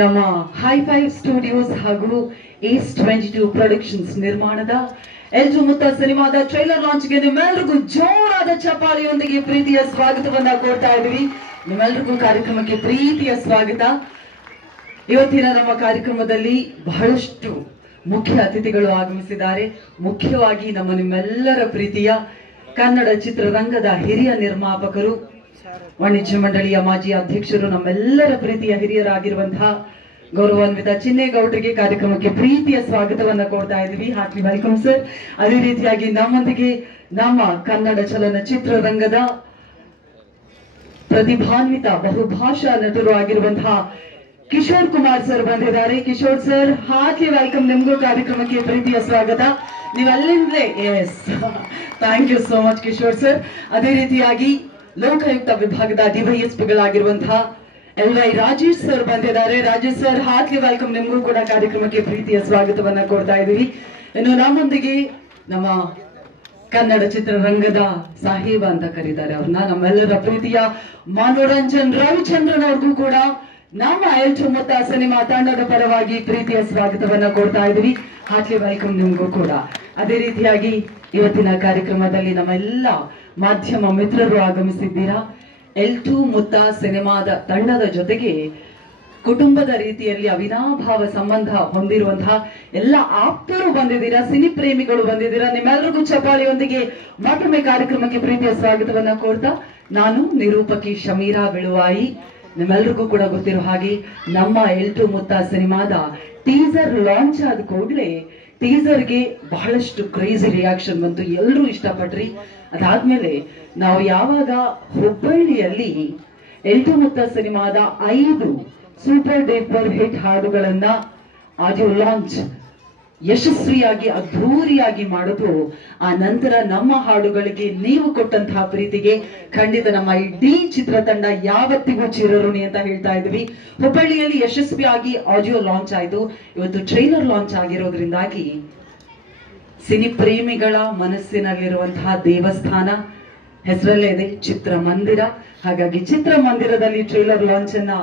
ನಮ್ಮ ಹೈ5 ಸ್ಟುಡಿಯೋಸ್ ಹಾಗೂ ACE22 productions ನಿರ್ಮಾಣದ ಎಲ್ಟು ಮುತ್ತ ಸಿನಿಮಾದ ಟ್ರೈಲರ್ ಲಾಂಚ್ಗೆ ನಿಮ್ಮೆಲ್ಲರಿಗೂ ಜೋರಾದ ಚಪ್ಪಾಳೆಯೊಂದಿಗೆ ಪ್ರೀತಿಯ ಸ್ವಾಗತವನ್ನ ಕೋರ್ತಾ ಇದ್ದೀವಿ. ನಿಮ್ಮೆಲ್ಲರಿಗೂ ಕಾರ್ಯಕ್ರಮಕ್ಕೆ ಪ್ರೀತಿಯ ಸ್ವಾಗತ. ಇವತ್ತಿನ ನಮ್ಮ ಕಾರ್ಯಕ್ರಮದಲ್ಲಿ ಬಹಳಷ್ಟು ಮುಖ್ಯ ಅತಿಥಿಗಳು ಆಗಮಿಸಿದ್ದಾರೆ. ಮುಖ್ಯವಾಗಿ ನಿಮ್ಮೆಲ್ಲರ ಪ್ರೀತಿಯ ಕನ್ನಡ ಚಿತ್ರರಂಗದ ಹಿರಿಯ ನಿರ್ಮಾಪಕರು, ವಾಣಿಜ್ಯ ಮಂಡಳಿಯ ಮಾಜಿ ಅಧ್ಯಕ್ಷರು, ನಮ್ಮೆಲ್ಲರ ಪ್ರೀತಿಯ ಹಿರಿಯರಾಗಿರುವಂತಹ ಗೌರವಾನ್ವಿತ ಚಿನ್ನೇಗೌಡರಿಗೆ ಕಾರ್ಯಕ್ರಮಕ್ಕೆ ಪ್ರೀತಿಯ ಸ್ವಾಗತವನ್ನ ಕೊಡ್ತಾ ಇದ್ದೀವಿ. Heartly welcome sir. ಅದೇ ರೀತಿಯಾಗಿ ನಮ್ಮೊಂದಿಗೆ ನಮ್ಮ ಕನ್ನಡ ಚಲನಚಿತ್ರರಂಗದ ಪ್ರತಿಭಾನ್ವಿತ ಬಹುಭಾಷಾ ನಟರು ಆಗಿರುವಂತಹ ಕಿಶೋರ್ ಕುಮಾರ್ ಸರ್ ಬಂದಿದ್ದಾರೆ. Kishore sir, heartly welcome. ನಿಮ್ಗೂ ಕಾರ್ಯಕ್ರಮಕ್ಕೆ ಪ್ರೀತಿಯ ಸ್ವಾಗತ. ನೀವಲ್ಲಿಂದಲೇ yes, thank you so much Kishore sir. ಅದೇ ರೀತಿಯಾಗಿ ಲೋಕಾಯುಕ್ತ ವಿಭಾಗದ ಡಿವೈಎಸ್ಪಿಗಳಾಗಿರುವಂತಹ LY ರಾಜೇಶ್ ಸರ್ ಬಂದಿದ್ದಾರೆ. Rajesh sir, heartly welcome. ನಿಮಗೂ ಕೂಡ ಕಾರ್ಯಕ್ರಮಕ್ಕೆ ಪ್ರೀತಿಯ ಸ್ವಾಗತವನ್ನ ಕೊಡ್ತಾ ಇದ್ದೀವಿ. ಇನ್ನು ನಮ್ಮೊಂದಿಗೆ ನಮ್ಮ ಕನ್ನಡ ಚಿತ್ರರಂಗದ ಸಾಹೇಬ ಅಂತ ಕರೀತಾರೆ ಅವ್ರನ್ನ, ನಮ್ಮೆಲ್ಲರ ಪ್ರೀತಿಯ ಮನೋರಂಜನ್ ರವಿಚಂದ್ರನ್ ಅವ್ರಿಗೂ ಕೂಡ ನಮ್ಮ ಎಲ್ಟು ಮುತ್ತ ಸಿನಿಮಾ ತಂಡದ ಪರವಾಗಿ ಪ್ರೀತಿಯ ಸ್ವಾಗತವನ್ನ ಕೊಡ್ತಾ ಇದ್ದೀವಿ. ಹಾರ್ಟ್ಲಿ ವೆಲ್ಕಮ್ ನಿಮಗೂ ಕೂಡ. ಅದೇ ರೀತಿಯಾಗಿ ಇವತ್ತಿನ ಕಾರ್ಯಕ್ರಮದಲ್ಲಿ ನಮ್ಮ ಎಲ್ಲ ಮಾಧ್ಯಮ ಮಿತ್ರರು ಆಗಮಿಸಿದ್ದೀರಾ. ಎಲ್ಟು ಮುತ್ತ ಸಿನಿಮಾದ ತಂಡದ ಜೊತೆಗೆ ಕುಟುಂಬದ ರೀತಿಯಲ್ಲಿ ಅವಿನಾಭಾವ ಸಂಬಂಧ ಹೊಂದಿರುವಂತಹ ಎಲ್ಲ ಆಪ್ತರು ಬಂದಿದ್ದೀರಾ, ಸಿನಿ ಪ್ರೇಮಿಗಳು ಬಂದಿದ್ದೀರಾ. ನಿಮ್ಮೆಲ್ಲರಿಗೂ ಚಪ್ಪಾಳೆಯೊಂದಿಗೆ ಮತ್ತೊಮ್ಮೆ ಕಾರ್ಯಕ್ರಮಕ್ಕೆ ಪ್ರೀತಿಯ ಸ್ವಾಗತವನ್ನ ಕೋರ್ತಾ, ನಾನು ನಿರೂಪಕಿ ಶಮೀರಾ ಬಿಳುವಾಯಿ. ನಿಮ್ಮೆಲ್ಲರಿಗೂ ಕೂಡ ಗೊತ್ತಿರೋ ಹಾಗೆ ನಮ್ಮ ಎಲ್ಟು ಮುತ್ತ ಸಿನಿಮಾದ ಟೀಸರ್ ಲಾಂಚ್ ಆದ ಕೂಡಲೇ ಟೀಸರ್ಗೆ ಬಹಳಷ್ಟು ಕ್ರೇಜಿ ರಿಯಾಕ್ಷನ್ ಬಂತು, ಎಲ್ಲರೂ ಇಷ್ಟಪಟ್ರಿ. ಅದಾದ್ಮೇಲೆ ನಾವು ಯಾವಾಗ ಹುಬ್ಬಳ್ಳಿಯಲ್ಲಿ ಎಲ್ಟು ಮುತ್ತ ಸಿನಿಮಾದ 5 ಸೂಪರ್ ಡೂಪರ್ ಹಿಟ್ ಹಾಡುಗಳನ್ನ ಆಡಿಯೋ ಲಾಂಚ್ ಯಶಸ್ವಿಯಾಗಿ ಅದ್ಧೂರಿಯಾಗಿ ಮಾಡೋದು, ಆ ನಂತರ ನಮ್ಮ ಹಾಡುಗಳಿಗೆ ನೀವು ಕೊಟ್ಟಂತಹ ಪ್ರೀತಿಗೆ ಖಂಡಿತ ನಮ್ಮ ಇಡೀ ಚಿತ್ರತಂಡ ಯಾವತ್ತಿಗೂ ಚಿರಋಣಿ ಅಂತ ಹೇಳ್ತಾ ಇದ್ವಿ. ಹುಬ್ಬಳ್ಳಿಯಲ್ಲಿ ಯಶಸ್ವಿಯಾಗಿ ಆಡಿಯೋ ಲಾಂಚ್ ಆಯ್ತು. ಇವತ್ತು ಟ್ರೈಲರ್ ಲಾಂಚ್ ಆಗಿರೋದ್ರಿಂದಾಗಿ ಸಿನಿ ಪ್ರೇಮಿಗಳ ಮನಸ್ಸಿನಲ್ಲಿರುವಂತಹ ದೇವಸ್ಥಾನ ಹೆಸರಲ್ಲೇ ಇದೆ ಚಿತ್ರಮಂದಿರ. ಹಾಗಾಗಿ ಚಿತ್ರಮಂದಿರದಲ್ಲಿ ಟ್ರೈಲರ್ ಲಾಂಚ್ ಅನ್ನ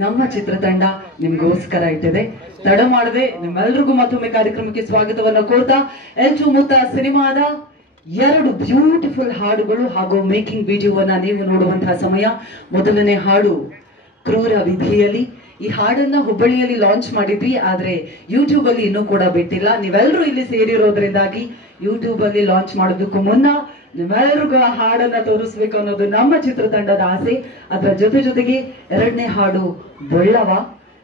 ನಮ್ಮ ಚಿತ್ರತಂಡ ನಿಮ್ಗೋಸ್ಕರ ಇಟ್ಟಿದೆ. ತಡ ಮಾಡದೆ ನಿಮ್ಮೆಲ್ರಿಗೂ ಮತ್ತೊಮ್ಮೆ ಕಾರ್ಯಕ್ರಮಕ್ಕೆ ಸ್ವಾಗತವನ್ನ ಕೋರ್ತಾ, ಎಲ್ಟು ಮುತ್ತ ಸಿನಿಮಾದ 2 ಬ್ಯೂಟಿಫುಲ್ ಹಾಡುಗಳು ಹಾಗೂ ಮೇಕಿಂಗ್ ವಿಡಿಯೋವನ್ನ ನೀವು ನೋಡುವಂತಹ ಸಮಯ. ಮೊದಲನೇ ಹಾಡು ಕ್ರೂರ ವಿಧಿಯಲ್ಲಿ. ಈ ಹಾಡನ್ನ ಹುಬ್ಬಳ್ಳಿಯಲ್ಲಿ ಲಾಂಚ್ ಮಾಡಿದ್ವಿ, ಆದ್ರೆ ಯೂಟ್ಯೂಬ್ ಅಲ್ಲಿ ಇನ್ನೂ ಕೂಡ ಬಿಟ್ಟಿಲ್ಲ. ನೀವೆಲ್ಲರೂ ಇಲ್ಲಿ ಸೇರಿರೋದ್ರಿಂದಾಗಿ ಯೂಟ್ಯೂಬ್ ಅಲ್ಲಿ ಲಾಂಚ್ ಮಾಡೋದಕ್ಕೂ ಮುನ್ನ ನಿಮ್ಮೆಲ್ಲರಿಗೂ ಆ ಹಾಡನ್ನ ತೋರಿಸ್ಬೇಕು ಅನ್ನೋದು ನಮ್ಮ ಚಿತ್ರತಂಡದ ಆಸೆ. ಅದರ ಜೊತೆಗೆ 2ನೇ ಹಾಡು ಬೊಳ್ಳವ.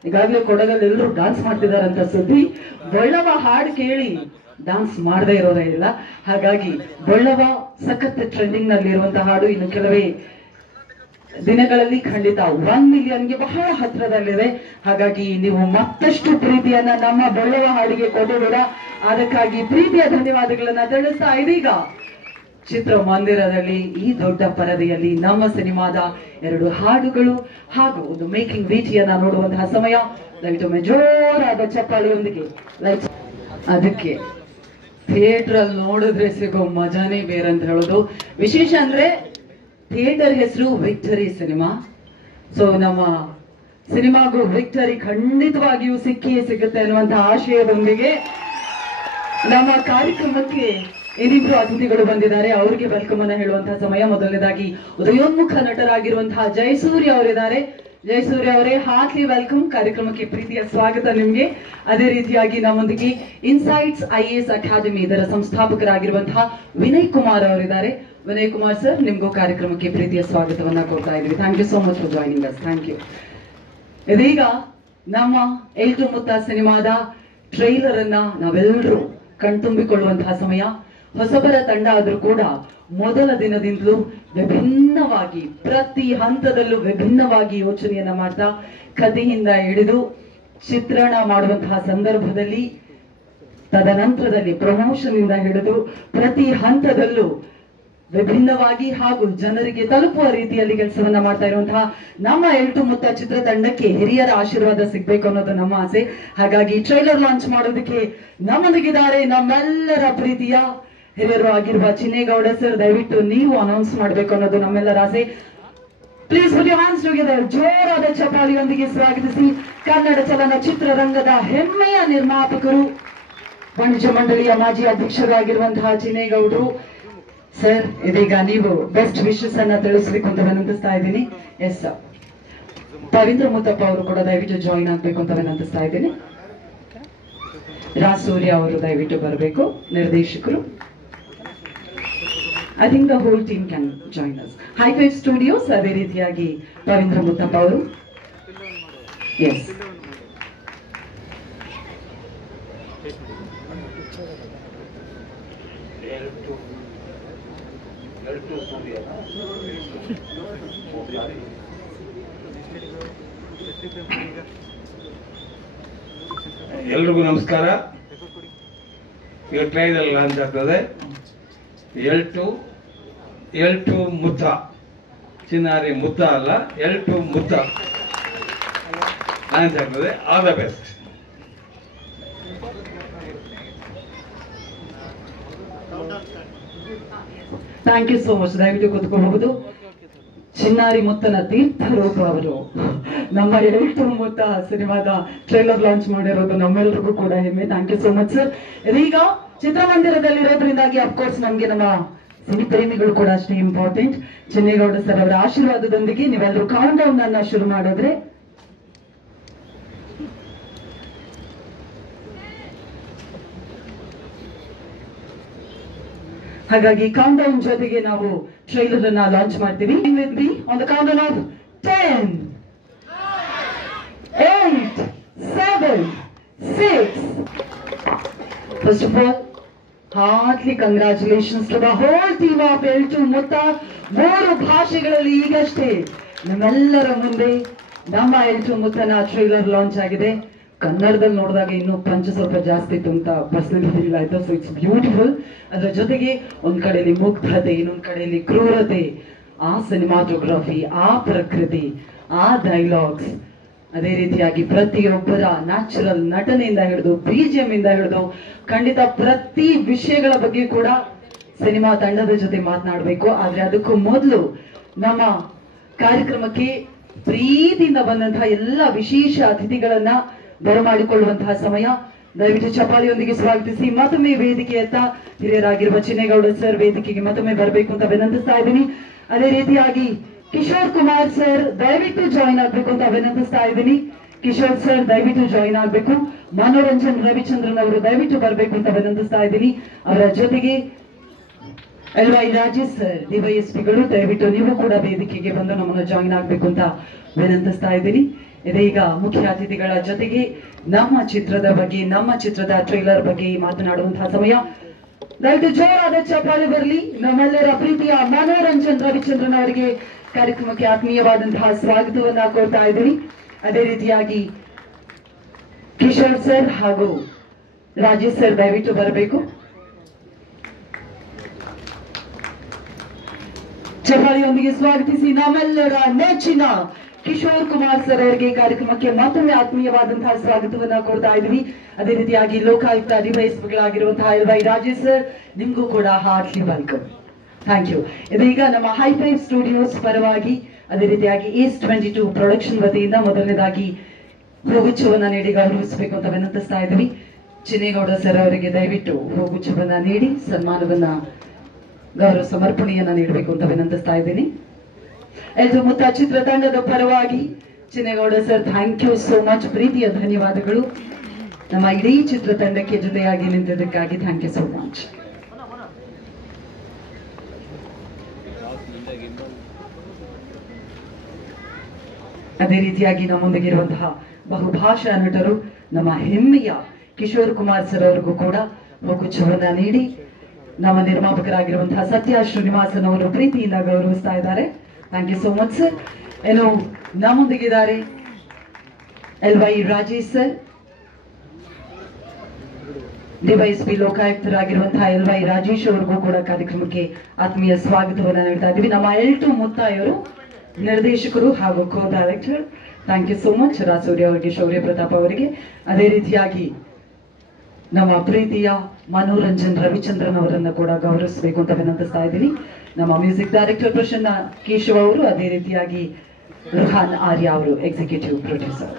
ಈಗಾಗಲೇ ಕೊಡಗಲ್ಲಿ ಎಲ್ಲರೂ ಡಾನ್ಸ್ ಮಾಡ್ತಿದಾರಂತ ಸುದ್ದಿ. ಬೊಳ್ಳವ ಹಾಡು ಕೇಳಿ ಡಾನ್ಸ್ ಮಾಡದೇ ಇರೋದೇ ಇಲ್ಲ. ಹಾಗಾಗಿ ಬೊಳ್ಳವ ಸಖತ್ ಟ್ರೆಂಡಿಂಗ್ ನಲ್ಲಿ ಇರುವಂತಹ ಹಾಡು. ಇನ್ನು ಕೆಲವೇ ದಿನಗಳಲ್ಲಿ ಖಂಡಿತ 1 ಮಿಲಿಯನ್ಗೆ ಬಹಳ ಹತ್ರದಲ್ಲಿದೆ. ಹಾಗಾಗಿ ನೀವು ಮತ್ತಷ್ಟು ಪ್ರೀತಿಯನ್ನ ನಮ್ಮ ಬೊಳ್ಳವ ಹಾಡಿಗೆ ಕೊಟ್ಟಿದ್ದೀರಾ. ಅದಕ್ಕಾಗಿ ಪ್ರೀತಿಯ ಧನ್ಯವಾದಗಳನ್ನ ತಿಳಿಸ್ತಾ, ಇದೀಗ ಚಿತ್ರಮಂದಿರದಲ್ಲಿ ಈ ದೊಡ್ಡ ಪರದೆಯಲ್ಲಿ ನಮ್ಮ ಸಿನಿಮಾದ 2 ಹಾಡುಗಳು ಹಾಗೂ ಒಂದು ಮೇಕಿಂಗ್ ವಿಡಿಯೋನ ನೋಡುವಂತಹ ಸಮಯ. ದಯವಿಟ್ಟು ಜೋರಾದ ಚಪ್ಪಾಳೆಯೊಂದಿಗೆ ಲೈಕ್. ಅದಕ್ಕೆ ಥಿಯೇಟರ್ ಅಲ್ಲಿ ನೋಡಿದ್ರೆ ಸಿಗೋ ಮಜಾನೇ ಬೇರೆ ಅಂತ ಹೇಳೋದು. ವಿಶೇಷ ಅಂದ್ರೆ ಥಿಯೇಟರ್ ಹೆಸರು ವಿಕ್ಟರಿ ಸಿನಿಮಾ. ಸೊ ನಮ್ಮ ಸಿನಿಮಾಗೂ ವಿಕ್ಟರಿ ಖಂಡಿತವಾಗಿಯೂ ಸಿಕ್ಕಿಯೇ ಸಿಗುತ್ತೆ ಅನ್ನುವಂತಹ ಆಶಯದೊಂದಿಗೆ ನಮ್ಮ ಕಾರ್ಯಕ್ರಮಕ್ಕೆ ಇನ್ನಿಬ್ರು ಅತಿಥಿಗಳು ಬಂದಿದ್ದಾರೆ. ಅವರಿಗೆ ವೆಲ್ಕಮ್ ಅನ್ನ ಹೇಳುವಂತಹ ಸಮಯ. ಮೊದಲನೇದಾಗಿ ಉದಯೋನ್ಮುಖ ನಟರಾಗಿರುವಂತಹ ಜಯಸೂರ್ಯ ಅವರಿದ್ದಾರೆ. ಜಯಸೂರ್ಯ ಅವರೇ, ಹಾರ್ಟ್ಲಿ ವೆಲ್ಕಮ್. ಕಾರ್ಯಕ್ರಮಕ್ಕೆ ಪ್ರೀತಿಯ ಸ್ವಾಗತ ನಿಮ್ಗೆ. ಅದೇ ರೀತಿಯಾಗಿ ನಮ್ಮೊಂದಿಗೆ ಇನ್ಸೈಟ್ಸ್ IAS ಅಕಾಡೆಮಿ ಇದರ ಸಂಸ್ಥಾಪಕರಾಗಿರುವಂತಹ ವಿನಯ್ ಕುಮಾರ್ ಅವರಿದ್ದಾರೆ. ವಿನಯ್ ಕುಮಾರ್ ಸರ್, ನಿಮ್ಗೂ ಕಾರ್ಯಕ್ರಮಕ್ಕೆ ಪ್ರೀತಿಯ ಸ್ವಾಗತವನ್ನ ಕೊಡ್ತಾ ಇದ್ವಿ. Thank you so much for joining us. Thank you. ಇದೀಗ ನಮ್ಮ ಎಲ್ಟು ಮುತ್ತ ಸಿನಿಮಾದ ಟ್ರೈಲರ್ ಅನ್ನ ನಾವೆಲ್ಲರೂ ಕಣ್ತುಂಬಿಕೊಳ್ಳುವಂತಹ ಸಮಯ. ಹೊಸಬರ ತಂಡ ಆದ್ರೂ ಕೂಡ ಮೊದಲ ದಿನದಿಂದಲೂ ವಿಭಿನ್ನವಾಗಿ, ಪ್ರತಿ ಹಂತದಲ್ಲೂ ವಿಭಿನ್ನವಾಗಿ ಯೋಚನೆಯನ್ನ ಮಾಡ್ತಾ, ಕಥೆಯಿಂದ ಹಿಡಿದು ಚಿತ್ರಣ ಮಾಡುವಂತಹ ಸಂದರ್ಭದಲ್ಲಿ, ತದನಂತರದಲ್ಲಿ ಪ್ರಮೋಷನ್ ಇಂದ ಹಿಡಿದು ಪ್ರತಿ ಹಂತದಲ್ಲೂ ವಿಭಿನ್ನವಾಗಿ ಹಾಗೂ ಜನರಿಗೆ ತಲುಪುವ ರೀತಿಯಲ್ಲಿ ಕೆಲಸವನ್ನ ಮಾಡ್ತಾ ಇರುವಂತಹ ನಮ್ಮ ಎಲ್ಟು ಮುತ್ತ ಚಿತ್ರತಂಡಕ್ಕೆ ಹಿರಿಯರ ಆಶೀರ್ವಾದ ಸಿಗ್ಬೇಕು ಅನ್ನೋದು ನಮ್ಮ ಆಸೆ. ಹಾಗಾಗಿ ಟ್ರೈಲರ್ ಲಾಂಚ್ ಮಾಡೋದಕ್ಕೆ ನಮ್ಮೊಂದಿಗಿದ್ದಾರೆ ನಮ್ಮೆಲ್ಲರ ಪ್ರೀತಿಯ ಹಿರಿಯರು ಆಗಿರುವ ಚಿನ್ನೇಗೌಡ ಸರ್. ದಯವಿಟ್ಟು ನೀವು ಅನೌನ್ಸ್ ಮಾಡ್ಬೇಕು ಅನ್ನೋದು ನಮ್ಮೆಲ್ಲರ ಆಸೆ. Please put your hands together. ಜೋರಾದ ಚಪ್ಪಾಳಿಯೊಂದಿಗೆ ಸ್ವಾಗತಿಸಿ ಕನ್ನಡ ಚಲನಚಿತ್ರರಂಗದ ಹೆಮ್ಮೆಯ ನಿರ್ಮಾಪಕರು, ವಾಣಿಜ್ಯ ಮಂಡಳಿಯ ಮಾಜಿ ಅಧ್ಯಕ್ಷರಾಗಿರುವಂತಹ ಚಿನ್ನೇಗೌಡರು ಸರ್, ಇದೀಗ ನೀವು ಬೆಸ್ಟ್ ವಿಶಸ್ ಅನ್ನ ತಿಳಿಸಬೇಕು ಅಂತ ವಿನಂತಿಸ್ತಾ ಇದ್ದೀನಿ. ಎಸ್, ಪವಿತ್ರ ಮುತ್ತಪ್ಪ ಅವರು ಕೂಡ ದಯವಿಟ್ಟು ಜಾಯಿನ್ ಆಗ್ಬೇಕು ಅಂತ ವಿನಂತಿಸ್ತಾ ಇದ್ದೀನಿ. ರಾಜ್ ಸೂರ್ಯ ಅವರು ದಯವಿಟ್ಟು ಬರಬೇಕು, ನಿರ್ದೇಶಕರು. I think the whole team can join us. High five studios, ಅದೇ ರೀತಿಯಾಗಿ ಪವಿತ್ರ ಮುತ್ತಪ್ಪ ಅವರು. ಎಸ್, ಎಲ್ರಿಗೂ ನಮಸ್ಕಾರ. ಈಗ ಟ್ರೈನಲ್ಲಿ ಲಾಂಚ್ ಆಗ್ತದೆ ಎಲ್2 ಮುತ್ತ, ಚಿನ್ನಾರಿ ಮುತ್ತ ಅಲ್ಲ, ಎಲ್2 ಮುತ್ತ ಲಾಂಚ್ ಆಗ್ತದೆ. All the best. Thank you so much. ದಯವಿಟ್ಟು ಕೂತ್ಕೊಳ್ಳಬಹುದು. ಚಿನ್ನಾರಿ ಮುತ್ತನ ತೀರ್ಥರೂಪ ಅವರು ನಮ್ಮ ಎಲ್2 ಮುತ್ತ ಸಿನಿಮಾದ ಟ್ರೈಲರ್ ಲಾಂಚ್ ಮಾಡಿರೋದು ನಮ್ಮೆಲ್ಲರಿಗೂ ಕೂಡ ಹೆಮ್ಮೆ. Thank you so much sir. ಇದೀಗ ಚಿತ್ರಮಂದಿರದಲ್ಲಿರೋದ್ರಿಂದಾಗಿ ಅಫ್ಕೋರ್ಸ್ ನಮ್ಗೆ ನಮ್ಮ ಸಿನಿ ಪ್ರೇಮಿಗಳು ಕೂಡ ಅಷ್ಟೇ ಇಂಪಾರ್ಟೆಂಟ್. ಚಿನ್ನೇಗೌಡ ಸರ್ ಅವರ ಆಶೀರ್ವಾದದೊಂದಿಗೆ ನೀವೆಲ್ಲರೂ ಕೌಂಟ್ ಡೌನ್ ಅನ್ನ ಶುರು ಮಾಡಿದ್ರೆ ಹಾಗಾಗಿ ಕೌಂಟ್ ಡೌನ್ ಜೊತೆಗೆ ನಾವು ಟ್ರೈಲರ್ ಅನ್ನ ಲಾಂಚ್ ಮಾಡ್ತೀವಿ. On the count down off 10, 8, 7, 6. First of all, heartily congratulations to the whole team of L two ಮುತ್ತ. 3 ಭಾಷೆಗಳಲ್ಲಿ ಈಗಷ್ಟೇ ನಮ್ಮೆಲ್ಲರ ಮುಂದೆ ನಮ್ಮ ಎಲ್2 ಮುತ್ತನ ಟ್ರೈಲರ್ ಲಾಂಚ್ ಆಗಿದೆ. ಕನ್ನಡದಲ್ಲಿ ನೋಡಿದಾಗ ಇನ್ನೂ ಪಂಚ ಸ್ವಲ್ಪ ಜಾಸ್ತಿ ಇತ್ತು ಅಂತ ಪರ್ಸನಲಿ ಫೀಲ್ ಆಯ್ತು. So it's beautiful. ಅದರ ಜೊತೆಗೆ ಒಂದ್ ಕಡೆಯಲ್ಲಿ ಮುಗ್ಧತೆ, ಇನ್ನೊಂದ್ ಕಡೆಯಲ್ಲಿ ಕ್ರೂರತೆ, ಆ ಸಿನಿಮಾಟೋಗ್ರಫಿ, ಆ ಪ್ರಕೃತಿ, ಆ ಡೈಲಾಗ್ಸ್, ಅದೇ ರೀತಿಯಾಗಿ ಪ್ರತಿಯೊಬ್ಬರ ನ್ಯಾಚುರಲ್ ನಟನೆಯಿಂದ ಹಿಡಿದು BGM ಇಂದ ಹಿಡಿದು ಖಂಡಿತ ಪ್ರತಿ ವಿಷಯಗಳ ಬಗ್ಗೆ ಕೂಡ ಸಿನಿಮಾ ತಂಡದ ಜೊತೆ ಮಾತನಾಡಬೇಕು. ಆದ್ರೆ ಅದಕ್ಕೂ ಮೊದಲು ನಮ್ಮ ಕಾರ್ಯಕ್ರಮಕ್ಕೆ ಪ್ರೀತಿಯಿಂದ ಬಂದಂತಹ ಎಲ್ಲ ವಿಶೇಷ ಅತಿಥಿಗಳನ್ನ ಬರಮಾಡಿಕೊಳ್ಳುವಂತಹ ಸಮಯ. ದಯವಿಟ್ಟು ಚಪ್ಪಾಳಿಯೊಂದಿಗೆ ಸ್ವಾಗತಿಸಿ ಮತ್ತೊಮ್ಮೆ ವೇದಿಕೆಯತ್ತ ಹಿರಿಯರಾಗಿರುವ ಚಿನ್ನೇಗೌಡ ಸರ್ ವೇದಿಕೆಗೆ ಮತ್ತೊಮ್ಮೆ ಬರಬೇಕು ಅಂತ ವಿನಂತಿಸ್ತಾ ಇದ್ದೀನಿ. ಅದೇ ರೀತಿಯಾಗಿ ಕಿಶೋರ್ ಕುಮಾರ್ ಸರ್ ದಯವಿಟ್ಟು ಜಾಯಿನ್ ಆಗ್ಬೇಕು ಅಂತ ವಿನಂತಿಸ್ತಾ ಇದ್ದೀನಿ. ಕಿಶೋರ್ ಸರ್ ದಯವಿಟ್ಟು ಜಾಯಿನ್ ಆಗ್ಬೇಕು. ಮನೋರಂಜನ್ ರವಿಚಂದ್ರನ್ ಅವರು ದಯವಿಟ್ಟು ಬರಬೇಕು ಅಂತ ವಿನಂತಿಸ್ತಾ ಇದ್ದೀನಿ. ಅವರ ಜೊತೆಗೆ LY ರಾಜೇಶ್ ಸರ್ DYSPಗಳು ದಯವಿಟ್ಟು ನೀವು ಕೂಡ ವೇದಿಕೆಗೆ ಬಂದು ನಮ್ಮನ್ನು ಜಾಯಿನ್ ಆಗ್ಬೇಕು ಅಂತ ವಿನಂತಿಸ್ತಾ ಇದ್ದೀನಿ. ಇದೀಗ ಮುಖ್ಯ ಅತಿಥಿಗಳ ಜೊತೆಗೆ ನಮ್ಮ ಚಿತ್ರದ ಬಗ್ಗೆ, ನಮ್ಮ ಚಿತ್ರದ ಟ್ರೈಲರ್ ಬಗ್ಗೆ ಮಾತನಾಡುವಂತಹ ಸಮಯ. ದಯವಿಟ್ಟು ಜೋರಾದ ಚಪ್ಪಾಳೆ ಬರಲಿ. ನಮ್ಮೆಲ್ಲರ ಪ್ರೀತಿಯ ಮನೋರಂಜನ್ ರವಿಚಂದ್ರನ್ ಅವರಿಗೆ ಕಾರ್ಯಕ್ರಮಕ್ಕೆ ಆತ್ಮೀಯವಾದಂತಹ ಸ್ವಾಗತವನ್ನ ಕೋರ್ತಾ ಇದ್ದೀನಿ. ಅದೇ ರೀತಿಯಾಗಿ ಕಿಶೋರ್ ಸರ್ ಹಾಗೂ ರಾಜೇಶ್ ಸರ್ ದಯವಿಟ್ಟು ಬರಬೇಕು. ಚಪ್ಪಾಳಿಯೊಂದಿಗೆ ಸ್ವಾಗತಿಸಿ ನಮ್ಮೆಲ್ಲರ ನೆಚ್ಚಿನ ಕಿಶೋರ್ ಕುಮಾರ್ ಸರ್ ಅವರಿಗೆ ಕಾರ್ಯಕ್ರಮಕ್ಕೆ ಮತ್ತೊಮ್ಮೆ ಆತ್ಮೀಯವಾದಂತಹ ಸ್ವಾಗತವನ್ನ ಕೊಡ್ತಾ ಇದ್ವಿ. ಅದೇ ರೀತಿಯಾಗಿ ಲೋಕಾಯುಕ್ತ DYSPಗಳಾಗಿರುವಂತಹ LY ರಾಜೇಶ್ ಸರ್, ನಿಮ್ಗೂ ಕೂಡ ಹಾರ್ಟ್ಲಿ ವೆಲ್ಕಮ್. Thank you. ಇದೀಗ ನಮ್ಮ ಹೈಫೈವ್ ಸ್ಟುಡಿಯೋಸ್ ಪರವಾಗಿ, ಅದೇ ರೀತಿಯಾಗಿ ಈಸ್ಟ್ 22 ಪ್ರೊಡಕ್ಷನ್ ವತಿಯಿಂದ ಮೊದಲನೇದಾಗಿ ಹೂಗುಚ್ಛವನ್ನ ನೀಡಿ ಗೌರವಿಸಬೇಕು ಅಂತ ವಿನಂತಿಸ್ತಾ ಇದ್ವಿ. ಚಿನ್ನೇಗೌಡ ಸರ್ ಅವರಿಗೆ ದಯವಿಟ್ಟು ಹೂಗುಚ್ಛವನ್ನ ನೀಡಿ ಸನ್ಮಾನವನ್ನ, ಗೌರವ ಸಮರ್ಪಣೆಯನ್ನ ನೀಡಬೇಕು ಅಂತ ವಿನಂತಿಸ್ತಾ ಇದ್ದೀನಿ. ಎಲ್2 ಮುತ್ತ ಚಿತ್ರತಂಡದ ಪರವಾಗಿ Chinnegowda sir, thank you so much. ಪ್ರೀತಿಯ ಧನ್ಯವಾದಗಳು. ನಮ್ಮ ಇಡೀ ಚಿತ್ರತಂಡಕ್ಕೆ ಜೊತೆಯಾಗಿ ನಿಂತಿದ್ದಕ್ಕಾಗಿ ಥ್ಯಾಂಕ್ ಯು ಸೋ ಮಚ್. ಅದೇ ರೀತಿಯಾಗಿ ನಮ್ಮೊಂದಿಗಿರುವಂತಹ ಬಹುಭಾಷಾ ನಟರು, ನಮ್ಮ ಹೆಮ್ಮೆಯ ಕಿಶೋರ್ ಕುಮಾರ್ ಸರ್ ಅವರಿಗೂ ಕೂಡ ಹೂಗುಚ್ಛವನ್ನ ನೀಡಿ ನಮ್ಮ ನಿರ್ಮಾಪಕರಾಗಿರುವಂತಹ ಸತ್ಯ ಶ್ರೀನಿವಾಸನ್ ಅವರು ಪ್ರೀತಿಯಿಂದ ಗೌರವಿಸ್ತಾ ಇದ್ದಾರೆ. Thank you so much sir. ಏನು ನಮ್ಮೊಂದಿಗಿದ್ದಾರೆ LY ರಾಜೇಶ್ ಸರ್, DYSP ಲೋಕಾಯುಕ್ತರಾಗಿರುವಂತಹ LY ರಾಜೇಶ್ ಅವರಿಗೂ ಕೂಡ ಕಾರ್ಯಕ್ರಮಕ್ಕೆ ಆತ್ಮೀಯ ಸ್ವಾಗತವನ್ನ ನೀಡ್ತಾ ಇದ್ದೀವಿ. ನಮ್ಮ ಎಲ್2 ಮುತ್ತ ಇವರು ನಿರ್ದೇಶಕರು ಹಾಗೂ co director. Thank you so much Raj Surya ಅವರಿಗೆ, ಶೌರ್ಯ ಪ್ರತಾಪ್ ಅವರಿಗೆ. ಅದೇ ರೀತಿಯಾಗಿ ನಮ್ಮ ಪ್ರೀತಿಯ ಮನೋರಂಜನ್ ರವಿಚಂದ್ರನ್ ಅವರನ್ನ ಕೂಡ ಗೌರವಿಸಬೇಕು ಅಂತ ವಿನಂತಿಸ್ತಾ ಇದ್ದೀನಿ. ನಮ್ಮ ಮ್ಯೂಸಿಕ್ ಡೈರೆಕ್ಟರ್ ಪ್ರಸನ್ನ ಕೇಶವ್ ಅವರು, ಅದೇ ರೀತಿಯಾಗಿ ರುಹಾನ್ ಆರ್ಯ ಅವರು executive producer.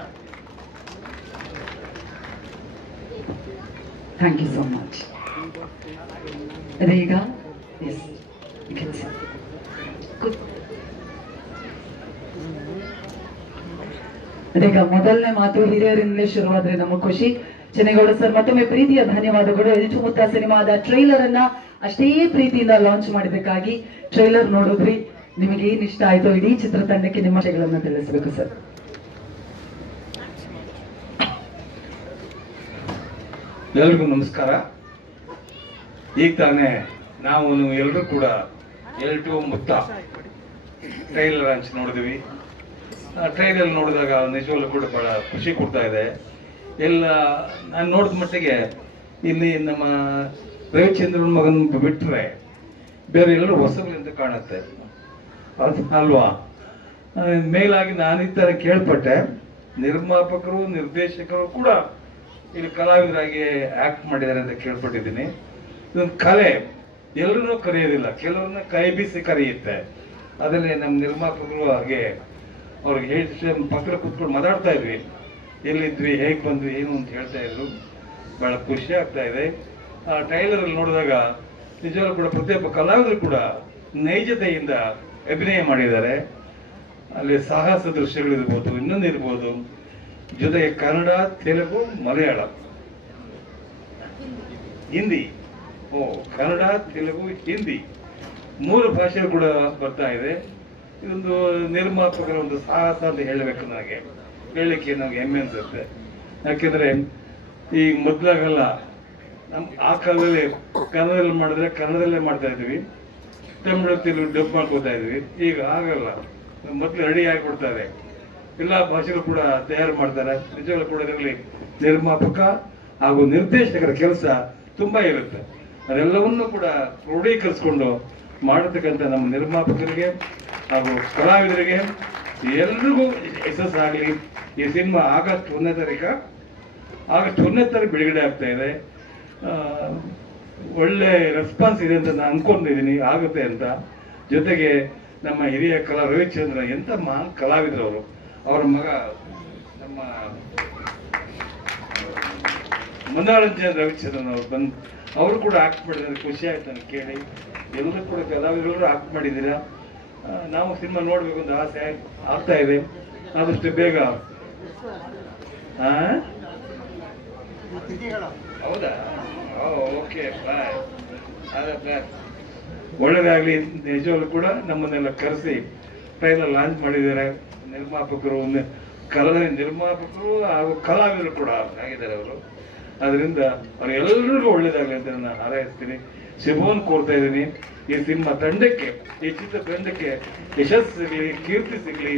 Thank you so much. ಈಗ ಅದೀಗ ಮೊದಲನೇ ಮಾತು ಹಿರಿಯರಿಂದಲೇ ಶುರುವಾದ್ರೆ ನಮಗೆ ಖುಷಿ. ಚೆನ್ನೇಗೌಡ ಸರ್, ಮತ್ತೊಮ್ಮೆ ಪ್ರೀತಿಯ ಧನ್ಯವಾದಗಳು. ಎಲ್ಟು ಮುತ್ತ ಸಿನಿಮಾದ ಟ್ರೈಲರ್ ಅನ್ನ ಅಷ್ಟೇ ಪ್ರೀತಿಯಿಂದ ಲಾಂಚ್ ಮಾಡಿದ್ದಕ್ಕಾಗಿ. ಟ್ರೈಲರ್ ನೋಡಿದ್ರಿ, ನಿಮಗೆ ಏನ್ ಇಷ್ಟ ಆಯ್ತು? ಇಡೀ ಚಿತ್ರತಂಡಕ್ಕೆ ನಿಮ್ಮ ವಿಷಯಗಳನ್ನ ತಿಳಿಸಬೇಕು ಸರ್. ಎಲ್ರಿಗೂ ನಮಸ್ಕಾರ. ಈಗ ತಾನೇ ನಾವು ಎಲ್ಲರೂ ಕೂಡ ಎಲ್ಟು ಮುತ್ತ ಟ್ರೈಲರ್ ಲಾಂಚ್ ನೋಡಿದ್ವಿ. ಟ್ರೈಲರ್ ನೋಡಿದಾಗ ನಿಜವಾಗ್ಲೂ ಕೂಡ ಬಹಳ ಖುಷಿ ಕೊಡ್ತಾ ಇದೆ. ಎಲ್ಲ ನಾನು ನೋಡಿದ ಮಟ್ಟಿಗೆ ಇಲ್ಲಿ ನಮ್ಮ ರವಿಚಂದ್ರನ್ ಮಗನ್ ಬಿಟ್ಟರೆ ಬೇರೆ ಎಲ್ಲರೂ ಹೊಸಬರಿಂದ ಕಾಣುತ್ತೆ ಅಲ್ವಾ? ಮೇಲಾಗಿ ನಾನು ಈ ಥರ ಕೇಳ್ಪಟ್ಟೆ, ನಿರ್ಮಾಪಕರು ನಿರ್ದೇಶಕರು ಕೂಡ ಇಲ್ಲಿ ಕಲಾವಿದರಾಗಿ ಆಕ್ಟ್ ಮಾಡಿದ್ದಾರೆ ಅಂತ ಕೇಳ್ಪಟ್ಟಿದ್ದೀನಿ. ಇದೊಂದು ಕಲೆ, ಎಲ್ಲರನ್ನೂ ಕರೆಯೋದಿಲ್ಲ, ಕೆಲವ್ರನ್ನ ಕೈ ಬೀಸಿ ಕರೆಯುತ್ತೆ. ಅದರಲ್ಲಿ ನಮ್ಮ ನಿರ್ಮಾಪಕರು ಹಾಗೆ ಅವ್ರಿಗೆ ಹೇಳಿ ಪಕ್ಕದ ಕೂತ್ಕೊಂಡು ಮಾತಾಡ್ತಾ ಇದ್ವಿ, ಎಲ್ಲಿದ್ವಿ, ಹೇಗೆ ಬಂದ್ವಿ, ಏನು ಅಂತ ಹೇಳ್ತಾ ಇದ್ರು. ಬಹಳ ಖುಷಿ ಆಗ್ತಾ ಇದೆ. ಆ ಟ್ರೈಲರಲ್ಲಿ ನೋಡಿದಾಗ ನಿಜವಾಗ್ಲೂ ಕೂಡ ಪ್ರತಿಯೊಬ್ಬ ಕಲಾವಿದರು ಕೂಡ ನೈಜತೆಯಿಂದ ಅಭಿನಯ ಮಾಡಿದ್ದಾರೆ. ಅಲ್ಲಿ ಸಾಹಸ ದೃಶ್ಯಗಳಿರ್ಬೋದು, ಇನ್ನೊಂದು ಇರ್ಬೋದು, ಜೊತೆಗೆ ಕನ್ನಡ, ತೆಲುಗು, ಮಲಯಾಳಂ, ಹಿಂದಿ, ಕನ್ನಡ, ತೆಲುಗು, ಹಿಂದಿ 3 ಭಾಷೆ ಕೂಡ ಬರ್ತಾ ಇದೆ. ಇದೊಂದು ನಿರ್ಮಾಪಕರ ಒಂದು ಸಾಹಸ ಅಂತ ಹೇಳಬೇಕು. ಹೇಳಲಿಕ್ಕೆ ನಮ್ಗೆ ಹೆಮ್ಮೆ ಅನ್ಸುತ್ತೆ. ಯಾಕೆಂದ್ರೆ ಈ ಮೊದ್ಲಾಗಲ್ಲ, ಆ ಕಾಲದಲ್ಲಿ ಕನ್ನಡದಲ್ಲಿ ಮಾಡಿದ್ರೆ ಕನ್ನಡದಲ್ಲೇ ಮಾಡ್ತಾ ಇದ್ವಿ, ತಮಿಳು ತೆಲುಗು ಡಬ್ ಮಾಡ್ಕೋತಾ ಇದ್ವಿ. ಈಗ ಆಗಲ್ಲ, ಮೊದಲು ರೆಡಿ ಆಗಿಬಿಡ್ತಾರೆ, ಎಲ್ಲ ಭಾಷೆಗಳು ಕೂಡ ತಯಾರು ಮಾಡ್ತಾರೆ. ನಿಜವಾಗ್ಲೂ ಕೂಡ ಇದರಲ್ಲಿ ನಿರ್ಮಾಪಕ ಹಾಗೂ ನಿರ್ದೇಶಕರ ಕೆಲಸ ತುಂಬಾ ಇರುತ್ತೆ. ಅದೆಲ್ಲವನ್ನೂ ಕೂಡ ಕ್ರೋಢೀಕರಿಸಿಕೊಂಡು ಮಾಡತಕ್ಕಂಥ ನಮ್ಮ ನಿರ್ಮಾಪಕರಿಗೆ ಹಾಗೂ ಕಲಾವಿದರಿಗೆ ಎಲ್ರಿಗೂ ಯಶಸ್ಸಾಗಲಿ. ಈ ಸಿನಿಮಾ ಆಗಸ್ಟ್ 1ನೇ ತಾರೀಕು ಬಿಡುಗಡೆ ಆಗ್ತಾ ಇದೆ. ಒಳ್ಳೆ ರೆಸ್ಪಾನ್ಸ್ ಇದೆ ಅಂತ ನಾನು ಅನ್ಕೊಂಡಿದ್ದೀನಿ, ಆಗುತ್ತೆ ಅಂತ. ಜೊತೆಗೆ ನಮ್ಮ ಹಿರಿಯ ರವಿಚಂದ್ರ ಎಂತ ಮಹಾನ್ ಕಲಾವಿದರು ಅವರು. ಅವರ ಮಗ ನಮ್ಮ ಮನೋರಂಜನ್ ರವಿಚಂದ್ರನ್ ಅವರು ಅವರು ಕೂಡ ಆಕ್ಟ್ ಮಾಡಿದ್ದಾರೆ. ಖುಷಿ ಆಯ್ತು ನನಗೆ ಕೇಳಿ. ಎಲ್ಲರೂ ಕೂಡ ಕಲಾವಿದರು ಆಕ್ಟ್ ಮಾಡಿದ್ದೀರಾ. ನಾವು ಸಿನಿಮಾ ನೋಡ್ಬೇಕು ಅಂತ ಆಸೆ ಆಗ್ತಾ ಇದೆ. ಆದಷ್ಟು ಬೇಗ. ಹೌದಾ? ಓಕೆ, ಬಾಯ್. ಒಳ್ಳೇದಾಗ್ಲಿ. ನಿಜವಾಗ್ಲೂ ಕೂಡ ನಮ್ಮನ್ನೆಲ್ಲ ಕರೆಸಿ ಟ್ರೈಲರ್ ಲಾಂಚ್ ಮಾಡಿದ್ದಾರೆ. ನಿರ್ಮಾಪಕರು ಹಾಗೂ ಕಲಾವಿದರು ಕೂಡ ಆಗಿದ್ದಾರೆ ಅವರು. ಅದರಿಂದ ಅವ್ರೆಲ್ಲರಿಗೂ ಒಳ್ಳೇದಾಗಲಿ ಅಂತ ನಾನು ಹಾರೈಸ್ತೀನಿ, ಶುಭವನ್ನು ಕೋರ್ತಾ ಇದ್ದೀನಿ. ಈ ಸಿನಿಮಾ ತಂಡಕ್ಕೆ, ಈ ಚಿತ್ರ ತಂಡಕ್ಕೆ ಯಶಸ್ಸು ಸಿಗಲಿ, ಕೀರ್ತಿ ಸಿಗಲಿ,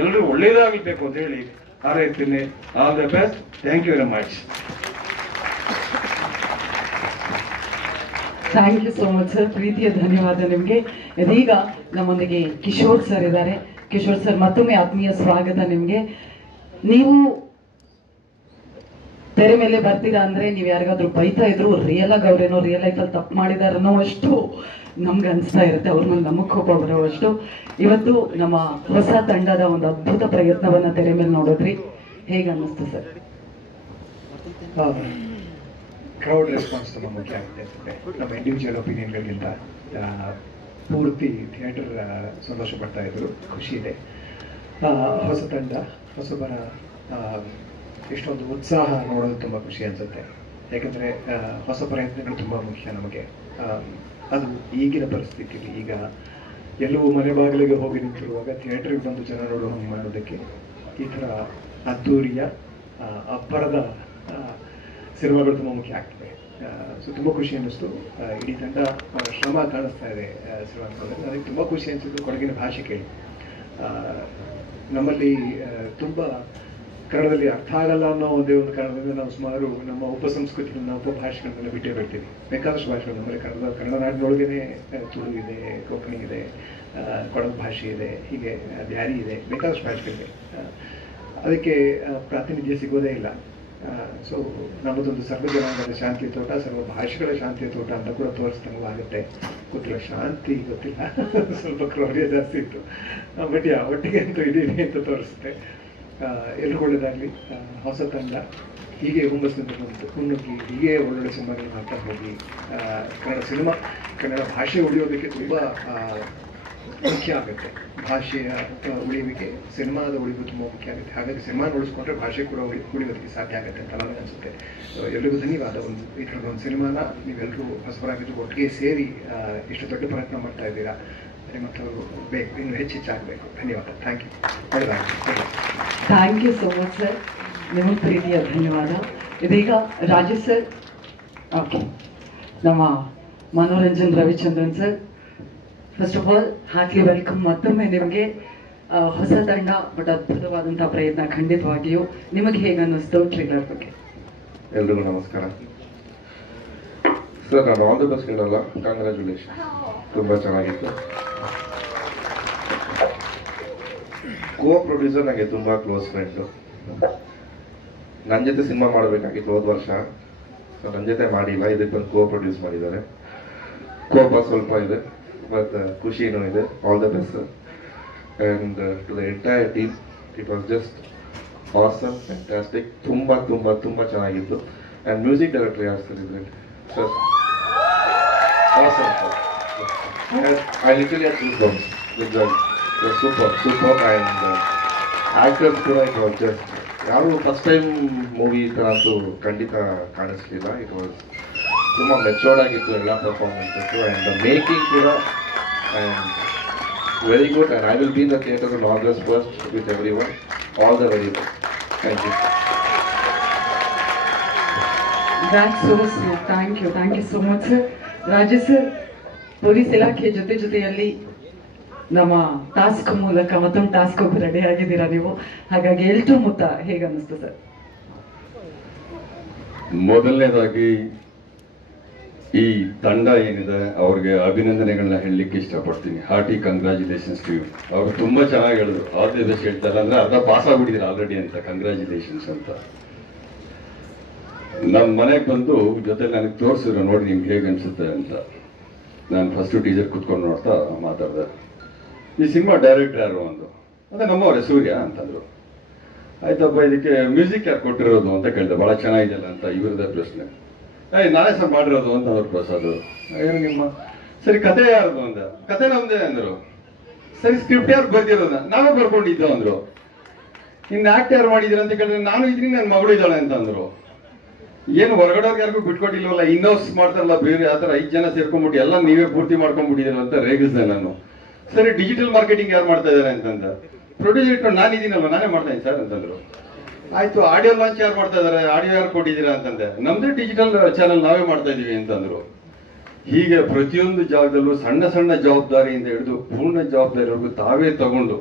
ಎಲ್ಲರೂ ಒಳ್ಳೇದಾಗಬೇಕು ಅಂತ ಹೇಳಿ ಹಾರೈಸ್ತೀನಿ. All the best. Thank you very much. Thank you so much sir. ಪ್ರೀತಿಯ ಧನ್ಯವಾದ ನಿಮಗೆ. ಇದೀಗ ನಮ್ಮೊಂದಿಗೆ ಕಿಶೋರ್ ಸರ್ ಇದ್ದಾರೆ. ಕಿಶೋರ್ ಸರ್, ಮತ್ತೊಮ್ಮೆ ಆತ್ಮೀಯ ಸ್ವಾಗತ ನಿಮಗೆ. ನೀವು ತೆರೆ ಮೇಲೆ ಬರ್ತೀರಾ ಅಂದ್ರೆ ನೀವು ಯಾರಿಗಾದ್ರೂ ಬೈತಾ ಇದ್ರು ರಿಯಲ್ ಆಗಿ ಅವ್ರೇನೋ ರಿಯಲ್ ಲೈಫಲ್ಲಿ ತಪ್ಪು ಮಾಡಿದಾರನ್ನೋ ಅಷ್ಟು ನಮ್ಗೆ ಅನಿಸ್ತಾ ಇರುತ್ತೆ. ಅವ್ರ ಮೇಲೆ ನಮಗ್ ಕೋಪ ಬರೋ ಅಷ್ಟು. ಇವತ್ತು ನಮ್ಮ ಹೊಸ ತಂಡದ ಒಂದು ಅದ್ಭುತ ಪ್ರಯತ್ನವನ್ನ ತೆರೆ ಮೇಲೆ ನೋಡಿದ್ರಿ, ಹೇಗೆ ಅನ್ನಿಸ್ತು ಸರ್? ಕ್ರೌಡ್ ರೆಸ್ಪಾನ್ಸ್ ತುಂಬ ಮುಖ್ಯ ಆಗುತ್ತೆ ಅನ್ಸುತ್ತೆ. ನಮ್ಮ ಇಂಡಿವಿಜುವಲ್ ಒಪಿನಿಯನ್ಗಳಿಗಿಂತ ಪೂರ್ತಿ ಥಿಯೇಟರ್ ಸಂತೋಷ ಪಡ್ತಾ ಇದ್ರು, ಖುಷಿ ಇದೆ. ಹೊಸ ತಂಡ, ಹೊಸಬರ ಇಷ್ಟೊಂದು ಉತ್ಸಾಹ ನೋಡೋದು ತುಂಬ ಖುಷಿ ಅನಿಸುತ್ತೆ. ಯಾಕಂದರೆ ಹೊಸ ಪ್ರಯತ್ನಗಳು ತುಂಬ ಮುಖ್ಯ ನಮಗೆ. ಅದು ಈಗಿನ ಪರಿಸ್ಥಿತಿಯಲ್ಲಿ, ಈಗ ಎಲ್ಲವೂ ಮನೆ ಬಾಗಿಲಿಗೆ ಹೋಗಿ ನಿಂತಿರುವಾಗ ಥಿಯೇಟ್ರಿಗೆ ಬಂದು ಜನ ನೋಡೋ ಹಂಗೆ ಮಾಡೋದಕ್ಕೆ ಈ ಥರ ಅದ್ದೂರಿಯ ಅಬ್ಬರದ ಸಿನಿಮಾಗಳು ತುಂಬ ಮುಖ್ಯ ಆಗ್ತದೆ. ಸೊ ತುಂಬ ಖುಷಿ ಅನ್ನಿಸ್ತು. ಇಡೀ ತಂಡ ಶ್ರಮ ಕಾಣಿಸ್ತಾ ಇದೆ ಸಿನಿಮಾ ನೋಡಿದ್ರೆ. ನನಗೆ ತುಂಬ ಖುಷಿ ಅನಿಸಿದ್ದು ಕೊಡಗಿನ ಭಾಷೆ ಕೇಳಿ. ನಮ್ಮಲ್ಲಿ ತುಂಬ ಕನ್ನಡದಲ್ಲಿ ಅರ್ಥ ಆಗಲ್ಲ ಅನ್ನೋ ಒಂದೇ ಒಂದು ಕಾರಣದಿಂದ ನಾವು ಸುಮಾರು ನಮ್ಮ ಉಪಸಂಸ್ಕೃತಿಗಳನ್ನ, ಉಪಭಾಷೆಗಳನ್ನೆಲ್ಲ ಬಿಟ್ಟೇ ಬಿಡ್ತೀವಿ. ಬೇಕಾದಷ್ಟು ಭಾಷೆಗಳು ನಮ್ಮಲ್ಲಿ ಕನ್ನಡ ನಾಡಿನೊಳಗೇನೆ ತುಳು ಇದೆ, ಕೊಂಕಣಿ ಇದೆ, ಕೊಡಗು ಭಾಷೆ ಇದೆ, ಹೀಗೆ ಬ್ಯಾರಿ ಇದೆ, ಬೇಕಾದಷ್ಟು ಭಾಷೆಗಳಿವೆ. ಅದಕ್ಕೆ ಪ್ರಾತಿನಿಧ್ಯ ಸಿಗೋದೇ ಇಲ್ಲ. ಸೊ ನಮ್ಮದೊಂದು ಸರ್ವ ಜನಾಂಗದ ಶಾಂತಿ ತೋಟ, ಸರ್ವ ಭಾಷೆಗಳ ಶಾಂತಿ ತೋಟ ಅಂತ ಕೂಡ ತೋರಿಸ್ದಂಗಾಗುತ್ತೆ. ಗೊತ್ತಿಲ್ಲ, ಶಾಂತಿ ಗೊತ್ತಿಲ್ಲ, ಸ್ವಲ್ಪ ಕ್ರೌರ್ಯ ಜಾಸ್ತಿ ಇತ್ತು, ಬಟ್ ಒಟ್ಟಿಗೆ ಅಂತೂ ಇದೀವಿ ಅಂತ ತೋರಿಸುತ್ತೆ. ಎಲ್ರಿಗೂ ಒಳ್ಳೆಯದಾಗಲಿ. ಹೊಸ ತಂಡ ಹೀಗೆ ಹುಮ್ಮಸ್ಸಿನಿಂದ ಮುನ್ನುಗ್ಗಿ ಹೀಗೆ ಒಳ್ಳೊಳ್ಳೆ ಸಿನಿಮಾಗಳು ಮಾಡ್ತಾ ಹೋಗಿ ಕನ್ನಡ ಭಾಷೆ ಉಳಿಯೋದಕ್ಕೆ ತುಂಬ ಮುಖ್ಯ ಆಗುತ್ತೆ. ಭಾಷೆಯ ಉಳಿಯುವಿಕೆ, ಸಿನಿಮಾದ ಉಳಿವು ತುಂಬ ಮುಖ್ಯ ಆಗುತ್ತೆ. ಹಾಗಾಗಿ ಸಿನಿಮಾ ಉಳಿಸ್ಕೊಂಡ್ರೆ ಭಾಷೆ ಕೂಡ ಉಳಿಯೋದಕ್ಕೆ ಸಾಧ್ಯ ಆಗುತ್ತೆ ಅಂತ ನನಗೆ ಅನಿಸುತ್ತೆ. ಎಲ್ರಿಗೂ ಧನ್ಯವಾದ. ಈ ಥರದ ಒಂದು ಸಿನಿಮಾನ ನೀವೆಲ್ಲರೂ ಹೊಸಬರಾಗಿದ್ದು ಒಟ್ಟಿಗೆ ಸೇರಿ ಇಷ್ಟು ದೊಡ್ಡ ಪ್ರಯತ್ನ ಮಾಡ್ತಾ ಇದ್ದೀರಾ. ಮತ್ತು ಬೇಕು, ಇನ್ನು ಹೆಚ್ಚಾಗಬೇಕು. ಧನ್ಯವಾದ. Thank you. Thank you so much sir. ನಿಮಗೆ ಪ್ರೀತಿಯ ಧನ್ಯವಾದ. ಇದೀಗ ರಾಜೇಶ್ ಸರ್, ಓಕೆ, ನಮ್ಮ Manoranjan Ravichandran sir, first of all heartly welcome ಮತ್ತೊಮ್ಮೆ ನಿಮಗೆ. ಹೊಸ ತಂಡ, ಬಟ್ ಅದ್ಭುತವಾದಂಥ ಪ್ರಯತ್ನ ಖಂಡಿತವಾಗಿಯೂ. ನಿಮಗೆ ಹೇಗೆ ಅನ್ನಿಸ್ತು ಟ್ರೇಲರ್ ಬಗ್ಗೆ? ಎಲ್ರಿಗೂ ನಮಸ್ಕಾರ ಸರ್. ನಾನು ಆಲ್ ದಿ ಬೆಸ್ಟ್ ಹೇಳಲ್ಲ, ಕಂಗ್ರ್ಯಾಚುಲೇಷನ್. ತುಂಬ ಚೆನ್ನಾಗಿತ್ತು. ಕೋ ಪ್ರೊಡ್ಯೂಸರ್ ನನಗೆ ತುಂಬ ಕ್ಲೋಸ್ ಫ್ರೆಂಡು. ನನ್ನ ಜೊತೆ ಸಿನಿಮಾ ಮಾಡಬೇಕಾಗಿತ್ತು ಹೋದ ವರ್ಷ, ಸೊ ನನ್ನ ಜೊತೆ ಮಾಡಿಲ್ಲ. ಇದಕ್ಕೆ ಬಂದು ಕೋ ಪ್ರೊಡ್ಯೂಸ್ ಮಾಡಿದ್ದಾರೆ. ಕೋಪ ಸ್ವಲ್ಪ ಇದೆ, ಬಟ್ ಖುಷಿನೂ ಇದೆ. All the best sir. And to the entire team, it was just awesome, fantastic. ತುಂಬ ತುಂಬ ತುಂಬ ಚೆನ್ನಾಗಿತ್ತು. ಆ್ಯಂಡ್ ಮ್ಯೂಸಿಕ್ ಡೈರೆಕ್ಟರ್ ಯಾರು ಸರ್ ಇದ್ರೆ sir? Awesome sir. I literally had goosebumps. Super. And actors ಕೂಡ it was just ಯಾರು first time movie ಥರ ಅಂತೂ ಖಂಡಿತ ಕಾಣಿಸ್ಲಿಲ್ಲ. ಇಟ್ ವಾಸ್ ತುಂಬ ಮೆಚೋರ್ಡ್ ಆಗಿತ್ತು ಎಲ್ಲ ಪರ್ಫಾರ್ಮೆನ್ಸಸ್ಸು. ಆ್ಯಂಡ್ ದ ಮೇಕಿಂಗ್ ಕೂಡ and very good. And I will be in the theatre on August 1st with everyone. All the very best. Thank you. That's so sweet. Thank you so much sir. Rajesh sir, police ಇಲಾಖೆ ಜೊತೆಯಲ್ಲಿ ನಮ್ಮ task ಮೂಲಕ ಮತ್ತೊಂದು task ready ಆಗಿದ್ದೀರಾ ನೀವು. ಹಾಗಾಗಿ ಎಲ್ಟು ಮುತ್ತ ಹೇಗೆ ಅನ್ನಿಸ್ತು ಸರ್? ಮೊದಲನೇದಾಗಿ ಈ ತಂಡ ಏನಿದೆ ಅವ್ರಿಗೆ ಅಭಿನಂದನೆಗಳನ್ನ ಹೇಳಲಿಕ್ಕೆ ಇಷ್ಟಪಡ್ತೀನಿ. Hearty congratulations to you. ಅವರು ತುಂಬ ಚೆನ್ನಾಗಿ ಹೇಳಿದ್ರು. ಆಲ್ ದಿ ಬೆಸ್ಟ್ ಹೇಳ್ತಾರೆ ಅಂದರೆ ಅರ್ಧ ಪಾಸ್ ಆಗ್ಬಿಟ್ಟಿದ್ರು ಆಲ್ರೆಡಿ ಅಂತ. ಕಂಗ್ರ್ಯಾಚುಲೇಷನ್ಸ್ ಅಂತ. ನಮ್ಮ ಮನೆಗೆ ಬಂದು ಜೊತೆ ನನಗೆ ತೋರಿಸಿದ್ರು, ನೋಡಿ ನಿಮ್ಗೆ ಹೇಗೆ ಅನಿಸುತ್ತೆ ಅಂತ. ನಾನು ಫಸ್ಟು ಟೀಚರ್ ಕೂತ್ಕೊಂಡು ನೋಡ್ತಾ ಮಾತಾಡಿದೆ. ಈ ಸಿನಿಮಾ ಡೈರೆಕ್ಟರ್ ಯಾರು ಅಂದು. ಅದೇ ನಮ್ಮವರೇ ಸೂರ್ಯ ಅಂತಂದರು. ಆಯ್ತಪ್ಪ, ಇದಕ್ಕೆ ಮ್ಯೂಸಿಕ್ ಯಾರು ಕೊಟ್ಟಿರೋದು ಅಂತ ಕೇಳಿದೆ. ಭಾಳ ಚೆನ್ನಾಗಿದೆಯಲ್ಲ ಅಂತ ಇವ್ರದ್ದೇ ಪ್ರಶ್ನೆ. ನಾನೇ ಸರ್ ಮಾಡಿರೋದು ಅಂತ ಅವ್ರು ಪ್ರಸಾದ್. ಏನು ನಿಮ್ಮ ಸರಿ ಕತೆ ಯಾರ್ದು ಅಂದ. ಕತೆ ನಮ್ದೇ ಅಂದರು. ಸರಿ ಸ್ಕ್ರಿಪ್ಟ್ ಯಾರು ಬರ್ದಿರೋದ? ನಾವೇ ಬರ್ಕೊಂಡಿದ್ದು ಅಂದರು. ಇನ್ನು ಆಕ್ಟ್ ಯಾರು ಮಾಡಿದ್ದೀರ ಅಂತ ಕೇಳಿದ್ರೆ ನಾನು ಇದ್ದೀನಿ, ನನ್ನ ಮಗಳು ಇದ್ದಾಳೆ ಅಂತ ಅಂದರು. ಏನು ಹೊರಗಡೆಯವ್ರಿಗೆ ಯಾರಿಗೂ ಬಿಟ್ಕೊಟ್ಟಿಲ್ವಲ್ಲ, ಇನ್ನೋಸ್ ಮಾಡ್ತಾರಲ್ಲ ಬೇರೆ, ಆ ಥರ 5 ಜನ ಸೇರ್ಕೊಂಡ್ಬಿಟ್ಟು ಎಲ್ಲ ನೀವೇ ಪೂರ್ತಿ ಮಾಡ್ಕೊಂಡ್ಬಿಟ್ಟಿದ್ದೀರ ಅಂತ ರೇಗಿಸ್ದೆ ನಾನು. ಸರಿ ಡಿಜಿಟಲ್ ಮಾರ್ಕೆಟಿಂಗ್ ಯಾರು ಮಾಡ್ತಾ ಇದ್ದಾರೆ ಅಂತಂದ. ಪ್ರೊಡ್ಯೂಸರ್ ಇಟ್ಕೊಂಡು ನಾನು ಇದೀನಲ್ವ, ನಾನೇ ಮಾಡ್ತಾ ಇದ್ದೀನಿ ಸರ್ ಅಂತಂದ್ರು. ಆಯ್ತು, ಆಡಿಯೋ ಲಾಂಚ್ ಯಾರು ಮಾಡ್ತಾ ಇದ್ದಾರೆ, ಆಡಿಯೋ ಯಾರು ಕೊಟ್ಟಿದ್ದೀರಾ ಅಂತಂದೆ. ನಮ್ದೇ ಡಿಜಿಟಲ್ ಚಾನಲ್ ನಾವೇ ಮಾಡ್ತಾ ಇದೀವಿ ಅಂತಂದ್ರು. ಹೀಗೆ ಪ್ರತಿಯೊಂದು ಜಾಗದಲ್ಲೂ ಸಣ್ಣ ಸಣ್ಣ ಜವಾಬ್ದಾರಿಯಿಂದ ಹಿಡಿದು ಪೂರ್ಣ ಜವಾಬ್ದಾರಿವರೆಗೂ ತಾವೇ ತಗೊಂಡು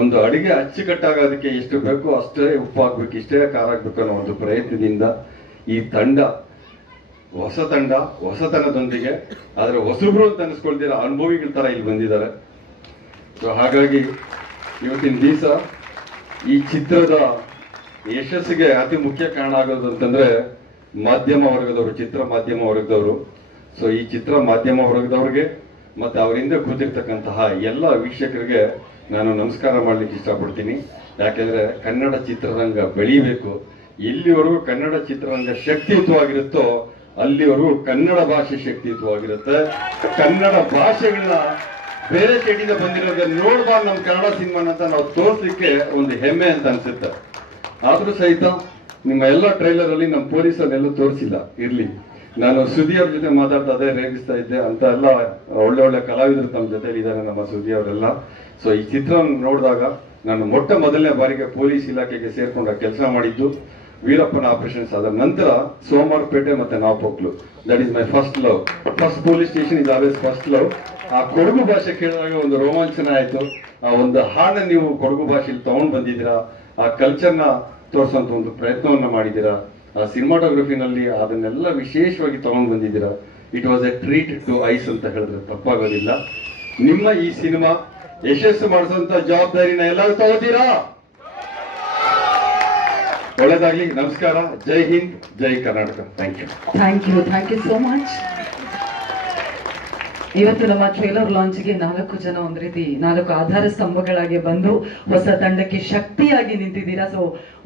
ಒಂದು ಅಡಿಗೆ ಅಚ್ಚುಕಟ್ಟಾಗೋದಕ್ಕೆ ಎಷ್ಟು ಬೇಕೋ ಅಷ್ಟೇ ಉಪ್ಪು ಹಾಕ್ಬೇಕು, ಇಷ್ಟೇ ಖಾರ ಹಾಕ್ಬೇಕು ಅನ್ನೋ ಒಂದು ಪ್ರಯತ್ನದಿಂದ ಈ ತಂಡ ಹೊಸತನದೊಂದಿಗೆ, ಆದರೆ ಹೊಸಬ್ರು ಅಂತ ಅನಿಸ್ಕೊಳ್ತೀರ ಅನುಭವಿಗಳ ಥರ ಇಲ್ಲಿ ಬಂದಿದ್ದಾರೆ. ಸೊ ಹಾಗಾಗಿ ಇವತ್ತಿನ ದಿವಸ ಈ ಚಿತ್ರದ ಯಶಸ್ಸಿಗೆ ಅತಿ ಮುಖ್ಯ ಕಾರಣ ಆಗೋದು ಅಂತಂದ್ರೆ ಮಾಧ್ಯಮ ವರ್ಗದವರು, ಚಿತ್ರ ಮಾಧ್ಯಮ ವರ್ಗದವರು. ಸೊ ಈ ಚಿತ್ರ ಮಾಧ್ಯಮ ವರ್ಗದವ್ರಿಗೆ ಮತ್ತೆ ಅವರಿಂದ ಕೂತಿರ್ತಕ್ಕಂತಹ ಎಲ್ಲ ವೀಕ್ಷಕರಿಗೆ ನಾನು ನಮಸ್ಕಾರ ಮಾಡ್ಲಿಕ್ಕೆ ಇಷ್ಟಪಡ್ತೀನಿ. ಯಾಕೆಂದ್ರೆ ಕನ್ನಡ ಚಿತ್ರರಂಗ ಬೆಳೀಬೇಕು. ಎಲ್ಲಿವರೆಗೂ ಕನ್ನಡ ಚಿತ್ರರಂಗ ಶಕ್ತಿಯುತವಾಗಿರುತ್ತೋ ಅಲ್ಲಿವರೆಗೂ ಕನ್ನಡ ಭಾಷೆ ಶಕ್ತಿಯುತವಾಗಿರುತ್ತೆ. ಕನ್ನಡ ಭಾಷೆಗಳನ್ನ ಬೇರೆ ಸ್ಟೇಟಿಂದ ಬಂದಿರೋದನ್ನ ನೋಡ್ಬಾರ್ದು ನಮ್ಮ ಕನ್ನಡ ಸಿನಿಮಾನ ಅಂತ ನಾವು ತೋರಿಸ್ಲಿಕ್ಕೆ ಒಂದು ಹೆಮ್ಮೆ ಅಂತ ಅನ್ಸುತ್ತೆ. ಆದ್ರೂ ಸಹಿತ ನಿಮ್ಮ ಎಲ್ಲ ಟ್ರೈಲರ್ ಅಲ್ಲಿ ನಮ್ಮ ಪೊಲೀಸನ್ನೆಲ್ಲೂ ತೋರಿಸಿಲ್ಲ. ಇರ್ಲಿ, ನಾನು ಸುದಿ ಅವ್ರ ಜೊತೆ ಮಾತಾಡ್ತಾ ಇದ್ದೆ, ರೇಗಿಸ್ತಾ ಇದ್ದೆ ಅಂತ ಎಲ್ಲ ಒಳ್ಳೆ ಕಲಾವಿದರು ನಮ್ಮ ಜೊತೆಲಿ ಇದ್ದಾರೆ, ನಮ್ಮ ಸುದಿ ಅವರೆಲ್ಲ. ಸೊ ಈ ಚಿತ್ರ ನೋಡಿದಾಗ ನಾನು ಮೊದಲನೇ ಬಾರಿಗೆ ಪೊಲೀಸ್ ಇಲಾಖೆಗೆ ಸೇರ್ಕೊಂಡ ಕೆಲಸ ಮಾಡಿದ್ದು ವೀರಪ್ಪನ ಆಪರೇಷನ್ಸ್ ಆದ ನಂತರ ಸೋಮವಾರಪೇಟೆ ಮತ್ತೆ Napoklu. That is my first love. First police station is always first love. ಆ ಕೊಡಗು ಭಾಷೆ ಕೇಳಿದಾಗ ಒಂದು ರೋಮಾಂಚನ ಆಯ್ತು. ಆ ಒಂದು ಹಾಡನ್ನ ನೀವು ಕೊಡಗು ಭಾಷೆಯಲ್ಲಿ ತಗೊಂಡ್ ಬಂದಿದ್ದೀರಾ, ಆ ಕಲ್ಚರ್ನ ತೋರಿಸುವಂತ ಒಂದು ಪ್ರಯತ್ನವನ್ನ ಮಾಡಿದ್ದೀರಾ. ಆ ಸಿನಿಮಾಟೋಗ್ರಫಿನಲ್ಲಿ ಅದನ್ನೆಲ್ಲ ವಿಶೇಷವಾಗಿ ತಗೊಂಡ್ ಬಂದಿದ್ದೀರಾ. It was a treat to eyes ಅಂತ ಹೇಳಿದ್ರೆ ತಪ್ಪಾಗೋದಿಲ್ಲ. ನಿಮ್ಮ ಈ ಸಿನಿಮಾ ಯಶಸ್ಸು ಮಾಡಿಸುವಂತ ಜವಾಬ್ದಾರಿನ ಎಲ್ಲರೂ ತಗೋತೀರಾ? ಒಳ್ಳೆದಾಗ್ಲಿ. ನಮಸ್ಕಾರ. Jai Hind, Jai Karnataka. Thank you. Thank you so much. ಇವತ್ತು ನಮ್ಮ ಟ್ರೇಲರ್ ಲಾಂಚ್ಗೆ 4 ಜನ ಒಂದ್ ರೀತಿ 4 ಆಧಾರ ಸ್ತಂಭಗಳಾಗಿ ಬಂದು ಹೊಸ ತಂಡಕ್ಕೆ ಶಕ್ತಿಯಾಗಿ ನಿಂತಿದ್ದೀರಾ. ಸೊ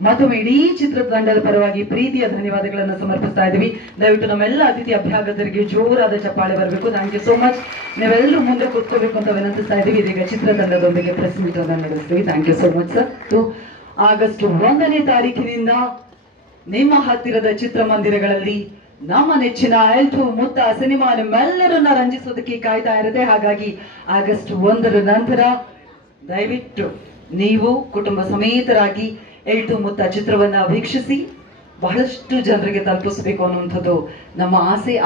ಮತ್ತೊಮ್ಮೆ ಇಡೀ ಚಿತ್ರತಂಡದ ಪರವಾಗಿ ಪ್ರೀತಿಯ ಧನ್ಯವಾದಗಳನ್ನು ಸಮರ್ಪಿಸ್ತಾ ಇದ್ದೀವಿ. ದಯವಿಟ್ಟು ನಮ್ಮೆಲ್ಲ ಅತಿಥಿ ಅಭ್ಯಾಗತರಿಗೆ ಜೋರಾದ ಚಪ್ಪಾಳೆ ಬರಬೇಕು. Thank you so much. ನೀವೆಲ್ಲರೂ ಮುಂದೆ ಕೂತ್ಕೋಬೇಕು ಅಂತ ವಿನಂತಿಸ್ತಾ ಇದ್ದೀವಿ. ಇದೀಗ ಚಿತ್ರತಂಡದೊಂದಿಗೆ ಪ್ರೆಸ್ ಮೀಟ್ ಅನ್ನು ನಡೆಸ್ತೀವಿ. Thank you so much sir. August 1ನೇ ತಾರೀಕಿನಿಂದ ನಿಮ್ಮ ಹತ್ತಿರದ ಚಿತ್ರಮಂದಿರಗಳಲ್ಲಿ ನಮ್ಮ ನೆಚ್ಚಿನ ಎಲ್ಟು ಮುತ್ತ ಸಿನಿಮಾ ನಿಮ್ಮೆಲ್ಲರನ್ನ ರಂಜಿಸೋದಕ್ಕೆ ಕಾಯ್ತಾ ಇರುತ್ತೆ. ಹಾಗಾಗಿ ಆಗಸ್ಟ್ 1ರ ನಂತರ ದಯವಿಟ್ಟು ನೀವು ಕುಟುಂಬ ಸಮೇತರಾಗಿ ಎಲ್ಟು ಮುತ್ತ ಚಿತ್ರವನ್ನ ವೀಕ್ಷಿಸಿ ಬಹಳಷ್ಟು ಜನರಿಗೆ ತಲುಪಿಸಬೇಕು ಅನ್ನುವಂಥದ್ದು ನಮ್ಮ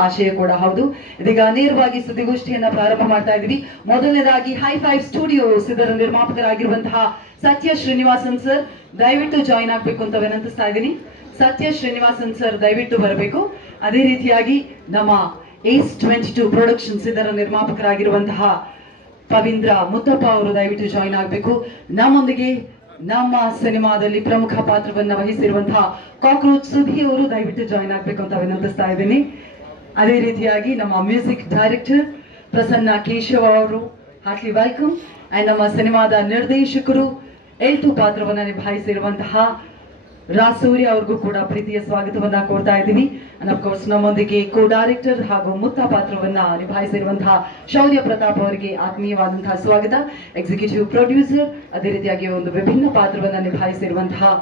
ಆಶಯ ಕೂಡ ಹೌದು. ಇದೀಗ ನೇರವಾಗಿ ಸುದ್ದಿಗೋಷ್ಠಿಯನ್ನ ಪ್ರಾರಂಭ ಮಾಡ್ತಾ ಇದ್ದೀವಿ. ಮೊದಲನೇದಾಗಿ ಹೈ5 ಸ್ಟುಡಿಯೋಸ್ ಇದರ ನಿರ್ಮಾಪಕರಾಗಿರುವಂತಹ ಸತ್ಯ ಶ್ರೀನಿವಾಸನ್ ಸರ್ ದಯವಿಟ್ಟು ಜಾಯಿನ್ ಆಗ್ಬೇಕು ಅಂತ ವಿನಂತಿಸ್ತಾ ಇದ್ದೀನಿ. ಸತ್ಯ ಶ್ರೀನಿವಾಸನ್ ಸರ್ ದಯವಿಟ್ಟು ಬರಬೇಕು. ಅದೇ ರೀತಿಯಾಗಿ ನಮ್ಮ ಏಸ್ 22 ಪ್ರೊಡಕ್ಷನ್ಸ್ ಇದರ ನಿರ್ಮಾಪಕರಾಗಿರುವಂತಹ ಪವೀಂದ್ರ ಮುತ್ತಪ್ಪ ಅವರು ದಯವಿಟ್ಟು ಜಾಯಿನ್ ಆಗಬೇಕು. ನಮ್ಮೊಂದಿಗೆ ನಮ್ಮ ಸಿನಿಮಾದಲ್ಲಿ ಪ್ರಮುಖ ಪಾತ್ರವನ್ನ ವಹಿಸಿರುವಂತಹ ಕಾಕ್ರೋಚ್ ಸುಧಿ ಅವರು ದಯವಿಟ್ಟು ಜಾಯಿನ್ ಆಗ್ಬೇಕು ಅಂತ ವಿನಂತಿಸ್ತಾ ಇದ್ದೀನಿ. ಅದೇ ರೀತಿಯಾಗಿ ನಮ್ಮ ಮ್ಯೂಸಿಕ್ ಡೈರೆಕ್ಟರ್ ಪ್ರಸನ್ನ ಕೇಶವ ಅವರು ಹಾರ್ಟ್ಲಿ ವೆಲ್ಕಮ್. ಅಂಡ್ ನಮ್ಮ ಸಿನಿಮಾದ ನಿರ್ದೇಶಕರು ಎಲ್ಟು ಪಾತ್ರವನ್ನ ನಿಭಾಯಿಸಿರುವಂತಹ ರಾಸೂರಿ ಅವ್ರಿಗೂ ಕೂಡ ಪ್ರೀತಿಯ ಸ್ವಾಗತವನ್ನ ಕೋರ್ತಾ ಇದ್ದೀವಿ. ಅಂಡ್ ಅಫ್ಕೋರ್ಸ್ ನಮ್ಮೊಂದಿಗೆ ಕೋ ಡೈರೆಕ್ಟರ್ ಹಾಗೂ ಮುತ್ತ ಪಾತ್ರವನ್ನ ನಿಭಾಯಿಸಿರುವಂತಹ ಶೌರ್ಯ ಪ್ರತಾಪ್ ಅವರಿಗೆ ಆತ್ಮೀಯವಾದಂತಹ ಸ್ವಾಗತ. ಎಕ್ಸಿಕ್ಯೂಟಿವ್ ಪ್ರೊಡ್ಯೂಸರ್ ಅದೇ ರೀತಿಯಾಗಿ ಒಂದು ವಿಭಿನ್ನ ಪಾತ್ರವನ್ನ ನಿಭಾಯಿಸಿರುವಂತಹ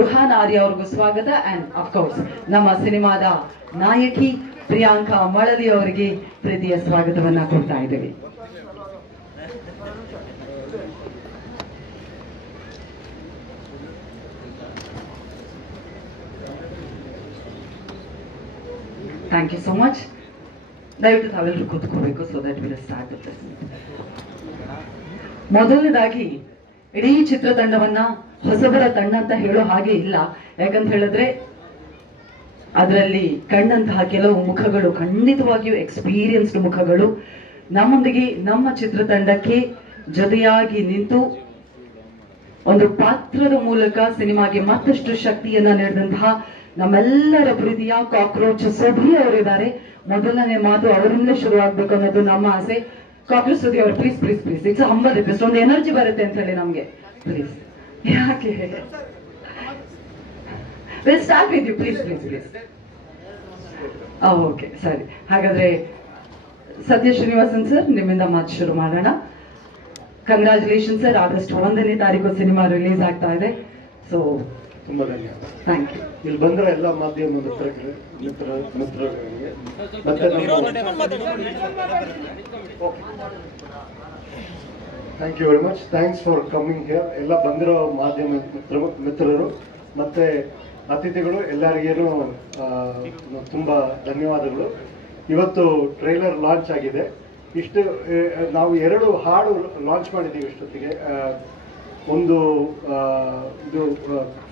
ರುಹಾನ್ ಆರ್ಯ ಅವ್ರಿಗೂ ಸ್ವಾಗತ. ಅಂಡ್ ಅಫ್ಕೋರ್ಸ್ ನಮ್ಮ ಸಿನಿಮಾದ ನಾಯಕಿ ಪ್ರಿಯಾಂಕಾ ಮಳಲಿ ಅವರಿಗೆ ಪ್ರೀತಿಯ ಸ್ವಾಗತವನ್ನ ಕೊಡ್ತಾ ಇದ್ದೀವಿ. Thank you so much. ದಯವಿಟ್ಟು ತಾವೆಲ್ಲರೂ ಕೂತ್ಕೋಬೇಕು. So that will start with this. ಮೊದಲನೇದಾಗಿ ಇಡೀ ಚಿತ್ರತಂಡವನ್ನ ಹೊಸಬರ ತಂಡ ಅಂತ ಹೇಳೋ ಹಾಗೆ ಇಲ್ಲ. ಯಾಕಂತ ಹೇಳಿದ್ರೆ ಅದರಲ್ಲಿ ಕಂಡಂತಹ ಕೆಲವು ಮುಖಗಳು ಖಂಡಿತವಾಗಿಯೂ ಎಕ್ಸ್ಪೀರಿಯನ್ಸ್ಡ್ ಮುಖಗಳು ನಮ್ಮೊಂದಿಗೆ ನಮ್ಮ ಚಿತ್ರತಂಡಕ್ಕೆ ಜೊತೆಯಾಗಿ ನಿಂತು ಒಂದು ಪಾತ್ರದ ಮೂಲಕ ಸಿನಿಮಾಗೆ ಮತ್ತಷ್ಟು ಶಕ್ತಿಯನ್ನ ನೀಡಿದಂತಹ ನಮ್ಮೆಲ್ಲರ ಪ್ರೀತಿಯ ಕಾಕ್ರೋಚ್ ಸುಧಿ ಅವರಿದ್ದಾರೆ. ಮೊದಲನೇ ಮಾತು ಅವರಿಂದಲೇ ಶುರು ಆಗ್ಬೇಕು ಅನ್ನೋದು ನಮ್ಮ ಆಸೆ. ಕಾಕ್ರೋಚ್ ಸುಧಿ ಅವರು please please please it's humble request. ಒಂದು ಎನರ್ಜಿ ಬರುತ್ತೆ ಅಂತ ಹೇಳಿ ನಮ್ಗೆ ಪ್ಲೀಸ್. ಯಾಕೆ will start with you please please please. Okay ಸರಿ. ಹಾಗಾದ್ರೆ ಸತ್ಯ ಶ್ರೀನಿವಾಸನ್ ಸರ್ ನಿಮ್ಮಿಂದ ಮಾತು ಶುರು ಮಾಡೋಣ. Congratulation sir. ಆಗಸ್ಟ್ 1ನೇ ತಾರೀಕು ಸಿನಿಮಾ ರಿಲೀಸ್ ಆಗ್ತಾ ಇದೆ. ಸೊ ತುಂಬಾ ಧನ್ಯವಾದ. Thank you. ಇಲ್ಲಿ ಬಂದ್ರೆ ಎಲ್ಲ ಮಾಧ್ಯಮ ಮಿತ್ರಗಳಿಗೆ ಮತ್ತೆ thank you very much. Thanks for coming here. ಎಲ್ಲ ಬಂದಿರೋ ಮಾಧ್ಯಮ ಮಿತ್ರರು ಮತ್ತೆ ಅತಿಥಿಗಳು ಎಲ್ಲರಿಗೇನು ತುಂಬಾ ಧನ್ಯವಾದಗಳು. ಇವತ್ತು ಟ್ರೈಲರ್ ಲಾಂಚ್ ಆಗಿದೆ. ಇಷ್ಟು ನಾವು 2 ಹಾಡು ಲಾಂಚ್ ಮಾಡಿದ್ದೀವಿ ಇಷ್ಟೊತ್ತಿಗೆ. ಒಂದು ಇದು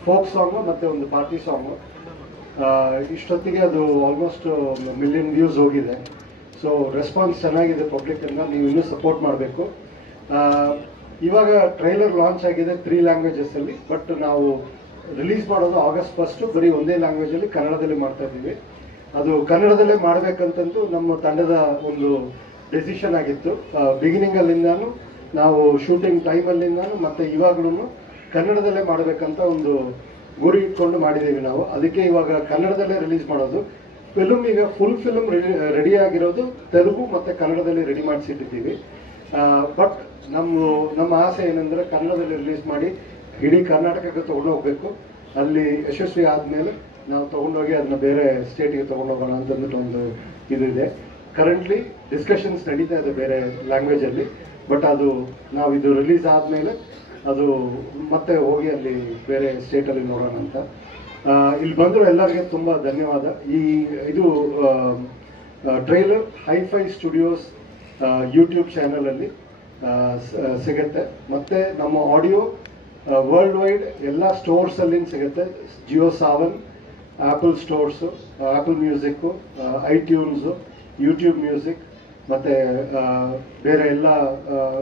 ಫೋಕ್ ಸಾಂಗು ಮತ್ತೆ ಒಂದು ಪಾರ್ಟಿ ಸಾಂಗು. ಇಷ್ಟೊತ್ತಿಗೆ ಅದು ಆಲ್ಮೋಸ್ಟ್ 1 ಮಿಲಿಯನ್ ವ್ಯೂಸ್ ಹೋಗಿದೆ. ಸೊ ರೆಸ್ಪಾನ್ಸ್ ಚೆನ್ನಾಗಿದೆ ಪಬ್ಲಿಕ್ ಇಂದ. ನೀವು ಇನ್ನೂ ಸಪೋರ್ಟ್ ಮಾಡಬೇಕು. ಇವಾಗ ಟ್ರೈಲರ್ ಲಾಂಚ್ ಆಗಿದೆ 3 ಲ್ಯಾಂಗ್ವೇಜಸ್ ಅಲ್ಲಿ. ಬಟ್ ನಾವು ರಿಲೀಸ್ ಮಾಡೋದು ಆಗಸ್ಟ್ 1 ಬರೀ ಒಂದೇ ಲ್ಯಾಂಗ್ವೇಜ್ ಅಲ್ಲಿ ಕನ್ನಡದಲ್ಲಿ ಮಾಡ್ತಾ ಇದ್ದೀವಿ. ಅದು ಕನ್ನಡದಲ್ಲೇ ಮಾಡ್ಬೇಕಂತಂದು ನಮ್ಮ ತಂಡದ ಒಂದು ಡೆಸಿಷನ್ ಆಗಿತ್ತು. ಬಿಗಿನಿಂಗ್ ಅಲ್ಲಿಂದಾನು ನಾವು ಶೂಟಿಂಗ್ ಟೈಮಲ್ಲಿಂದಾನು ಮತ್ತೆ ಇವಾಗ್ಲೂ ಕನ್ನಡದಲ್ಲೇ ಮಾಡಬೇಕಂತ ಒಂದು ಗುರಿ ಇಟ್ಕೊಂಡು ಮಾಡಿದ್ದೀವಿ ನಾವು. ಅದಕ್ಕೆ ಇವಾಗ ಕನ್ನಡದಲ್ಲೇ ರಿಲೀಸ್ ಮಾಡೋದು. ಫಿಲ್ಮ್ ಈಗ ಫುಲ್ ಫಿಲ್ಮ್ ರೆಡಿ ಆಗಿರೋದು ತೆಲುಗು ಮತ್ತೆ ಕನ್ನಡದಲ್ಲಿ ರೆಡಿ ಮಾಡಿಸಿಟ್ಟಿದ್ದೀವಿ. ಬಟ್ ನಮ್ಮ ಆಸೆ ಏನಂದ್ರೆ ಕನ್ನಡದಲ್ಲಿ ರಿಲೀಸ್ ಮಾಡಿ ಇಡೀ ಕರ್ನಾಟಕಕ್ಕೆ ತಗೊಂಡು ಹೋಗ್ಬೇಕು. ಅಲ್ಲಿ ಯಶಸ್ವಿ ಆದ್ಮೇಲೆ ನಾವು ತಗೊಂಡೋಗಿ ಅದನ್ನ ಬೇರೆ ಸ್ಟೇಟ್ಗೆ ತಗೊಂಡೋಗೋಣ ಅಂತಂದ್ಬಿಟ್ಟು ಒಂದು ಇದೆ. ಕರೆಂಟ್ಲಿ ಡಿಸ್ಕಷನ್ಸ್ ನಡೀತಾ ಇದೆ ಬೇರೆ ಲ್ಯಾಂಗ್ವೇಜ್ ಅಲ್ಲಿ. ಬಟ್ ಅದು ನಾವು ಇದು ರಿಲೀಸ್ ಆದ್ಮೇಲೆ ಅದು ಮತ್ತೆ ಹೋಗಿ ಅಲ್ಲಿ ಬೇರೆ ಸ್ಟೇಟಲ್ಲಿ ನೋಡೋಣ ಅಂತ. ಇಲ್ಲಿ ಬಂದರೂ ಎಲ್ಲರಿಗೆ ತುಂಬ ಧನ್ಯವಾದ. ಇದು ಟ್ರೈಲರ್ ಹೈ5 ಸ್ಟುಡಿಯೋಸ್ ಯೂಟ್ಯೂಬ್ ಚಾನಲಲ್ಲಿ ಸಿಗುತ್ತೆ. ಮತ್ತು ನಮ್ಮ ಆಡಿಯೋ ವರ್ಲ್ಡ್ ವೈಡ್ ಎಲ್ಲ ಸ್ಟೋರ್ಸಲ್ಲಿ ಸಿಗುತ್ತೆ. Jio Saavn, Apple stores, Apple music, iTunes, YouTube music ಮತ್ತು ಬೇರೆ ಎಲ್ಲ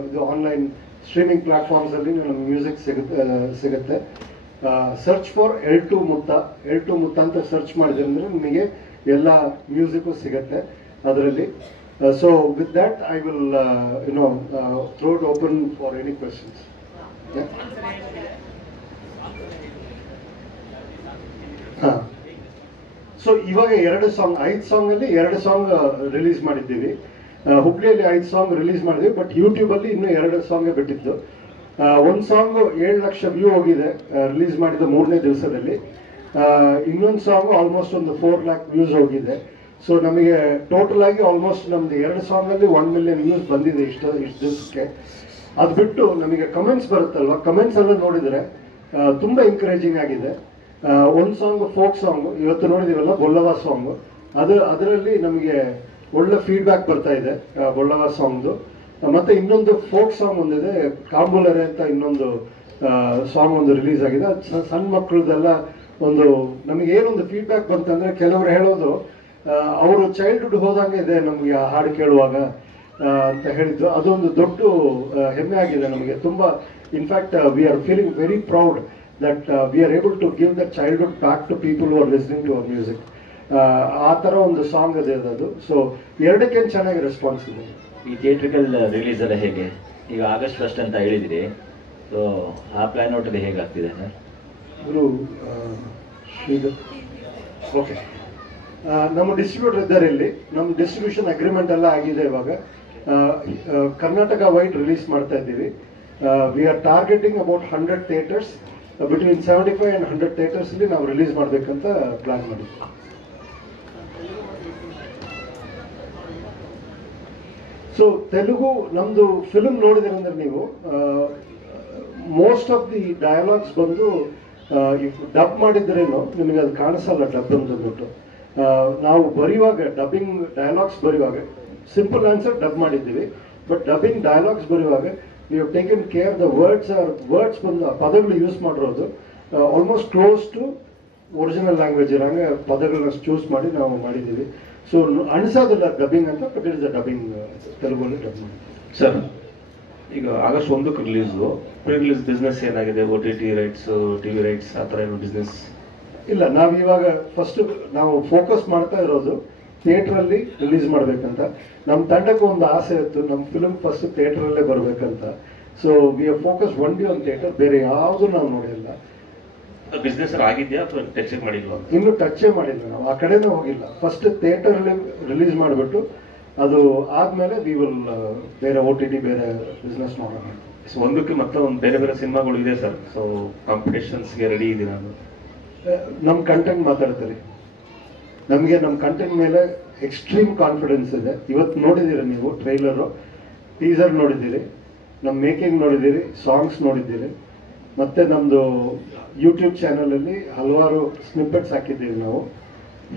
ಇದು ಆನ್ಲೈನ್ ಸ್ಟ್ರೀಮಿಂಗ್ ಪ್ಲ್ಯಾಟ್ಫಾರ್ಮ್ಸಲ್ಲಿ ನಮ್ಮ ಮ್ಯೂಸಿಕ್ ಸಿಗುತ್ತೆ. ಸರ್ಚ್ ಫಾರ್ L2 ಮುತ್ತ ಅಂತ ಸರ್ಚ್ ಮಾಡಿದ್ರೆ ಅಂದ್ರೆ ನಿಮಗೆ ಎಲ್ಲ ಮ್ಯೂಸಿಕ್ಕು ಸಿಗತ್ತೆ ಅದರಲ್ಲಿ. So with that I will throw it open for any questions. ಹಾಂ, ಸೊ ಇವಾಗ 5 ಸಾಂಗ್ ಅಲ್ಲಿ 2 ಸಾಂಗ್ ರಿಲೀಸ್ ಮಾಡಿದ್ದೀವಿ. ಹುಬ್ಳಿಯಲ್ಲಿ 5 ಸಾಂಗ್ ರಿಲೀಸ್ ಮಾಡಿದ್ವಿ, ಬಟ್ ಯೂಟ್ಯೂಬ್ ಅಲ್ಲಿ ಇನ್ನೂ 2 ಸಾಂಗ್ ಬಿಟ್ಟಿದ್ದು. ಒಂದು ಸಾಂಗ್ 7 ಲಕ್ಷ ವ್ಯೂ ಹೋಗಿದೆ ರಿಲೀಸ್ ಮಾಡಿದ 3ನೇ ದಿವಸದಲ್ಲಿ. ಇನ್ನೊಂದು ಸಾಂಗ್ ಆಲ್ಮೋಸ್ಟ್ ಒಂದು 4 ಲ್ಯಾಕ್ ವ್ಯೂಸ್ ಹೋಗಿದೆ. ಸೊ ನಮಗೆ ಟೋಟಲ್ ಆಗಿ ಆಲ್ಮೋಸ್ಟ್ ನಮ್ದು 2 ಸಾಂಗ್ ಅಲ್ಲಿ 1 ಮಿಲಿಯನ್ ವ್ಯೂಸ್ ಬಂದಿದೆ ಇಷ್ಟು ದಿವಸಕ್ಕೆ. ಅದು ಬಿಟ್ಟು ನಮಗೆ ಕಮೆಂಟ್ಸ್ ಬರುತ್ತಲ್ವ, ಕಮೆಂಟ್ಸ್ ಎಲ್ಲ ನೋಡಿದ್ರೆ ತುಂಬಾ ಎಂಕರೇಜಿಂಗ್ ಆಗಿದೆ. ಒಂದು ಸಾಂಗ್ ಫೋಕ್ ಸಾಂಗ್ ಇವತ್ತು ನೋಡಿದೀವಲ್ಲ, ಬೊಲ್ಲವ ಸಾಂಗ್, ಅದರಲ್ಲಿ ನಮಗೆ ಒಳ್ಳೆ ಫೀಡ್ಬ್ಯಾಕ್ ಬರ್ತಾ ಇದೆ ಬೊಲ್ಲವ ಸಾಂಗ್ದು. ಮತ್ತೆ ಇನ್ನೊಂದು ಫೋಕ್ ಸಾಂಗ್ ಒಂದಿದೆ, ಕಾಂಬುಲರೆ ಅಂತ ಇನ್ನೊಂದು ಸಾಂಗ್ ಒಂದು ರಿಲೀಸ್ ಆಗಿದೆ. ಸಣ್ಣ ಮಕ್ಕಳದೆಲ್ಲ ಒಂದು ನಮಗೆ ಏನೊಂದು ಫೀಡ್ಬ್ಯಾಕ್ ಬಂತಂದ್ರೆ, ಕೆಲವರು ಹೇಳೋದು ಅವರು ಚೈಲ್ಡ್ಹುಡ್ ಹೋದಂಗೆ ಇದೆ ನಮಗೆ ಆ ಹಾಡು ಕೇಳುವಾಗ ಅಂತ ಹೇಳಿದ್ದು. ಅದೊಂದು ದೊಡ್ಡ ಹೆಮ್ಮೆ ಆಗಿದೆ ನಮಗೆ ತುಂಬಾ. In fact we are feeling very proud that we are able to give that childhood back to people who are listening to our music. ಆ ಥರ ಒಂದು ಸಾಂಗ್ ಇದೆ ಅದು. ಸೊ 2ಕ್ಕೆ ಚೆನ್ನಾಗಿ ರೆಸ್ಪಾನ್ಸ್ ಇದೆ. ಈ ಥಿಯೇಟ್ರಿಕಲ್ ರಿಲೀಸ್ ಎಲ್ಲ ಹೇಗೆ? ಈಗ August 1 ಅಂತ ಹೇಳಿದಿರಿ, ಸೊ ಆ ಪ್ಲಾನ್ ಔಟ್ ಅಲ್ಲಿ ಹೇಗಾಗ್ತಿದೆ ಸರ್? ಇವರು ಶ್ರೀಧರ್, ಓಕೆ, ನಮ್ಮ ಡಿಸ್ಟ್ರಿಬ್ಯೂಟರ್ ಇದ್ದಾರೆ ಇಲ್ಲಿ. ನಮ್ಮ ಡಿಸ್ಟ್ರಿಬ್ಯೂಷನ್ ಅಗ್ರಿಮೆಂಟ್ ಎಲ್ಲ ಆಗಿದೆ. ಇವಾಗ ಕರ್ನಾಟಕ ವೈಡ್ ರಿಲೀಸ್ ಮಾಡ್ತಾ ಇದ್ದೀವಿ. We are targeting about 100 theatres, between 75 and 100 theatres ಅಲ್ಲಿ ನಾವು ರಿಲೀಸ್ ಮಾಡ್ಬೇಕಂತ ಪ್ಲಾನ್ ಮಾಡಿದ್ವಿ. ಸೊ ತೆಲುಗು ನಮ್ದು ಫಿಲ್ಮ್ ನೋಡಿದ್ರಂದ್ರೆ ನೀವು, ಮೋಸ್ಟ್ ಆಫ್ ದಿ ಡಯಲಾಗ್ಸ್ ಬಂದು ಡಬ್ ಮಾಡಿದ್ರೇನು ನಿಮಗೆ ಅದು ಕಾಣಿಸಲ್ಲ. ಡಬ್ ಅಂತಂದ್ಬಿಟ್ಟು ನಾವು ಬರೆಯುವಾಗ, ಡಬ್ಬಿಂಗ್ ಡಯಲಾಗ್ಸ್ ಬರೆಯುವಾಗ, ಸಿಂಪಲ್ ಆನ್ಸರ್ ಡಬ್ ಮಾಡಿದ್ದೀವಿ, ಬಟ್ ಡಬ್ಬಿಂಗ್ ಡಯಲಾಗ್ಸ್ ಬರೆಯುವಾಗ we have taken care the words ಬಂದು ಪದಗಳು ಯೂಸ್ ಮಾಡಿರೋದು almost close to original language ಇರಂಗೆ ಪದಗಳನ್ನ ಚೂಸ್ ಮಾಡಿ ನಾವು ಮಾಡಿದ್ದೀವಿ. ಸೊ ಅನಿಸೋದಿಲ್ಲ ಡಬ್ಬಿಂಗ್ ಅಂತ, but it is a dubbing, ತೆಲುಗಲ್ಲಿ ಡಬ್ ಮಾಡಿ. ಸರ್, ಈಗ August 1ಕ್ಕೆ ರಿಲೀಸು, ಪ್ರೀ ರಿಲೀಸ್ ಬಿಸ್ನೆಸ್ ಏನಾಗಿದೆ? OTT ರೈಟ್ಸ್, TV ರೈಟ್ಸ್, ಆ ಥರ ಏನು ಬಿಸ್ನೆಸ್ ಇಲ್ಲ. ನಾವು ಇವಾಗ ಫಸ್ಟ್ ನಾವು ಫೋಕಸ್ ಮಾಡ್ತಾ ಇರೋದು ಥಿಯೇಟ್ರಲ್ಲಿ ರಿಲೀಸ್ ಮಾಡ್ಬೇಕಂತ. ನಮ್ಮ ತಂಡಕ್ಕೆ ಒಂದು ಆಸೆ ಇತ್ತು, ನಮ್ಮ ಫಿಲ್ಮ್ ಫಸ್ಟ್ ಥಿಯೇಟ್ರಲ್ಲೇ ಬರ್ಬೇಕಂತ. So we are focus only on theatre, ಬೇರೆ ಯಾವುದು ನಾವು ನೋಡಿಲ್ಲ. ಬಿಸ್ನೆಸ್ ಆಗಿದೆಯಾ ಅಥವಾ ಟಚ್ ಮಾಡಿಲ್ವಾ? ಇನ್ನು ಟಚ್ಚೇ ಮಾಡಿಲ್ಲ, ನಾವು ಆ ಕಡೆನೇ ಹೋಗಿಲ್ಲ. ಫಸ್ಟ್ ಥಿಯೇಟರಲ್ಲಿ ರಿಲೀಸ್ ಮಾಡಿಬಿಟ್ಟು ಅದು ಆದ್ಮೇಲೆ ವಿ ವಿಲ್ ಬೇರೆ OTT ಬೇರೆ ಬಿಸ್ನೆಸ್ ಮಾಡೋಣ. ಸೊ ಒಂದಕ್ಕೆ ಮತ್ತೆ ಒಂದು ಬೇರೆ ಬೇರೆ ಸಿನಿಮಾಗಳು ಇದೆ ಸರ್. ಸೊ ಕಾಂಪಿಟೇಷನ್ಸ್ಗೆ ರೆಡಿ ಇದೆ ನಾನು. ನಮ್ಮ ಕಂಟೆಂಟ್ ಮಾತಾಡ್ತೀರಿ, ನಮಗೆ ನಮ್ಮ ಕಂಟೆಂಟ್ ಮೇಲೆ ಎಕ್ಸ್ಟ್ರೀಮ್ ಕಾನ್ಫಿಡೆನ್ಸ್ ಇದೆ. ಇವತ್ತು ನೋಡಿದ್ದೀರಿ ನೀವು ಟ್ರೈಲರು, ಟೀಸರ್ ನೋಡಿದ್ದೀರಿ, ನಮ್ಮ ಮೇಕಿಂಗ್ ನೋಡಿದ್ದೀರಿ, ಸಾಂಗ್ಸ್ ನೋಡಿದ್ದೀರಿ, ಮತ್ತೆ ನಮ್ಮದು ಯೂಟ್ಯೂಬ್ ಚಾನಲಲ್ಲಿ ಹಲವಾರು ಸ್ನಿಪ್ಪೆಟ್ಸ್ ಹಾಕಿದ್ದೀವಿ ನಾವು.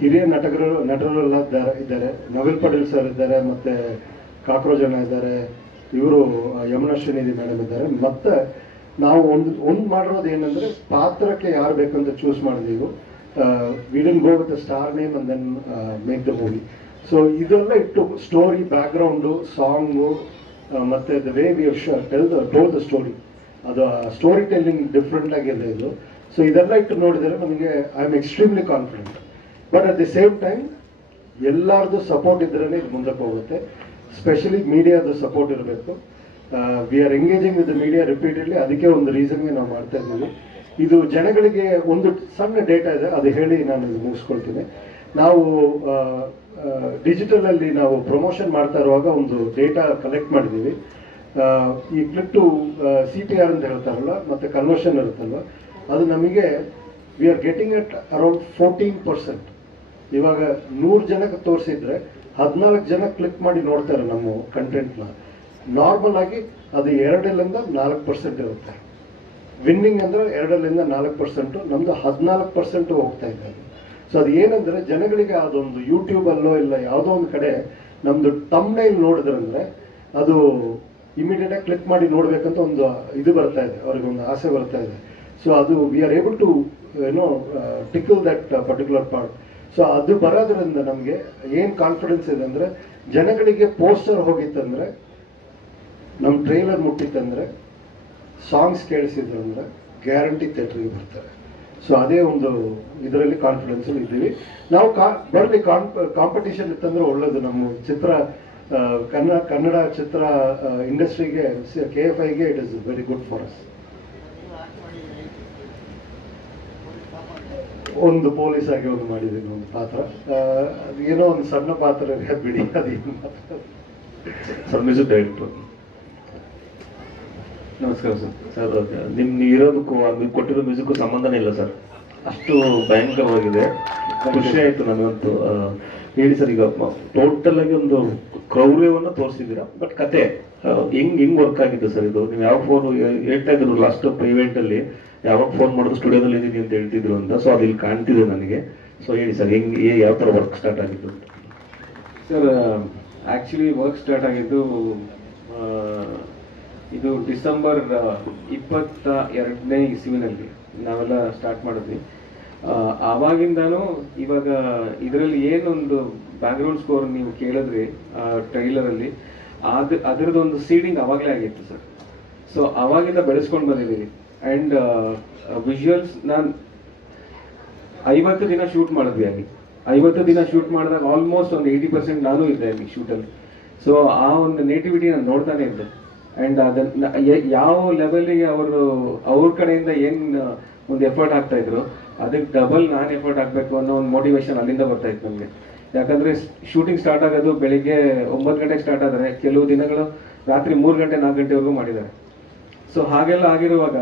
ಹಿರಿಯ ನಟರೆಲ್ಲ ಇದ್ದಾರೆ. ನವಿಲ್ ಪಟೇಲ್ ಸರ್ ಇದ್ದಾರೆ, ಮತ್ತೆ ಕಾಕ್ರೋಜನ ಇದ್ದಾರೆ, ಇವರು ಯಮುನಾ ಶ್ರೀನಿಧಿ ಮೇಡಮ್ ಇದ್ದಾರೆ. ಮತ್ತೆ ನಾವು ಒಂದು ಮಾಡಿರೋದು ಏನಂದ್ರೆ, ಪಾತ್ರಕ್ಕೆ ಯಾರು ಬೇಕಂತ ಚೂಸ್ ಮಾಡಿದೀವಿ. We didn't go with star name and then make the movie. So ಇದೆಲ್ಲ ಇಟ್ಟು ಸ್ಟೋರಿ, ಬ್ಯಾಕ್ಗ್ರೌಂಡು, ಸಾಂಗು, ಮತ್ತೆ the way we told the story, ಅದು ಸ್ಟೋರಿ ಟೆಲ್ಲಿಂಗ್ ಡಿಫ್ರೆಂಟ್ ಆಗಿದೆ ಇದು. ಸೊ ಇದೆಲ್ಲ ಇಟ್ಟು ನೋಡಿದರೆ ನಮಗೆ I am extremely confident. But at the same time ಎಲ್ಲರದು ಸಪೋರ್ಟ್ ಇದ್ರೇ ಇದು ಮುಂದಕ್ಕೆ ಹೋಗುತ್ತೆ. ಸ್ಪೆಷಲಿ ಮೀಡಿಯಾದ ಸಪೋರ್ಟ್ ಇರಬೇಕು. We are engaging with the media repeatedly. ಅದಕ್ಕೆ ಒಂದು ರೀಸನ್ಗೆ ನಾವು ಮಾಡ್ತಾ ಇದ್ದೀವಿ. ಇದು ಜನಗಳಿಗೆ ಒಂದು ಸಣ್ಣ ಡೇಟಾ ಇದೆ, ಅದು ಹೇಳಿ ನಾನು ಇದು ಮುಗಿಸ್ಕೊಳ್ತೀನಿ. ನಾವು ಡಿಜಿಟಲಲ್ಲಿ ನಾವು ಪ್ರಮೋಷನ್ ಮಾಡ್ತಾ ಇರುವಾಗ ಒಂದು ಡೇಟಾ ಕಲೆಕ್ಟ್ ಮಾಡಿದ್ದೀವಿ. ಈ ಕ್ಲಿಕ್ ಟು CTR ಅಂತ ಹೇಳ್ತಾರಲ್ಲ, ಮತ್ತೆ ಕನ್ವರ್ಷನ್ ಇರುತ್ತಲ್ವ, ಅದು ನಮಗೆ we are getting at around 14%. ಇವಾಗ 100 ಜನಕ್ಕೆ ತೋರಿಸಿದ್ರೆ 14 ಜನ ಕ್ಲಿಕ್ ಮಾಡಿ ನೋಡ್ತಾರೆ ನಮ್ಮ ಕಂಟೆಂಟ್ನ. ನಾರ್ಮಲ್ ಆಗಿ ಅದು 2-4% ಇರುತ್ತೆ. ವಿನ್ನಿಂಗ್ ಅಂದ್ರೆ 2-4%, ನಮ್ದು 14% ಹೋಗ್ತಾ ಇದೆ. ಸೊ ಅದು ಏನಂದ್ರೆ, ಜನಗಳಿಗೆ ಅದೊಂದು ಯೂಟ್ಯೂಬಲ್ಲೋ ಇಲ್ಲ ಯಾವುದೋ ಒಂದು ಕಡೆ ನಮ್ದು ತಮ್ನೈಲ್ ನೋಡಿದ್ರಂದ್ರೆ ಅದು ಇಮಿಡಿಯೇಟ್ ಆಗಿ ಕ್ಲಿಕ್ ಮಾಡಿ ನೋಡ್ಬೇಕಂತ ಒಂದು ಇದು ಬರ್ತಾ ಇದೆ, ಅವ್ರಿಗೆ ಒಂದು ಆಸೆ ಬರ್ತಾ ಇದೆ. ಸೊ ಅದು we are able to tickle that particular part. So ಅದು ಬರೋದ್ರಿಂದ ನಮಗೆ ಏನು ಕಾನ್ಫಿಡೆನ್ಸ್ ಇದೆ ಅಂದ್ರೆ, ಜನಗಳಿಗೆ ಪೋಸ್ಟರ್ ಹೋಗಿತ್ತಂದ್ರೆ, ನಮ್ಮ ಟ್ರೈಲರ್ ಮುಟ್ಟಿತ್ತಂದ್ರೆ, ಸಾಂಗ್ಸ್ ಕೇಳಿಸಿದ್ರು ಅಂದ್ರೆ ಗ್ಯಾರಂಟಿ ಥಿಯೇಟ್ರಿಗೆ ಬರ್ತಾರೆ. ಸೊ ಅದೇ ಒಂದು ಇದರಲ್ಲಿ ಕಾನ್ಫಿಡೆನ್ಸಲ್ಲಿ ಇದ್ದೀವಿ ನಾವು. ಬರಲಿ, ಕಾಂಪಿಟೇಷನ್ ಇತ್ತಂದ್ರೆ ಒಳ್ಳೇದು. ನಮ್ಮ ಚಿತ್ರ ಕನ್ನಡ ಚಿತ್ರ ಇಂಡಸ್ಟ್ರಿಗೆ, KFIಗೆ it is very good for us. ಒಂದು ಪೊಲೀಸ್ ಆಗಿ ಒಂದು ಮಾಡಿದ್ದೀನಿ ಒಂದು ಪಾತ್ರ, ಏನೋ ಒಂದು ಸಣ್ಣ ಪಾತ್ರ ಬಿಡಿ. ಅದೇನು ಮಾತ್ರ ಸರ್, ಮ್ಯೂಸಿಕ್ ಡೈರೆಕ್ಟರ್. ನಮಸ್ಕಾರ ಸರ್. ಸರ್, ನಿಮ್ಗೆ ಇರೋದಕ್ಕೂ ನೀವು ಕೊಟ್ಟಿರೋ ಮ್ಯೂಸಿಕ್ಕು ಸಂಬಂಧನೇ ಇಲ್ಲ ಸರ್, ಅಷ್ಟು ಭಯಂಕರವಾಗಿದೆ. ಖುಷಿ ಆಯಿತು ನನಗಂತೂ. ಹೇಳಿ ಸರ್, ಈಗ ಟೋಟಲ್ ಆಗಿ ಒಂದು ಕ್ರೌರ್ಯವನ್ನು ತೋರಿಸಿದ್ದೀರಾ, ಬಟ್ ಕತೆ ಹೆಂಗ್ ವರ್ಕ್ ಆಗಿದ್ದು ಸರ್ ಇದು? ನೀವು ಯಾವ ಫೋನ್ ಹೇಳ್ತಾ ಇದ್ರು ಲಾಸ್ಟ್ ಇವೆಂಟ್ ಅಲ್ಲಿ, ಯಾವಾಗ ಫೋನ್ ಮಾಡೋದು ಸ್ಟುಡಿಯೋದಲ್ಲಿ ಇದ್ದೀನಿ ಅಂತ ಹೇಳ್ತಿದ್ರು ಅಂತ. ಸೊ ಅದು ಇಲ್ಲಿ ಕಾಣ್ತಿದೆ ನನಗೆ. ಸೊ ಹೇಳಿ ಸರ್, ಯಾವ ಥರ ವರ್ಕ್ ಸ್ಟಾರ್ಟ್ ಆಗಿದ್ದು? ಸರ್, ಆ್ಯಕ್ಚುಲಿ ವರ್ಕ್ ಸ್ಟಾರ್ಟ್ ಆಗಿದ್ದು ಇದು ಡಿಸೆಂಬರ್ 22ನೇ ಇಸ್ವಿನಲ್ಲಿ ನಾವೆಲ್ಲ ಸ್ಟಾರ್ಟ್ ಮಾಡಿದ್ವಿ. ಆವಾಗಿಂದನೂ ಇವಾಗ ಇದರಲ್ಲಿ ಏನೊಂದು ಬ್ಯಾಕ್ಗ್ರೌಂಡ್ ಸ್ಕೋರ್ ನೀವು ಕೇಳಿದ್ರಿ ಟ್ರೈಲರಲ್ಲಿ, ಅದರದ್ದೊಂದು ಸೀಡಿಂಗ್ ಆವಾಗಲೇ ಆಗಿತ್ತು ಸರ್. ಸೊ ಆವಾಗಿಂದ ಬೆಳೆಸ್ಕೊಂಡು ಬಂದಿದ್ದೀವಿ. ಆ್ಯಂಡ್ ವಿಜುವಲ್ಸ್ ನಾನು 50 ದಿನ ಶೂಟ್ ಮಾಡಿದ್ವಿ ಅಲ್ಲಿ. 50 ದಿನ ಶೂಟ್ ಮಾಡಿದಾಗ ಆಲ್ಮೋಸ್ಟ್ ಒಂದು 80% ನಾನು ಇದ್ದೆ ಅಲ್ಲಿ ಶೂಟಲ್ಲಿ. ಸೊ ಆ ಒಂದು ನೇಟಿವಿಟಿ ನಾನು ನೋಡ್ತಾನೆ ಇದ್ದೆ. ಆ್ಯಂಡ್ ಅದನ್ನ ಯಾವ ಲೆವೆಲಿಗೆ ಅವ್ರ ಕಡೆಯಿಂದ ಏನು ಒಂದು ಎಫರ್ಟ್ ಹಾಕ್ತಾ ಇದ್ರು, ಅದಕ್ಕೆ ಡಬಲ್ ನಾನು ಎಫರ್ಟ್ ಹಾಕಬೇಕು ಅನ್ನೋ ಒಂದು ಮೋಟಿವೇಶನ್ ಅಲ್ಲಿಂದ ಬರ್ತಾ ಇತ್ತು ನಮಗೆ. ಯಾಕಂದರೆ ಶೂಟಿಂಗ್ ಸ್ಟಾರ್ಟ್ ಆಗೋದು ಬೆಳಿಗ್ಗೆ 9 ಗಂಟೆಗೆ ಸ್ಟಾರ್ಟ್ ಆದರೆ ಕೆಲವು ದಿನಗಳು ರಾತ್ರಿ 3 ಗಂಟೆ 4 ಗಂಟೆವರೆಗೂ ಮಾಡಿದ್ದಾರೆ. ಸೊ ಹಾಗೆಲ್ಲ ಆಗಿರುವಾಗ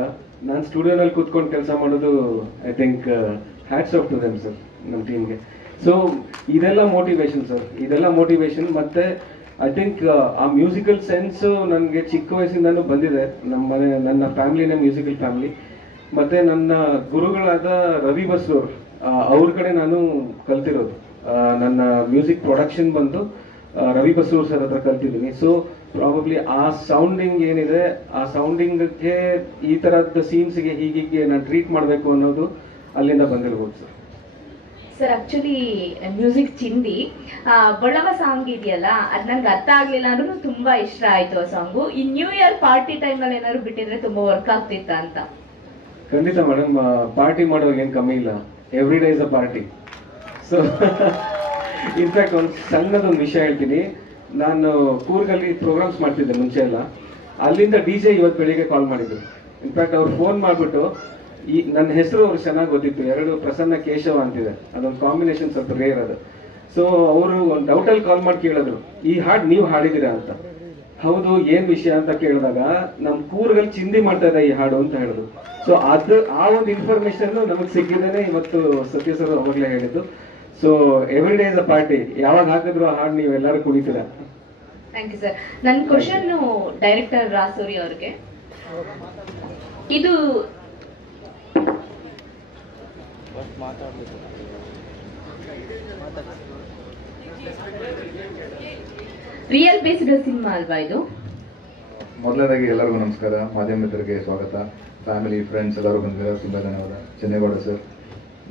ನಾನು ಸ್ಟುಡಿಯೋನಲ್ಲಿ ಕೂತ್ಕೊಂಡು ಕೆಲಸ ಮಾಡೋದು, I think hats off to them sir, ನಮ್ಮ ಟೀಮ್ಗೆ. ಸೊ ಇದೆಲ್ಲ ಮೋಟಿವೇಶನ್ ಸರ್, ಇದೆಲ್ಲ ಮೋಟಿವೇಶನ್. ಮತ್ತು ಐ ಥಿಂಕ್ ಆ ಮ್ಯೂಸಿಕಲ್ ಸೆನ್ಸು ನನಗೆ ಚಿಕ್ಕ ವಯಸ್ಸಿಂದನೂ ಬಂದಿದೆ. ನನ್ನ ಫ್ಯಾಮಿಲಿನೇ ಮ್ಯೂಸಿಕಲ್ ಫ್ಯಾಮಿಲಿ. ಮತ್ತು ನನ್ನ ಗುರುಗಳಾದ ರವಿ ಬಸ್ರೂರ್, ಅವ್ರ ಕಡೆ ನಾನು ಕಲ್ತಿರೋದು. ನನ್ನ ಮ್ಯೂಸಿಕ್ ಪ್ರೊಡಕ್ಷನ್ ಬಂದು ರವಿ ಬಸ್ರೂರ್ ಸರ್ ಹತ್ರ ಕಲ್ತಿದ್ದೀನಿ. ಸೊ ಪ್ರಾಬಬ್ಲಿ ಆ ಸೌಂಡಿಂಗ್ ಏನಿದೆ, ಆ ಸೌಂಡಿಂಗ್ಗೆ ಈ ಥರದ ಸೀನ್ಸ್ಗೆ ಹೀಗೆ ನಾನು ಟ್ರೀಟ್ ಮಾಡಬೇಕು ಅನ್ನೋದು ಅಲ್ಲಿಂದ ಬಂದಿರ್ಬೋದು ಸರ್. ಸರ್, ಆಕ್ಚುಲಿ ಮ್ಯೂಸಿಕ್ ಚಿಂದಿ ಬಡವ ಸಾಂಗ್ ಇದೆಯಲ್ಲ, ಅದು ನಂಗೆ ಅರ್ಥ ಆಗ್ಲಿಲ್ಲ ಅಂದ್ರೂ ತುಂಬಾ ಇಷ್ಟ ಆಯ್ತು ಆ ಸಾಂಗು. ಈ ನ್ಯೂ ಇಯರ್ ಪಾರ್ಟಿ ಟೈಮಲ್ಲಿ ಏನಾದ್ರು ಬಿಟ್ಟಿದ್ರೆ ತುಂಬಾ ವರ್ಕ್ ಆಗ್ತಿತ್ತ ಅಂತ? ಖಂಡಿತ ಮೇಡಮ್, ಪಾರ್ಟಿ ಮಾಡೋವಾಗ ಏನು ಕಮ್ಮಿ ಇಲ್ಲ. Every day is a party. So in fact ಒಂದು ಸಣ್ಣದೊಂದು ವಿಷಯ ಹೇಳ್ತೀನಿ. ನಾನು ಕೂರ್ಗಲ್ಲಿ ಪ್ರೋಗ್ರಾಮ್ಸ್ ಮಾಡ್ತಿದ್ದೆ ಮುಂಚೆ ಎಲ್ಲ. ಅಲ್ಲಿಂದ DJ ಇವತ್ತು ಬೆಳಿಗ್ಗೆ ಕಾಲ್ ಮಾಡಿದ್ರು. ಇನ್ಫ್ಯಾಕ್ಟ್ ಅವ್ರು ಫೋನ್ ಮಾಡಿಬಿಟ್ಟು, ನನ್ನ ಹೆಸರು ಅವ್ರಿಗೆ ಚೆನ್ನಾಗಿ ಗೊತ್ತಿತ್ತು, 2 ಪ್ರಸನ್ನ ಕೇಶವ ಅಂತಿದೆ, ಅದೊಂದು ಕಾಂಬಿನೇಷನ್ ಸ್ವಲ್ಪ ರೇರ್ ಅದು. ಸೊ ಅವರು ಒಂದು ಡೌಟಲ್ಲಿ ಕಾಲ್ ಮಾಡಿ ಕೇಳಿದ್ರು, ಈ ಹಾಡು ನೀವು ಹಾಡಿದ್ದೀರಾ ಅಂತ. ಹೌದು, ಏನು ವಿಷಯ ಅಂತ ಕೇಳಿದಾಗ, ನಮ್ಮ ಕೂರ್ಗಲ್ಲಿ ಚಿಂದಿ ಮಾಡ್ತಾ ಇದೆ ಈ ಹಾಡು ಅಂತ ಹೇಳಿದ್ರು. ಸೊ ಆ ಒಂದು ಇನ್ಫಾರ್ಮೇಶನ್ ನಮಗೆ ಸಿಕ್ಕಿದ್ದೇನೆ ಇವತ್ತು ಸತ್ಯ ಸರ್ ಅವಾಗಲೇ ಹೇಳಿದ್ದು. So every day is a party. ಯಾವಾಗ ಹಾಕಿದ್ರು ಆ ಹಾಡು ನೀವು ಎಲ್ಲರೂ ಕುಣಿತೀರಾ. Thank you sir. ನನ್ನ ಕ್ವಶನ್ ಡೈರೆಕ್ಟರ್ ರಾಸೂರಿ ಅವ್ರಿಗೆ. ಇದು ರಿಯಲ್ ಬೇಸ್ಡ್ ಸಿನಿಮಾ ಅಲ್ವಾ ಇದು? ಮೊದಲನೇದಾಗಿ ಎಲ್ಲರಿಗೂ ನಮಸ್ಕಾರ, ಮಾಧ್ಯಮ ಮಿತ್ರರಿಗೆ ಸ್ವಾಗತ. ಫ್ಯಾಮಿಲಿ ಫ್ರೆಂಡ್ಸ್ ಎಲ್ಲರೂ ಬಂದಿದ್ದಾರೆ, ತುಂಬ ಧನ್ಯವಾದ. ಚೆನ್ನೇಗೌಡ ಸರ್,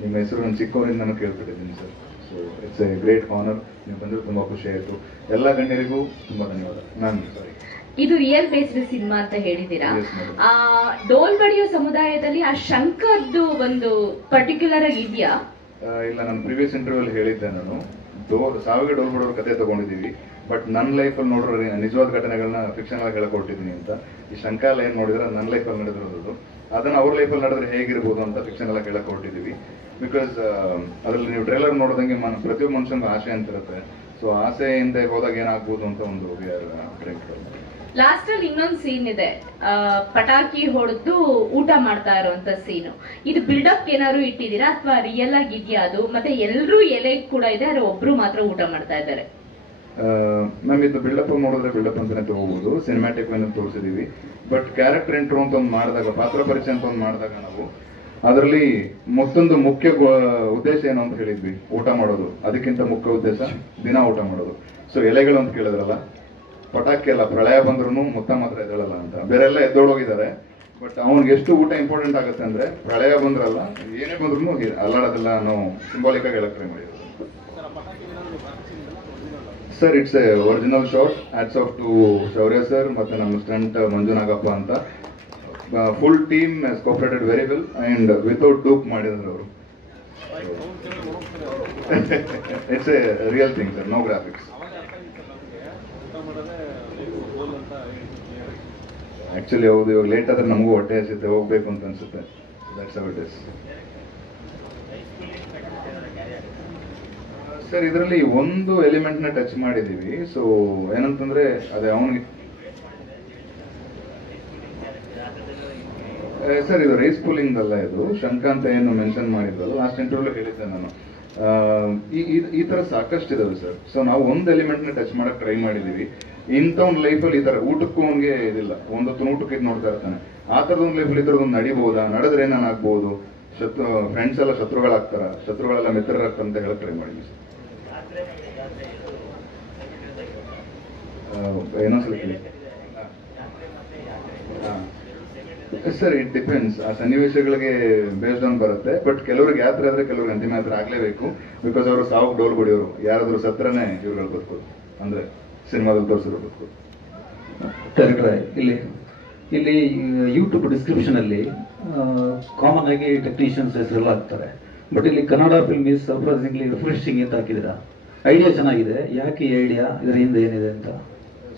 ನಿಮ್ಮ ಹೆಸರು ನಾನು ಚಿಕ್ಕವರಿಂದ ನಾನು ಕೇಳ್ಬಿಟ್ಟಿದ್ದೀನಿ sir. So it's a great honour. ನೀವು ಬಂದರೂ ತುಂಬ ಖುಷಿ ಆಯಿತು. ಎಲ್ಲ ಗಣ್ಯರಿಗೂ ತುಂಬ ಧನ್ಯವಾದ. ನಾನು ಸಾರಿ, ಇದು ರಿಯಲ್ ಬೇಸ್ಡ್ ಸಿನಿಮಾ ಅಂತ ಹೇಳಿದ್ದೀರಾ. ಡೋಲ್ ಬಡಿಯೋ ಸಮುದಾಯದಲ್ಲಿ ಆ ಶಂಕರ್ದು ಒಂದು ಪರ್ಟಿಕ್ಯುಲರ್ ಆಗಿ ಇದೆಯಾ? ಇಲ್ಲ, ನಾನು ಪ್ರೀವಿಯಸ್ ಇಂಟರ್ವ್ಯೂಲ್ಲಿ ಹೇಳಿದ್ದೆ. ನಾನು ಸಾವಿಗೆ ಡೋಲ್ ಬಡೋರ ಕತೆ ತಗೊಂಡಿದ್ದೀವಿ, ಬಟ್ ನನ್ನ ಲೈಫಲ್ಲಿ ನೋಡ್ರೆ ನಿಜವಾದ ಘಟನೆಗಳನ್ನ ಫಿಕ್ಷನ್ ಆಗಿ ಹೇಳಕೊಟ್ಟಿದ್ದೀನಿ ಅಂತ. ಈ ಶಂಕಾಲ ಏನು ನೋಡಿದ್ರೆ ನನ್ನ ಲೈಫಲ್ಲಿ ನಡೆದಿರೋದು, ಅದನ್ನು ಅವ್ರ ಲೈಫಲ್ಲಿ ನಡೆದ್ರೆ ಹೇಗಿರ್ಬೋದು ಅಂತ ಫಿಕ್ಷನ್ ಎಲ್ಲ ಹೇಳಕೊಟ್ಟಿದ್ದೀವಿ. ಬಿಕಾಸ್ ಅದರಲ್ಲಿ ನೀವು ಟ್ರೇಲರ್ ನೋಡಿದಂಗೆ ಪ್ರತಿಯೊಬ್ಬ ಮನುಷ್ಯನಿಗೆ ಆಸೆ ಅಂತಿರುತ್ತೆ. ಸೊ ಆಸೆಯಿಂದ ಹೋದಾಗ ಏನಾಗ್ಬೋದು ಅಂತ ಒಂದು ಲಾಸ್ಟ್ ಅಲ್ಲಿ ಇನ್ನೊಂದು ಸೀನ್ ಇದೆ, ಪಟಾಕಿ ಹೊಡೆದು ಊಟ ಮಾಡ್ತಾ ಇರುವಂತ ಸೀನು. ಇದು ಬಿಲ್ಡಪ್ ಏನಾದ್ರು ಇಟ್ಟಿದ್ದೀರಾ ಅಥವಾ ರಿಯಲ್ ಆಗಿ ಇದೆಯಾ ಅದು? ಮತ್ತೆ ಎಲ್ಲರೂ ಎಲೆ ಕೂಡ ಇದೆ, ಆದ್ರೆ ಒಬ್ರು ಮಾತ್ರ ಊಟ ಮಾಡ್ತಾ ಇದ್ದಾರೆ. ಮ್ಯಾಮ್, ಇದು ಬಿಲ್ಡಪ್ ನೋಡಿದ್ರೆ ಬಿಲ್ಡಪ್ ಅಂತಾನೆ ತಗೋಬಹುದು, ಸಿನಿಮ್ಯಾಟಿಕ್ ವೇನ ತೋರಿಸಿದೀವಿ. ಬಟ್ ಕ್ಯಾರೆಕ್ಟರ್ ಇಂಟ್ರೋ ಅಂತ ಒಂದು ಮಾಡಿದಾಗ, ಪಾತ್ರ ಪರಿಚಯ ಅಂತ ಒಂದು ಮಾಡಿದಾಗ ನಾವು ಅದರಲ್ಲಿ ಮತ್ತೊಂದು ಮುಖ್ಯ ಉದ್ದೇಶ ಏನು ಅಂತ ಹೇಳಿದ್ವಿ, ಊಟ ಮಾಡೋದು. ಅದಕ್ಕಿಂತ ಮುಖ್ಯ ಉದ್ದೇಶ ದಿನ ಊಟ ಮಾಡೋದು. ಸೊ ಎಲೆಗಳು ಅಂತ ಕೇಳಿದ್ರಲ್ಲ, ಪಟಾಕಿ ಎಲ್ಲ ಪ್ರಳಯ ಬಂದ್ರು ಮೊತ್ತ ಮಾತ್ರ ಎದ್ದೇಳಲ್ಲ ಅಂತ. ಬೇರೆಲ್ಲ ಎದ್ದೋಳೋಗಿದ್ದಾರೆ, ಬಟ್ ಅವ್ನಿಗೆ ಎಷ್ಟು ಊಟ ಇಂಪಾರ್ಟೆಂಟ್ ಆಗುತ್ತೆ ಅಂದ್ರೆ, ಪ್ರಳಯ ಬಂದ್ರಲ್ಲ ಏನೇ ಬಂದ್ರು ಅಲ್ಲಾಡೋದಿಲ್ಲ ಅನ್ನೋ ಸಿಂಬಾಲಿಕ್ ಆಗಿ ಹೇಳಕ್ ಟ್ರೈ ಮಾಡಿದ್ರು sir. It's a original shot. Hats off to Shaurya sir ಮತ್ತೆ ನಮ್ಮ ಸ್ಟಂಟ್ ಮಂಜು ನಾಗಪ್ಪ ಅಂತ. Full team has cooperated very well and without dupe ಮಾಡಿದ್ರು ಅವರು. It's a real thing sir, no graphics. Actually ಹೌದು, ಇವಾಗ ಲೇಟ್ ಆದ್ರೆ ನಮಗೂ ಹೊಟ್ಟೆ ಹಸಿತೆ, ಹೋಗ್ಬೇಕು ಅಂತ ಅನ್ಸುತ್ತೆ. That's how it is. Sir ಇದರಲ್ಲಿ ಒಂದು ಎಲಿಮೆಂಟ್ನ ಟಚ್ ಮಾಡಿದ್ದೀವಿ. ಸೊ ಏನಂತಂದ್ರೆ ಅದೇ ಅವನಿಗೆ ಸರ್ ಇದು ರೇಸ್ ಪುಲ್ಲಿಂಗ್ ಅಲ್ಲ, ಇದು ಶಂಕ ಅಂತ ಏನು ಮೆನ್ಷನ್ ಮಾಡಿದ್ವಲ್ಲ ಲಾಸ್ಟ್ ಇಂಟರ್ವ್ಯೂ ಹೇಳಿದ್ದೆ ನಾನು. ಈ ತರ ಸಾಕಷ್ಟು ಇದಾವೆ ಸರ್. ಸೊ ನಾವು ಒಂದು ಎಲಿಮೆಂಟ್ನ ಟಚ್ ಮಾಡಕ್ ಟ್ರೈ ಮಾಡಿದೀವಿ. ಇಂಥವ್ನ ಲೈಫಲ್ಲಿ ಈ ತರ ಊಟಕ್ಕೂ ಅವನಿಗೆ ಇದಿಲ್ಲ, ಒಂದೊತ್ತು ಊಟಕ್ಕೆ ಇದು ನೋಡ್ತಾ ಇರ್ತಾನೆ. ಆ ಥರದೊಂದು ಲೈಫಲ್ಲಿ ಈ ಥರದೊಂದು ನಡಿಬಹುದಾ, ನಡೆದ್ರೆ ಏನಾಗ್ಬೋದು, ಫ್ರೆಂಡ್ಸ್ ಎಲ್ಲ ಶತ್ರುಗಳಾಗ್ತಾರ, ಶತ್ರುಗಳೆಲ್ಲ ಮಿತ್ರರಾಗ್ತಾರ ಅಂತ ಹೇಳಕ್ ಟ್ರೈ ಮಾಡಿದ್ವಿ ಸರ್. ಏನೊಂದ್ಸಲ ಸರ್ ಇಟ್ ಡಿಪೆಂಡ್ಸ್, ಆ ಸನ್ನಿವೇಶಗಳಿಗೆ ಬೇಸ್ಡ್ ಆನ್ ಬರುತ್ತೆ. ಬಟ್ ಕೆಲವ್ರಿಗೆ ಯಾತ್ರೆ ಆದ್ರೆ ಕೆಲವ್ರಿಗೆ ಅಂತಿಮ ಯಾತ್ರೆ ಆಗ್ಲೇಬೇಕು. ಬಿಕಾಸ್ ಅವರು ಸಾವು ಡೋಲ್ ಬಡಿಯೋರು, ಯಾರಾದ್ರೂ ಸತ್ರನೇ ಇವ್ರುಗಳು ಬದುಕೋದು, ಅಂದ್ರೆ ಸಿನಿಮಾದಲ್ಲಿ ತೋರಿಸಿದ್ರು ಬದುಕೋದು. ಕರೆಕ್ಟ್ರೆ. ಇಲ್ಲಿ ಯೂಟ್ಯೂಬ್ ಡಿಸ್ಕ್ರಿಪ್ಷನ್ ಅಲ್ಲಿ ಕಾಮನ್ ಆಗಿ ಟೆಕ್ನಿಷಿಯನ್ಸ್ ಹೆಸರೆಲ್ಲ ಹಾಕ್ತಾರೆ. ಬಟ್ ಇಲ್ಲಿ Kannada film is surprisingly refreshing ಅಂತ ಹಾಕಿದ್ದೀರಾ. ಐಡಿಯಾ ಚೆನ್ನಾಗಿದೆ, ಯಾಕೆ ಈ ಐಡಿಯಾ, ಇದರ ಹಿಂದೆ ಏನಿದೆ ಅಂತ?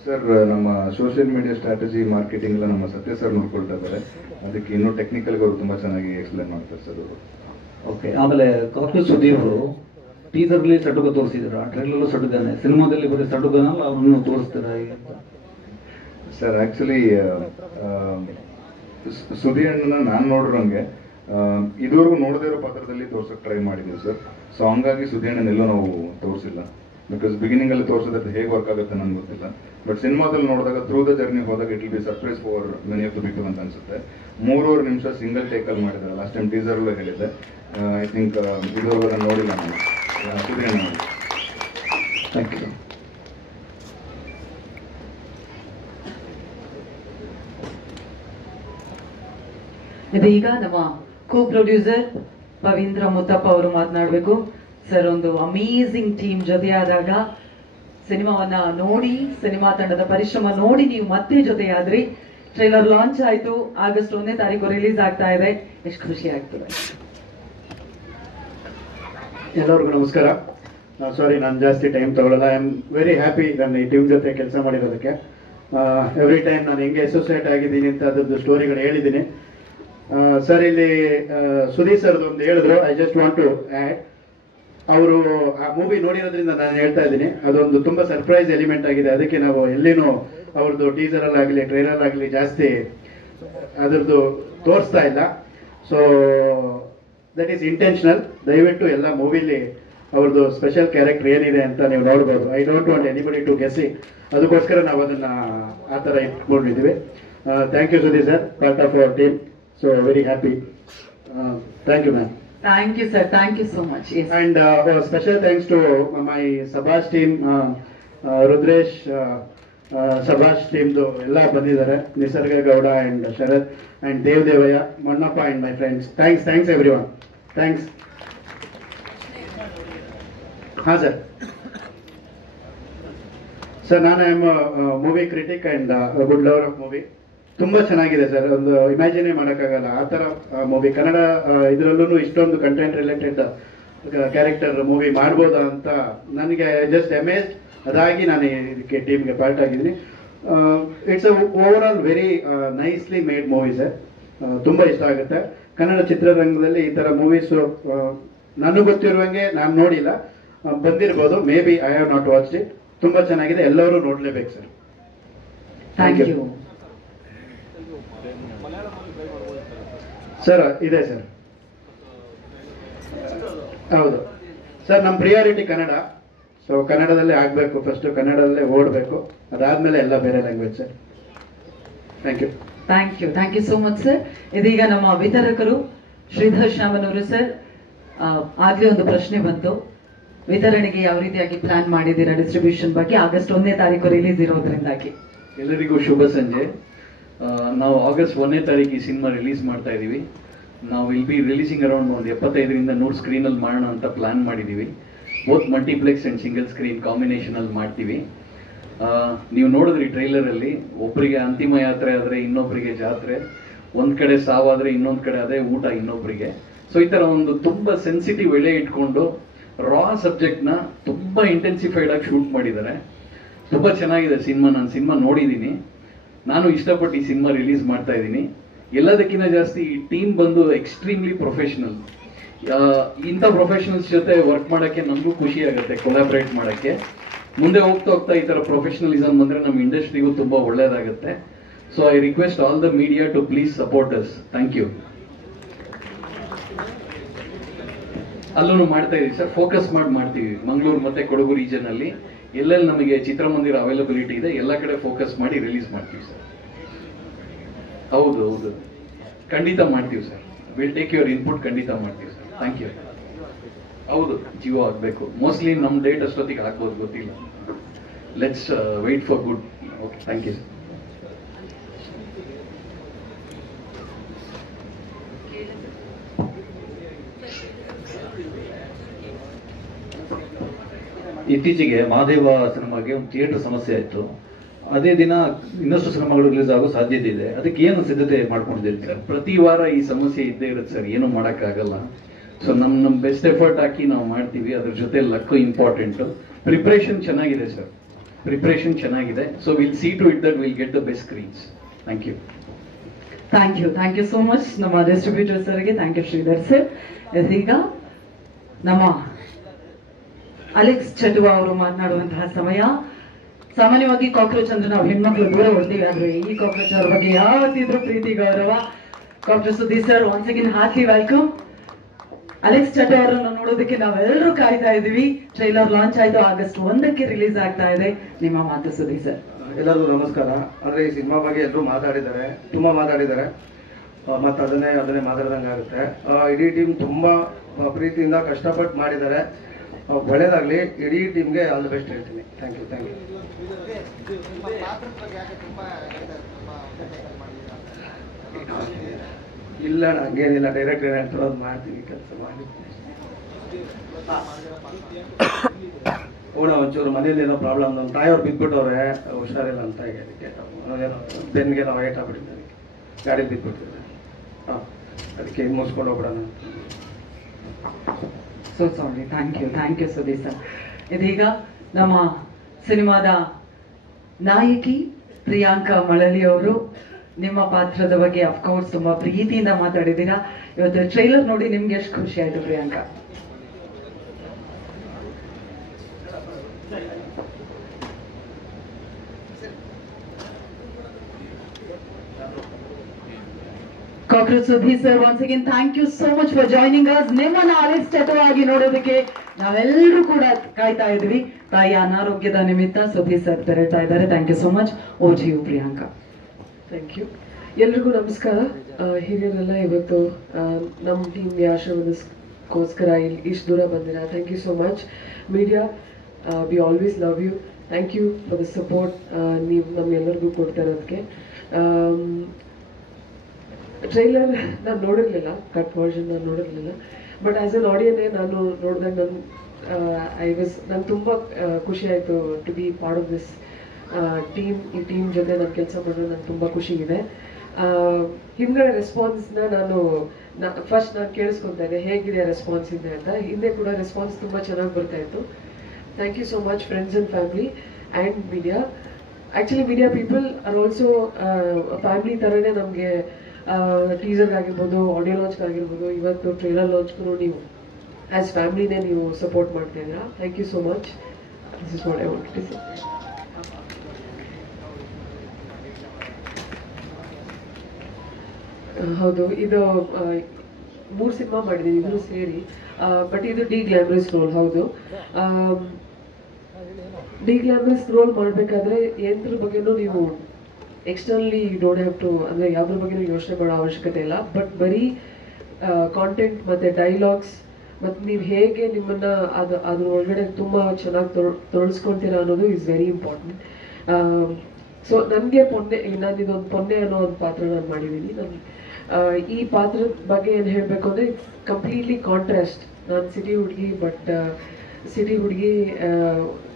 ಸರ್ ನಮ್ಮ ಸೋಷಿಯಲ್ ಮೀಡಿಯಾ ಸ್ಟ್ರಾಟಜಿ ಮಾರ್ಕೆಟಿಂಗ್ ಎಲ್ಲ ನಮ್ಮ ಸತ್ಯ ಸರ್ ನೋಡ್ಕೊಳ್ತಾ ಇದ್ದಾರೆ. ಅದಕ್ಕೆ ಇನ್ನೂ ಟೆಕ್ನಿಕಲ್ಗೆ ಅವರು ತುಂಬಾ ಚೆನ್ನಾಗಿ ಎಕ್ಸ್ಪ್ಲೇನ್ ಮಾಡ್ತಾರೆ ಸರ್ ಅವರು. ಓಕೆ. ಆಮೇಲೆ ಕಾಕ್ರೋಚ್ ಸುದೀಪ್ ಅವರು ಟೀಸರ್ಲಿ ಸಟುಕ ತೋರಿಸಿದ್ರು, ಟ್ರೈಲರ್ಲು ಸಟುಕನೆ, ಸಿನಿಮಾದಲ್ಲಿ ಬರೀ ಸಟುಕನಲ್ಲ ಅವ್ರನ್ನು ತೋರಿಸ್ತೀರಾ ಅಂತ? ಸರ್ ಆಕ್ಚುಲಿ ಸುದಿ ಅಣ್ಣನ ನಾನು ನೋಡಿರೋಂಗೆ ಇದುವರೆಗೂ ನೋಡದೇ ಇರೋ ಪಾತ್ರದಲ್ಲಿ ತೋರ್ಸಕ್ ಟ್ರೈ ಮಾಡಿದ್ದೀವಿ ಸರ್. ಸೊ ಹಂಗಾಗಿ ಸುದಿ ಅಣ್ಣನೆಲ್ಲೂ ನಾವು ತೋರಿಸಿಲ್ಲ. ಬಿಕಾಸ್ ಬಿಗಿನಿಂಗ್ ಅಲ್ಲಿ ತೋರಿಸೋದು ಹೇಗೆ ವರ್ಕ್ ಆಗುತ್ತೆ ನನಗೆ ಗೊತ್ತಿಲ್ಲ. ಬಟ್ ಸಿನಿಮಾದಲ್ಲಿ ನೋಡಿದಾಗ ಥ್ರೂ ದ ಜರ್ನಿ ಹೋದಾಗ it will be surprise for many of the people ಅಂತ ಅನ್ಸುತ್ತೆ. 3.5 ನಿಮಿಷ ಸಿಂಗಲ್ ಟೇಕಲ್ಲಿ ಮಾಡಿದ್ದಾರೆ. ಲಾಸ್ಟ್ ಟೈಮ್ ಟೀಸರ್ಲ್ಲೂ ಹೇಳಿದ್ದೆ. ಐ ಥಿಂಕ್ ಇದುವರೆಗೂ ನಾನು ನೋಡಿಲ್ಲ ನಾನು ಸುದಿ ಅಣ್ಣ. Thank you. ಇದೀಗ ನಮ್ಮ ಕೋ ಪ್ರೊಡ್ಯೂಸರ್ ಪವೀಂದ್ರ ಮುತ್ತಪ್ಪ ಅವರು ಮಾತನಾಡಬೇಕು. ಸರ್, ಒಂದು ಅಮೇಝಿಂಗ್ ಟೀಮ್ ಜೊತೆಯಾದಾಗ ಸಿನಿಮಾವನ್ನ ನೋಡಿ, ಸಿನಿಮಾ ತಂಡದ ಪರಿಶ್ರಮ ನೋಡಿ ನೀವು ಮತ್ತೆ ಜೊತೆಯಾದ್ರಿ. ಟ್ರೈಲರ್ ಲಾಂಚ್ ಆಯ್ತು, ಆಗಸ್ಟ್ 1ನೇ ತಾರೀಕು ರಿಲೀಸ್ ಆಗ್ತಾ ಇದೆ. ಎಷ್ಟು ಖುಷಿ ಆಗ್ತದೆ. ಎಲ್ಲರಿಗೂ ನಮಸ್ಕಾರ. ಸಾರಿ ನಾನು ಜಾಸ್ತಿ ಟೈಮ್ ತಗೊಳ್ಳಲ್ಲ. ಐ ಆಮ್ ವೆರಿ ಹ್ಯಾಪಿ ನನ್ನ ಈ ಟೀಮ್ ಜೊತೆ ಕೆಲಸ ಮಾಡಿರೋದಕ್ಕೆ. ಎವ್ರಿ ಟೈಮ್ ನಾನು ಹೆಂಗೆ ಅಸೋಸಿಯೇಟ್ ಆಗಿದ್ದೀನಿ ಅಂತ ಅದ್ರದ್ದು ಸ್ಟೋರಿಗಳು ಹೇಳಿದ್ದೀನಿ. ಸರ್ ಇಲ್ಲಿ ಸುದೀಪ್ ಸರ್ದು ಒಂದು ಹೇಳಿದ್ರು, I just want to add. ಅವರು ಆ ಮೂವಿ ನೋಡಿರೋದ್ರಿಂದ ನಾನು ಹೇಳ್ತಾ ಇದ್ದೀನಿ, ಅದೊಂದು ತುಂಬ ಸರ್ಪ್ರೈಸ್ ಎಲಿಮೆಂಟ್ ಆಗಿದೆ. ಅದಕ್ಕೆ ನಾವು ಎಲ್ಲಿನೂ ಅವ್ರದ್ದು ಟೀಸರಲ್ಲಾಗಲಿ ಟ್ರೈಲರ್ ಜಾಸ್ತಿ ಅದ್ರದ್ದು ತೋರಿಸ್ತಾ ಇಲ್ಲ. So that is intentional. ದಯವಿಟ್ಟು ಎಲ್ಲ ಮೂವಿಲಿ ಅವ್ರದ್ದು ಸ್ಪೆಷಲ್ ಕ್ಯಾರೆಕ್ಟರ್ ಏನಿದೆ ಅಂತ ನೀವು ನೋಡ್ಬೋದು. I don't want anybody to guessing. ಅದಕ್ಕೋಸ್ಕರ ನಾವು ಅದನ್ನು ಆ ಥರ ಇಟ್ಕೊಂಡಿದ್ದೀವಿ. Thank you Sudeep sir, part of our team. So very happy. Thank you, ma'am. Thank you, sir. Thank you so much. Yes. And special thanks to my Sabash team, Rudresh, Sabash team do ella bandidare, Nisarga Gowda and Sharad and Dev Devaya, Mannappa and my friends. Thanks everyone. Thanks. Ha sir. Sir, I am a movie critic and a good lover of movie. ತುಂಬ ಚೆನ್ನಾಗಿದೆ sir, ಒಂದು ಇಮ್ಯಾಜಿನೇ ಮಾಡೋಕ್ಕಾಗಲ್ಲ ಆ ಥರ movie. Kannada ಇದರಲ್ಲೂ ಇಷ್ಟೊಂದು content related character movie ಮಾಡ್ಬೋದಾ ಅಂತ ನನಗೆ ಜಸ್ಟ್ ಅಮೇಜ್ಡ್. ಅದಾಗಿ ನಾನು ಇದಕ್ಕೆ ಟೀಮ್ಗೆ ಪಾರ್ಟ್ ಆಗಿದ್ದೀನಿ. It's a over all very nicely made movie sir. ತುಂಬ ಇಷ್ಟ ಆಗುತ್ತೆ. ಕನ್ನಡ ಚಿತ್ರರಂಗದಲ್ಲಿ ಈ ಥರ ಮೂವೀಸು ನನಗೆ ಗೊತ್ತಿರುವಂಗೆ ನಾನು ನೋಡಿಲ್ಲ, ಬಂದಿರ್ಬೋದು. Maybe I have not watched it. ತುಂಬ ಚೆನ್ನಾಗಿದೆ, ಎಲ್ಲರೂ ನೋಡಲೇಬೇಕು ಸರ್. Thank you. ಸರ್ ಇದೆ ಸರ್, ಹೌದು ಸರ್. ನಮ್ಮ ಪ್ರಿಯಾರಿಟಿ ಕನ್ನಡ. ಸೊ ಕನ್ನಡದಲ್ಲೇ ಆಗಬೇಕು, ಫಸ್ಟು ಕನ್ನಡದಲ್ಲೇ ಓಡಬೇಕು, ಅದಾದಮೇಲೆ ಎಲ್ಲ ಬೇರೆ language sir. Thank you. Thank you so much sir. ಇದೀಗ ನಮ್ಮ ವಿತರಕರು ಶ್ರೀಧರ್ ಶ್ಯಾಮನೂರು ಸರ್. ಆಗ್ಲೇ ಒಂದು ಪ್ರಶ್ನೆ ಬಂತು, ವಿತರಣೆಗೆ ಯಾವ ರೀತಿಯಾಗಿ ಪ್ಲಾನ್ ಮಾಡಿದ್ದೀರಾ ಡಿಸ್ಟ್ರಿಬ್ಯೂಷನ್ ಬಗ್ಗೆ? ಆಗಸ್ಟ್ 1ನೇ ತಾರೀಕು ರಿಲೀಸ್ ಇರೋದ್ರಿಂದಾಗಿ ಎಲ್ಲರಿಗೂ ಶುಭ ಸಂಜೆ. ನಾವು ಆಗಸ್ಟ್ 1ನೇ ತಾರೀಕು ಈ ಸಿನಿಮಾ ರಿಲೀಸ್ ಮಾಡ್ತಾ ಇದ್ದೀವಿ. ನಾವು ವಿಲ್ ಬಿ ರಿಲೀಸಿಂಗ್ ಅರೌಂಡ್ ಒಂದು 75ರಿಂದ 100 ಸ್ಕ್ರೀನಲ್ಲಿ ಮಾಡೋಣ ಅಂತ ಪ್ಲಾನ್ ಮಾಡಿದ್ದೀವಿ. Both multiplex and single screen ಕಾಂಬಿನೇಷನಲ್ಲಿ ಮಾಡ್ತೀವಿ. ನೀವು ನೋಡಿದ್ರಿ ಟ್ರೈಲರಲ್ಲಿ, ಒಬ್ಬರಿಗೆ ಅಂತಿಮ ಯಾತ್ರೆ ಆದರೆ ಇನ್ನೊಬ್ಬರಿಗೆ ಜಾತ್ರೆ, ಒಂದ್ ಕಡೆ ಸಾವಾದ್ರೆ ಇನ್ನೊಂದ್ ಕಡೆ ಅದೇ ಊಟ ಇನ್ನೊಬ್ರಿಗೆ. ಸೊ ಈ ತರ ಒಂದು ತುಂಬಾ ಸೆನ್ಸಿಟಿವ್ ಎಳೆ ಇಟ್ಕೊಂಡು ರಾ ಸಬ್ಜೆಕ್ಟ್ ನ ತುಂಬಾ ಇಂಟೆನ್ಸಿಫೈಡ್ ಆಗಿ ಶೂಟ್ ಮಾಡಿದ್ದಾರೆ. ತುಂಬಾ ಚೆನ್ನಾಗಿದೆ ಸಿನಿಮಾ. ನಾನು ಸಿನಿಮಾ ನೋಡಿದ್ದೀನಿ, ನಾನು ಇಷ್ಟಪಟ್ಟು ಈ ಸಿನಿಮಾ ರಿಲೀಸ್ ಮಾಡ್ತಾ ಇದ್ದೀನಿ. ಎಲ್ಲದಕ್ಕಿಂತ ಜಾಸ್ತಿ ಈ ಟೀಮ್ ಬಂದು ಎಕ್ಸ್ಟ್ರೀಮ್ಲಿ ಪ್ರೊಫೆಷನಲ್. ಇಂಥ ಪ್ರೊಫೆಷನಲ್ಸ್ ಜೊತೆ ವರ್ಕ್ ಮಾಡಕ್ಕೆ ನಮಗೂ ಖುಷಿ ಆಗುತ್ತೆ, ಕೊಲಾಬ್ರೇಟ್ ಮಾಡಕ್ಕೆ. ಮುಂದೆ ಹೋಗ್ತಾ ಹೋಗ್ತಾ ಈ ತರ ಪ್ರೊಫೆಷನಲಿಸಮ್ ಬಂದ್ರೆ ನಮ್ಮ ಇಂಡಸ್ಟ್ರಿಗೂ ತುಂಬಾ ಒಳ್ಳೇದಾಗುತ್ತೆ. So I request all the media to please support us. Thank you. ಅಲ್ಲೂ ಮಾಡ್ತಾ ಇದೀವಿ ಸರ್, ಫೋಕಸ್ ಮಾಡ್ತೀವಿ. ಮಂಗಳೂರು ಮತ್ತೆ ಕೊಡಗು ರೀಜನ್ ಅಲ್ಲಿ ಎಲ್ಲೆಲ್ಲಿ ನಮಗೆ ಚಿತ್ರಮಂದಿರ ಅವೈಲಬಿಲಿಟಿ ಇದೆ ಎಲ್ಲ ಕಡೆ ಫೋಕಸ್ ಮಾಡಿ ರಿಲೀಸ್ ಮಾಡ್ತೀವಿ ಸರ್. ಹೌದು ಹೌದು, ಖಂಡಿತ ಮಾಡ್ತೀವಿ sir. Will take your input, ಖಂಡಿತ ಮಾಡ್ತೀವಿ ಸರ್. Thank you. ಹೌದು, ಜಿಯೋ ಆಗಬೇಕು. ಮೋಸ್ಟ್ಲಿ ನಮ್ಮ ಡೇಟ್ ಅಷ್ಟೊತ್ತಿಗೆ ಆಗ್ಬೋದು, ಗೊತ್ತಿಲ್ಲ. Let's wait for good. Okay, thank you sir. ಇತ್ತೀಚೆಗೆ ಮಹಾದೇವ ಸಿನಿಮಾಗೆ ಒಂದು ಥಿಯೇಟರ್ ಸಮಸ್ಯೆ ಆಯಿತು. ಅದೇ ದಿನ ಇನ್ನಷ್ಟು ಸಿನಿಮಾಗಳು ರಿಲೀಸ್ ಆಗೋ ಸಾಧ್ಯತೆ ಇದೆ. ಅದಕ್ಕೆ ಏನು ಸಿದ್ಧತೆ ಮಾಡ್ಕೊಂಡಿದ್ದೀರಿ ಸರ್? ಪ್ರತಿ ವಾರ ಈ ಸಮಸ್ಯೆ ಇದ್ದೇ ಇರುತ್ತೆ ಸರ್, ಏನು ಮಾಡೋಕ್ಕಾಗಲ್ಲ. ಸೊ ನಮ್ಮ ಬೆಸ್ಟ್ ಎಫರ್ಟ್ ಹಾಕಿ ನಾವು ಮಾಡ್ತೀವಿ. ಅದ್ರ ಜೊತೆ ಲಕ್ ಇಂಪಾರ್ಟೆಂಟ್. ಪ್ರಿಪ್ರೇಷನ್ ಚೆನ್ನಾಗಿದೆ ಸರ್, ಪ್ರಿಪ್ರೇಷನ್ ಚೆನ್ನಾಗಿದೆ. So will see to it that will get the best screens. Thank you. Thank you so much ನಮ್ಮ ಡಿಸ್ಟ್ರಿಬ್ಯೂಟರ್ ಸರ್ಗೆ. Thank you Shridhar sir. ಈಗ ನಮ್ಮ ಅಲೆಕ್ಸ್ ಚಟುವ ಅವರು ಮಾತನಾಡುವಂತಹ ಸಮಯ. ಸಾಮಾನ್ಯವಾಗಿ ಕಾಕ್ರೋಚ್ ಅಂದ್ರೆ ನಾವು ಹೆಣ್ಮಕ್ಳು ದೂರ ಹೊಡ್ತೀವಿ, ಆದ್ರೆ ಈ ಕಾಕ್ರೋಚ್ ಅವ್ರ ಬಗ್ಗೆ ಯಾವತ್ತಿದ್ರು ಪ್ರೀತಿ ಗೌರವ. Doctor Sudeep sir, once again heartly welcome. Alex ಚಟು ಅವರನ್ನು ನೋಡೋದಕ್ಕೆ ನಾವೆಲ್ಲರೂ ಕಾಯ್ತಾ ಇದೀವಿ. ಟ್ರೈಲರ್ ಲಾಂಚ್ ಆಯ್ತು, August 1ಕ್ಕೆ ರಿಲೀಸ್ ಆಗ್ತಾ ಇದೆ. ನಿಮ್ಮ ಮಾತು ಸುದೀಪ್ ಸರ್. ಎಲ್ಲರಿಗೂ ನಮಸ್ಕಾರ. ಅಂದ್ರೆ ಈ ಸಿನಿಮಾ ಬಗ್ಗೆ ಎಲ್ಲರೂ ಮಾತಾಡಿದ್ದಾರೆ, ತುಂಬಾ ಮಾತಾಡಿದ್ದಾರೆ, ಮತ್ತೆ ಅದನ್ನೇ ಮಾತಾಡ್ದಂಗೆ ಆಗುತ್ತೆ. ಇಡೀ ಟೀಮ್ ತುಂಬಾ ಪ್ರೀತಿಯಿಂದ ಕಷ್ಟಪಟ್ಟು ಮಾಡಿದ್ದಾರೆ. ಒಳ್ಳೇದಾಗ್ಲಿ, ಇಡೀ ಟೀಮ್ಗೆ ಆಲ್ ದಿ ಬೆಸ್ಟ್ ಹೇಳ್ತೀನಿ. Thank you. ಇಲ್ಲ, ಹಂಗೇನಿಲ್ಲ, ಡೈರೆಕ್ಟ್ ಏನು ಹೇಳ್ತಾರೋ ಅದು ಮಾಡ್ತೀವಿ, ಕೆಲಸ ಮಾಡಿ. ಒಂಚೂರು ಮನೇಲಿ ಏನೋ ಪ್ರಾಬ್ಲಮ್, ನಮ್ಮ ತಾಯಿಯವ್ರು ಬಿದ್ದುಬಿಟ್ಟವ್ರೆ, ಹುಷಾರಿಲ್ಲ ಅಂತ. ಈಗ ಅದಕ್ಕೆ ಬೆನ್ನಿಗೆ ನಾವು ಏಟ್ ಆಗ್ಬಿಟ್ಟಿದ್ದೆ, ಅದಕ್ಕೆ ಗಾಡಿ ಬಿದ್ದುಬಿಟ್ಟಿದ್ದೆ. ಅದಕ್ಕೆ ಇದು ಮುಗಿಸ್ಕೊಂಡು ಹೋಗ್ಬಿಡೋಣ. So sorry. Thank you Sudeep sir. ಇದೀಗ ನಮ್ಮ ಸಿನಿಮಾದ ನಾಯಕಿ ಪ್ರಿಯಾಂಕಾ ಮಳಲಿ ಅವರು, ನಿಮ್ಮ ಪಾತ್ರದ ಬಗ್ಗೆ ಅಫ್ಕೋರ್ಸ್ ತುಂಬಾ ಪ್ರೀತಿಯಿಂದ ಮಾತಾಡಿದ್ದೀರಾ. ಇವತ್ತು ಟ್ರೈಲರ್ ನೋಡಿ ನಿಮ್ಗೆ ಎಷ್ಟು ಖುಷಿ ಆಯ್ತು Priyanka? Cockroach Sudeep sir, once again thank you so much for joining us. ನಿಮ್ಮನ್ನ ಅಲೆಕ್ಸ್ ಚಟು ಆಗಿ ನೋಡೋದಕ್ಕೆ ನಾವೆಲ್ಲರೂ ಕೂಡ ಕಾಯ್ತಾ ಇದ್ವಿ. ತಾಯಿ ಅನಾರೋಗ್ಯದ ನಿಮಿತ್ತ ಸುದೀಪ್ ಸರ್ ತೆರಳ್ತಾ ಇದ್ದಾರೆ. Thank you so much. Over to you Priyanka. Thank you. ಎಲ್ರಿಗೂ ನಮಸ್ಕಾರ. ಹಿರಿಯರೆಲ್ಲ ಇವತ್ತು ನಮ್ಮ ಟೀಮ್ ಆಶ್ರಮದಕ್ಕೋಸ್ಕರ ಇಲ್ಲಿ ಇಷ್ಟು ದೂರ ಬಂದಿರಾ. Thank you so much. Media, we always love you. Thank you for the support ನೀವು ನಮ್ಮೆಲ್ಲರಿಗೂ ಕೊಡ್ತಾ ಇರೋದಕ್ಕೆ. ಟ್ರೈಲರ್ ನಾನು ನೋಡಿರಲಿಲ್ಲ, ಕಟ್ ವರ್ಷನ್ ನಾನು ನೋಡಿರಲಿಲ್ಲ. ಬಟ್ ಆ್ಯಸ್ ಅನ್ ಆಡಿಯನ್ನೇ ನಾನು ನೋಡಿದಾಗ ನಂಗೆ ತುಂಬ ಖುಷಿ ಆಯಿತು to be part of this team. ಈ ಟೀಮ್ ಜೊತೆ ನಾನು ಕೆಲಸ ಮಾಡೋದು ನಂಗೆ ತುಂಬ ಖುಷಿ ಇದೆ. ಹಿಂದ್ಗಡೆ ರೆಸ್ಪಾನ್ಸ್ನ ಫಸ್ಟ್ ನಾನು ಕೇಳಿಸ್ಕೊತಾ ಇದ್ದೆ, ಹೇಗಿದೆ ರೆಸ್ಪಾನ್ಸ್ ಇದೆ ಅಂತ. ಹಿಂದೆ ಕೂಡ ರೆಸ್ಪಾನ್ಸ್ ತುಂಬ ಚೆನ್ನಾಗಿ ಬರ್ತಾ ಇತ್ತು. Thank you so much friends and family and media. Actually media people are also family ಥರನೇ. ನಮಗೆ ಟೀಸರ್ಗಾಗಿರ್ಬೋದು, ಆಡಿಯೋ ಲಾಂಚ್ಗಾಗಿರ್ಬೋದು, ಇವತ್ತು ಟ್ರೈಲರ್ ಲಾಂಚ್ಗೂ ನೀವು ಆ್ಯಸ್ ಫ್ಯಾಮಿಲಿನೇ ನೀವು ಸಪೋರ್ಟ್ ಮಾಡ್ತಾ ಇದ್ದೀರಾ. Thank you so much. This is what I want to say. ಹೌದು, ಇದು 3 ಸಿನಿಮಾ ಮಾಡಿದ್ದೀನಿ ಇದನ್ನು ಸೇರಿ. ಬಟ್ ಇದು ಡಿ ಗ್ಲಾಮರಸ್ ರೋಲ್. ಹೌದು, ಡಿ ಗ್ಲಾಮರಸ್ ರೋಲ್ ಮಾಡಬೇಕಾದ್ರೆ ಎಂದ್ರ ಬಗ್ಗೆನೂ ನೀವು ಎಕ್ಸ್ಟರ್ನಲಿ ಡೋಂಟ್ ಹ್ಯಾವ್ ಟು, ಅಂದರೆ ಯಾವುದ್ರ ಬಗ್ಗೆನೂ ಯೋಚನೆ ಮಾಡೋ ಅವಶ್ಯಕತೆ ಇಲ್ಲ. ಬಟ್ ಬರೀ ಕಾಂಟೆಂಟ್ ಮತ್ತು ಡೈಲಾಗ್ಸ್ ಮತ್ತು ನೀವು ಹೇಗೆ ನಿಮ್ಮನ್ನು ಅದ್ರ ಒಳಗಡೆ ತುಂಬ ಚೆನ್ನಾಗಿ ತೊಡಸ್ಕೊಳ್ತೀರಾ ಅನ್ನೋದು ಇಸ್ ವೆರಿ ಇಂಪಾರ್ಟೆಂಟ್. ಸೊ ನನಗೆ ನಾನು ಇದೊಂದು ಪೊನ್ನೆ ಅನ್ನೋ ಒಂದು ಪಾತ್ರ ನಾನು ಮಾಡಿದ್ದೀನಿ. ಈ ಪಾತ್ರದ ಬಗ್ಗೆ ಏನು ಹೇಳಬೇಕು ಅಂದರೆ ಕಂಪ್ಲೀಟ್ಲಿ ಕಾಂಟ್ರಾಸ್ಟ್. ನಾನು ಸಿಟಿ ಹುಡುಗಿ, ಬಟ್ ಸಿಟಿ ಹುಡುಗಿ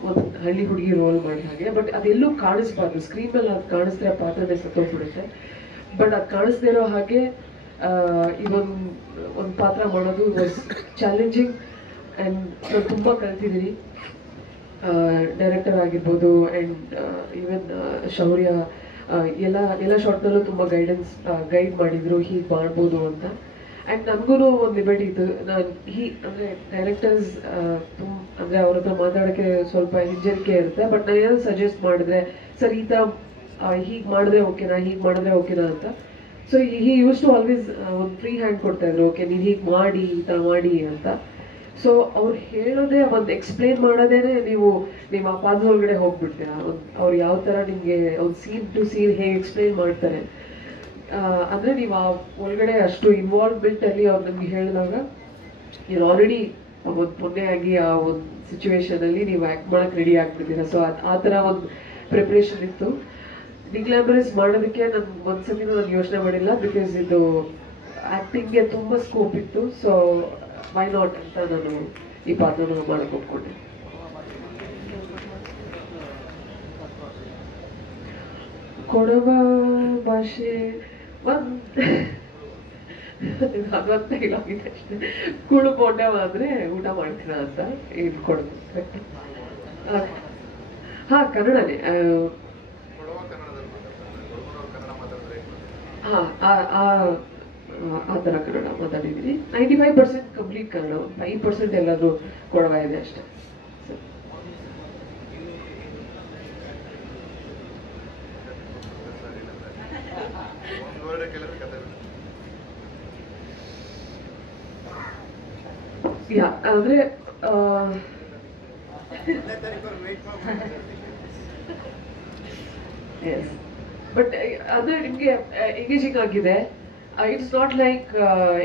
ಒಂದು ಹಳ್ಳಿ ಹುಡುಗಿ ರೋಲ್ ಮಾಡಿ ಹಾಗೆ. ಬಟ್ ಅದೆಲ್ಲೂ ಕಾಣಿಸ್ಬಾರ್ದು, ಸ್ಕ್ರೀನ್ ಮೇಲೆ ಅದು ಕಾಣಿಸಿದ್ರೆ ಆ ಪಾತ್ರನೇ ಸತ್ತೋಗ್ಬಿಡುತ್ತೆ. ಬಟ್ ಅದು ಕಾಣಿಸ್ದೇ ಇರೋ ಹಾಗೆ ಒಂದು ಪಾತ್ರ ಮಾಡೋದು ವಾಸ್ ಚಾಲೆಂಜಿಂಗ್ ಆ್ಯಂಡ್ ನಾನು ತುಂಬ ಕಲ್ತಿದ್ದೀನಿ. ಡೈರೆಕ್ಟರ್ ಆಗಿರ್ಬೋದು ಆ್ಯಂಡ್ ಈವನ್ ಶೌರ್ಯ ಎಲ್ಲ ಶಾರ್ಟ್ನಲ್ಲೂ ತುಂಬ ಗೈಡ್ ಮಾಡಿದ್ರು ಹೀಗೆ ಮಾಡ್ಬೋದು ಅಂತ. ಆ್ಯಂಡ್ ನನಗೂ ಒಂದು ಲಿಬರ್ಟಿ ಇತ್ತು. ನಾನು ಅಂದರೆ ಡೈರೆಕ್ಟರ್ಸ್ ಅಂದರೆ ಅವ್ರ ಹತ್ರ ಮಾತಾಡೋಕ್ಕೆ ಸ್ವಲ್ಪ ಹಿಂಜರಿಕೆ ಇರುತ್ತೆ. ಬಟ್ ನಾನು ಏನಾದ್ರು ಸಜೆಸ್ಟ್ ಮಾಡಿದ್ರೆ ಸರ್ ಈ ಥರ ಹೀಗೆ ಮಾಡಿದ್ರೆ ಓಕೆನಾ, ಹೀಗೆ ಮಾಡಿದ್ರೆ ಓಕೆನಾ ಅಂತ. So he used to always ಒಂದು ಫ್ರೀ ಹ್ಯಾಂಡ್ ಕೊಡ್ತಾ ಇದ್ರು, ಓಕೆ ನೀನು ಹೀಗೆ ಮಾಡಿ ಈ ಥರ ಮಾಡಿ ಅಂತ. ಸೊ ಅವ್ರು ಹೇಳೋದೇ ಒಂದು ಎಕ್ಸ್ಪ್ಲೇನ್ ಮಾಡೋದೇನೆ ನೀವು ಆ ಪಾದ ಒಳಗಡೆ ಹೋಗ್ಬಿಡ್ತೀರಾ. ಅವ್ರು ಯಾವ ಥರ ನಿಮಗೆ ಒಂದು ಸೀನ್ ಟು ಸೀನ್ ಹೇಗೆ ಎಕ್ಸ್ಪ್ಲೇನ್ ಮಾಡ್ತಾರೆ ಅಂದರೆ ನೀವು ಆ ಒಳಗಡೆ ಅಷ್ಟು ಇನ್ವಾಲ್ವ್ಮೆಂಟಲ್ಲಿ ಅವ್ರು ನಮ್ಗೆ ಹೇಳಿದಾಗ ನೀವು ಆಲ್ರೆಡಿ ಒಂದು ಮೊನ್ನೆಯಾಗಿ ಆ ಒಂದು ಸಿಚುವೇಶನಲ್ಲಿ ನೀವು ಆ್ಯಕ್ಟ್ ಮಾಡೋಕ್ಕೆ ರೆಡಿ ಆಗ್ಬಿಡ್ತೀರಾ. ಸೊ ಆ ಥರ ಒಂದು ಪ್ರಿಪ್ರೇಷನ್ ಇತ್ತು. ಡಿಗ್ಲಾಮರೈಸ್ ಮಾಡೋದಕ್ಕೆ ನಾನು ಒಂದ್ಸತಿನೂ ನಾನು ಯೋಚನೆ ಮಾಡಿಲ್ಲ, ಬಿಕಾಸ್ ಇದು ಆ್ಯಕ್ಟಿಂಗ್ಗೆ ತುಂಬ ಸ್ಕೋಪ್ ಇತ್ತು. ಸೊ ವೈ ನಾಟ್ ಅಂತ ನಾನು ಈ ಪಾತ್ರನ ಮಾಡಕ್ಕೆ ಒಪ್ಕೊಂಡೆ. ಕೊಡವ ಭಾಷೆ ಅದೊಂದು ಡೈಲಾಗ್ ಇದೆ ಅಷ್ಟೇ. ಕುಳು ಬೋಂಡವ ಅಂದರೆ ಊಟ ಮಾಡ್ತೀರಾ ಅಂತ ಇದು ಕೊಡೋದು. ಹಾಂ ಕನ್ನಡನೇ. ಹಾಂ ಆ ಥರ ಕನ್ನಡ ಮಾತಾಡಿದ್ದೀನಿ. 95% ಕಂಪ್ಲೀಟ್ ಕನ್ನಡ, 5% ಎಲ್ಲಾದರೂ ಕೊಡವ ಇದೆ ಅಷ್ಟೇ. ಅಂದರೆ ಬಟ್ ಅಂದರೆ ನಿಮಗೆ ಎಂಗೇಜಿಂಗ್ ಆಗಿದೆ. It's not like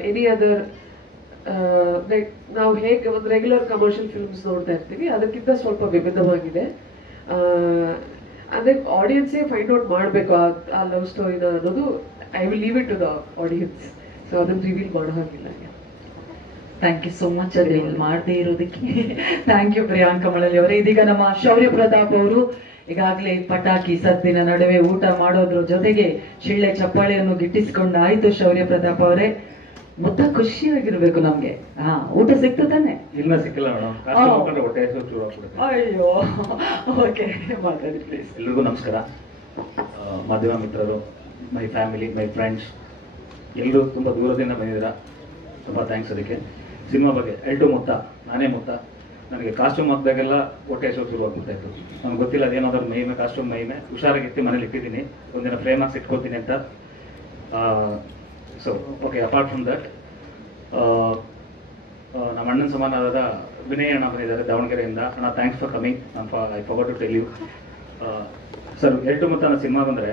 any other like ನಾವು ಹೇಗೆ ಒಂದು ರೆಗ್ಯುಲರ್ ಕಮರ್ಷಿಯಲ್ ಫಿಲ್ಮ್ಸ್ ನೋಡ್ತಾ ಇರ್ತೀವಿ ಅದಕ್ಕಿಂತ ಸ್ವಲ್ಪ ವಿಭಿನ್ನವಾಗಿದೆ. ಅಂದರೆ ಆಡಿಯನ್ಸೇ ಫೈಂಡ್ ಔಟ್ ಮಾಡಬೇಕು ಆ ಲವ್ ಸ್ಟೋರಿನ ಅನ್ನೋದು. I will leave it to the audience. So ಅದನ್ನು ರಿವೀಲ್ ಮಾಡೋ ಹಾಗಿಲ್ಲ. ಥ್ಯಾಂಕ್ ಯು ಸೋ ಮಚ್ ಅದು ಮಾಡದೇ ಇರೋದಕ್ಕೆ. ಥ್ಯಾಂಕ್ ಯು ಪ್ರಿಯಾಂಕಾ ಮಳಲಿ ಅವರೇ. ಇದೀಗ ನಮ್ಮ ಶೌರ್ಯ ಪ್ರತಾಪ್ ಅವರು ಈಗಾಗಲೇ ಪಟಾಕಿ ಸದ್ದಿನ ನಡುವೆ ಊಟ ಮಾಡೋದ್ರ ಜೊತೆಗೆ ಶಿಳ್ಳೆ ಚಪ್ಪಾಳೆಯನ್ನು ಗಿಟ್ಟಿಸಿಕೊಂಡಾಯ್ತು. ಶೌರ್ಯ ಪ್ರತಾಪ್ ಅವರೇ ಮುದ್ದ ಖುಷಿಯಾಗಿರ್ಬೇಕು ನಮ್ಗೆ. ಊಟ ಸಿಕ್ತು ತಾನೆ? ಇಲ್ಲ ಸಿಕ್ಕಿಲ್ಲ ಮೇಡಮ್. ಹೊಟ್ಟೆ ಅಯ್ಯೋ ಓಕೆ ಮಾತಾಡಿ ಪ್ಲೀಸ್. ಎಲ್ರಿಗೂ ನಮಸ್ಕಾರ. ಮಾಧ್ಯಮ ಮಿತ್ರರು, ಮೈ ಫ್ಯಾಮಿಲಿ, ಮೈ ಫ್ರೆಂಡ್ಸ್ ಎಲ್ಲರೂ ತುಂಬ ದೂರದಿಂದ ಬಂದಿದ್ದೀರಾ. ತುಂಬ ಥ್ಯಾಂಕ್ಸ್ ಅದಕ್ಕೆ. ಸಿನಿಮಾ ಬಗ್ಗೆ ಎಲ್ಟು ಮುತ್ತ, ನಾನೇ ಮುತ್ತ. ನನಗೆ ಕಾಸ್ಟ್ಯೂಮ್ ಹಾಕಿದಾಗೆಲ್ಲ ಹೊಟ್ಟೆ ಶುರು ಆಗ್ಬಿಡ್ತಾ ಇತ್ತು. ನಮ್ಗೆ ಗೊತ್ತಿಲ್ಲ ಅದೇನಾದ್ರೂ ಮೈಮೆ ಕಾಸ್ಟ್ಯೂಮ್ ಮೈಮೆ ಹುಷಾರಾಗಿತ್ತು, ಮನೇಲಿ ಇಟ್ಟಿದ್ದೀನಿ, ಒಂದಿನ ಫ್ರೇಮ್ ಹಾಕಿ ಇಟ್ಕೊತೀನಿ ಅಂತ. So okay, apart from that ನಮ್ಮ ಅಣ್ಣನ ಸಮಾನವಾದ ವಿನಯ್ ಅಣ್ಣ ಬಂದಿದ್ದಾರೆ ದಾವಣಗೆರೆಯಿಂದ. ಅಣ್ಣ thanks for coming. I forgot to tell you sir, Eltu Mutta cinema cinema ಬಂದರೆ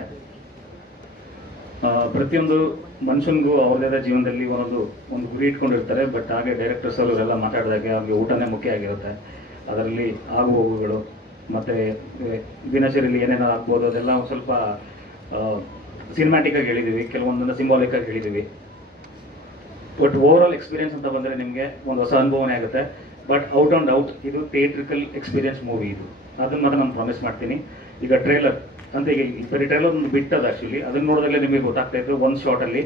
ಪ್ರತಿಯೊಂದು ಮನುಷ್ಯನಿಗೂ ಅವ್ರದೇ ಜೀವನದಲ್ಲಿ ಒಂದು ಗುರಿ ಇಟ್ಕೊಂಡಿರ್ತಾರೆ. ಬಟ್ ಹಾಗೆ ಡೈರೆಕ್ಟರ್ಸ್ ಅವರೆಲ್ಲ ಮಾತಾಡಿದಾಗೆ ಅವ್ರಿಗೆ ಊಟನೇ ಮುಖ್ಯ ಆಗಿರುತ್ತೆ. ಅದರಲ್ಲಿ ಆಗು ಹೋಗುಗಳು ಮತ್ತು ದಿನಚರಿಯಲ್ಲಿ ಏನೇನೋ ಆಗ್ಬೋದು ಅದೆಲ್ಲ ಒಂದು ಸ್ವಲ್ಪ ಸಿನಿಮ್ಯಾಟಿಕ್ ಆಗಿ ಹೇಳಿದ್ದೀವಿ, ಕೆಲವೊಂದನ್ನು ಸಿಂಬಾಲಿಕ್ ಆಗಿ ಹೇಳಿದ್ದೀವಿ. ಬಟ್ ಓವರ್ ಆಲ್ ಎಕ್ಸ್ಪೀರಿಯನ್ಸ್ ಅಂತ ಬಂದರೆ ನಿಮಗೆ ಒಂದು ಹೊಸ ಅನುಭವನೇ ಆಗುತ್ತೆ. ಬಟ್ ಔಟ್ ಆ್ಯಂಡ್ ಔಟ್ ಇದು ಥಿಯೇಟ್ರಿಕಲ್ ಎಕ್ಸ್ಪೀರಿಯನ್ಸ್ ಮೂವಿ ಇದು. ಅದನ್ನು ಮಾತ್ರ ನಾನು ಪ್ರಾಮಿಸ್ ಮಾಡ್ತೀನಿ. ಈಗ ಟ್ರೇಲರ್ ಅಂತ ಈಗ ಬರೀ ಟ್ರೈಲರ್ ಒಂದು ಬಿಟ್ಟದ ಆ್ಯಕ್ಚುಲಿ ಅದನ್ನು ನೋಡಿದಾಗಲೇ ನಿಮಗೆ ಗೊತ್ತಾಗ್ತಾ ಇತ್ತು. ಒಂದು ಶಾರ್ಟಲ್ಲಿ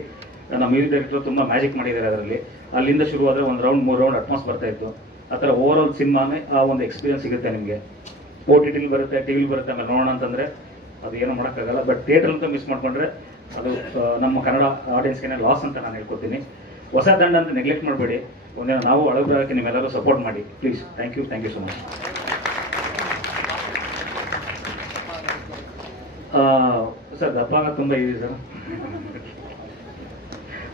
ನಮ್ಮ ಮ್ಯೂಸಿಕ್ ಡೈರೆಕ್ಟರ್ ತುಂಬ ಮ್ಯಾಜಿಕ್ ಮಾಡಿದ್ದಾರೆ ಅದರಲ್ಲಿ. ಅಲ್ಲಿಂದ ಶುರುವಾದರೆ ಒಂದು ರೌಂಡ್ 3 ರೌಂಡ್ ಅಟ್ಮಾಸ್ ಬರ್ತಾ ಇತ್ತು. ಆ ಥರ ಓವರ್ ಆಲ್ ಸಿನಿಮಾನೇ ಆ ಒಂದು ಎಕ್ಸ್ಪೀರಿಯನ್ಸ್ ಸಿಗುತ್ತೆ ನಿಮಗೆ. OTT ಬರುತ್ತೆ, ಟಿವಿಲಿ ಬರುತ್ತೆ, ಆಮೇಲೆ ನೋಡೋಣ ಅಂತಂದರೆ ಅದು ಏನೂ ಮಾಡೋಕ್ಕಾಗಲ್ಲ. ಬಟ್ ಥಿಯೇಟರ್ ಅಂತ ಮಿಸ್ ಮಾಡ್ಕೊಂಡ್ರೆ ಅದು ನಮ್ಮ ಕನ್ನಡ ಆಡಿಯನ್ಸ್ಗೆ ಲಾಸ್ ಅಂತ ನಾನು ಹೇಳ್ಕೊತೀನಿ. ಹೊಸ ದಂಡ ಅಂತ ನೆಗ್ಲೆಕ್ಟ್ ಮಾಡಬೇಡಿ. ಒಂದಿನ ನಾವು ಒಳಗೆ ನಿಮ್ಮೆಲ್ಲರೂ ಸಪೋರ್ಟ್ ಮಾಡಿ please. Thank you so much. Sir ದಪ್ಪ ತುಂಬ ಇದೆ ಸರ್,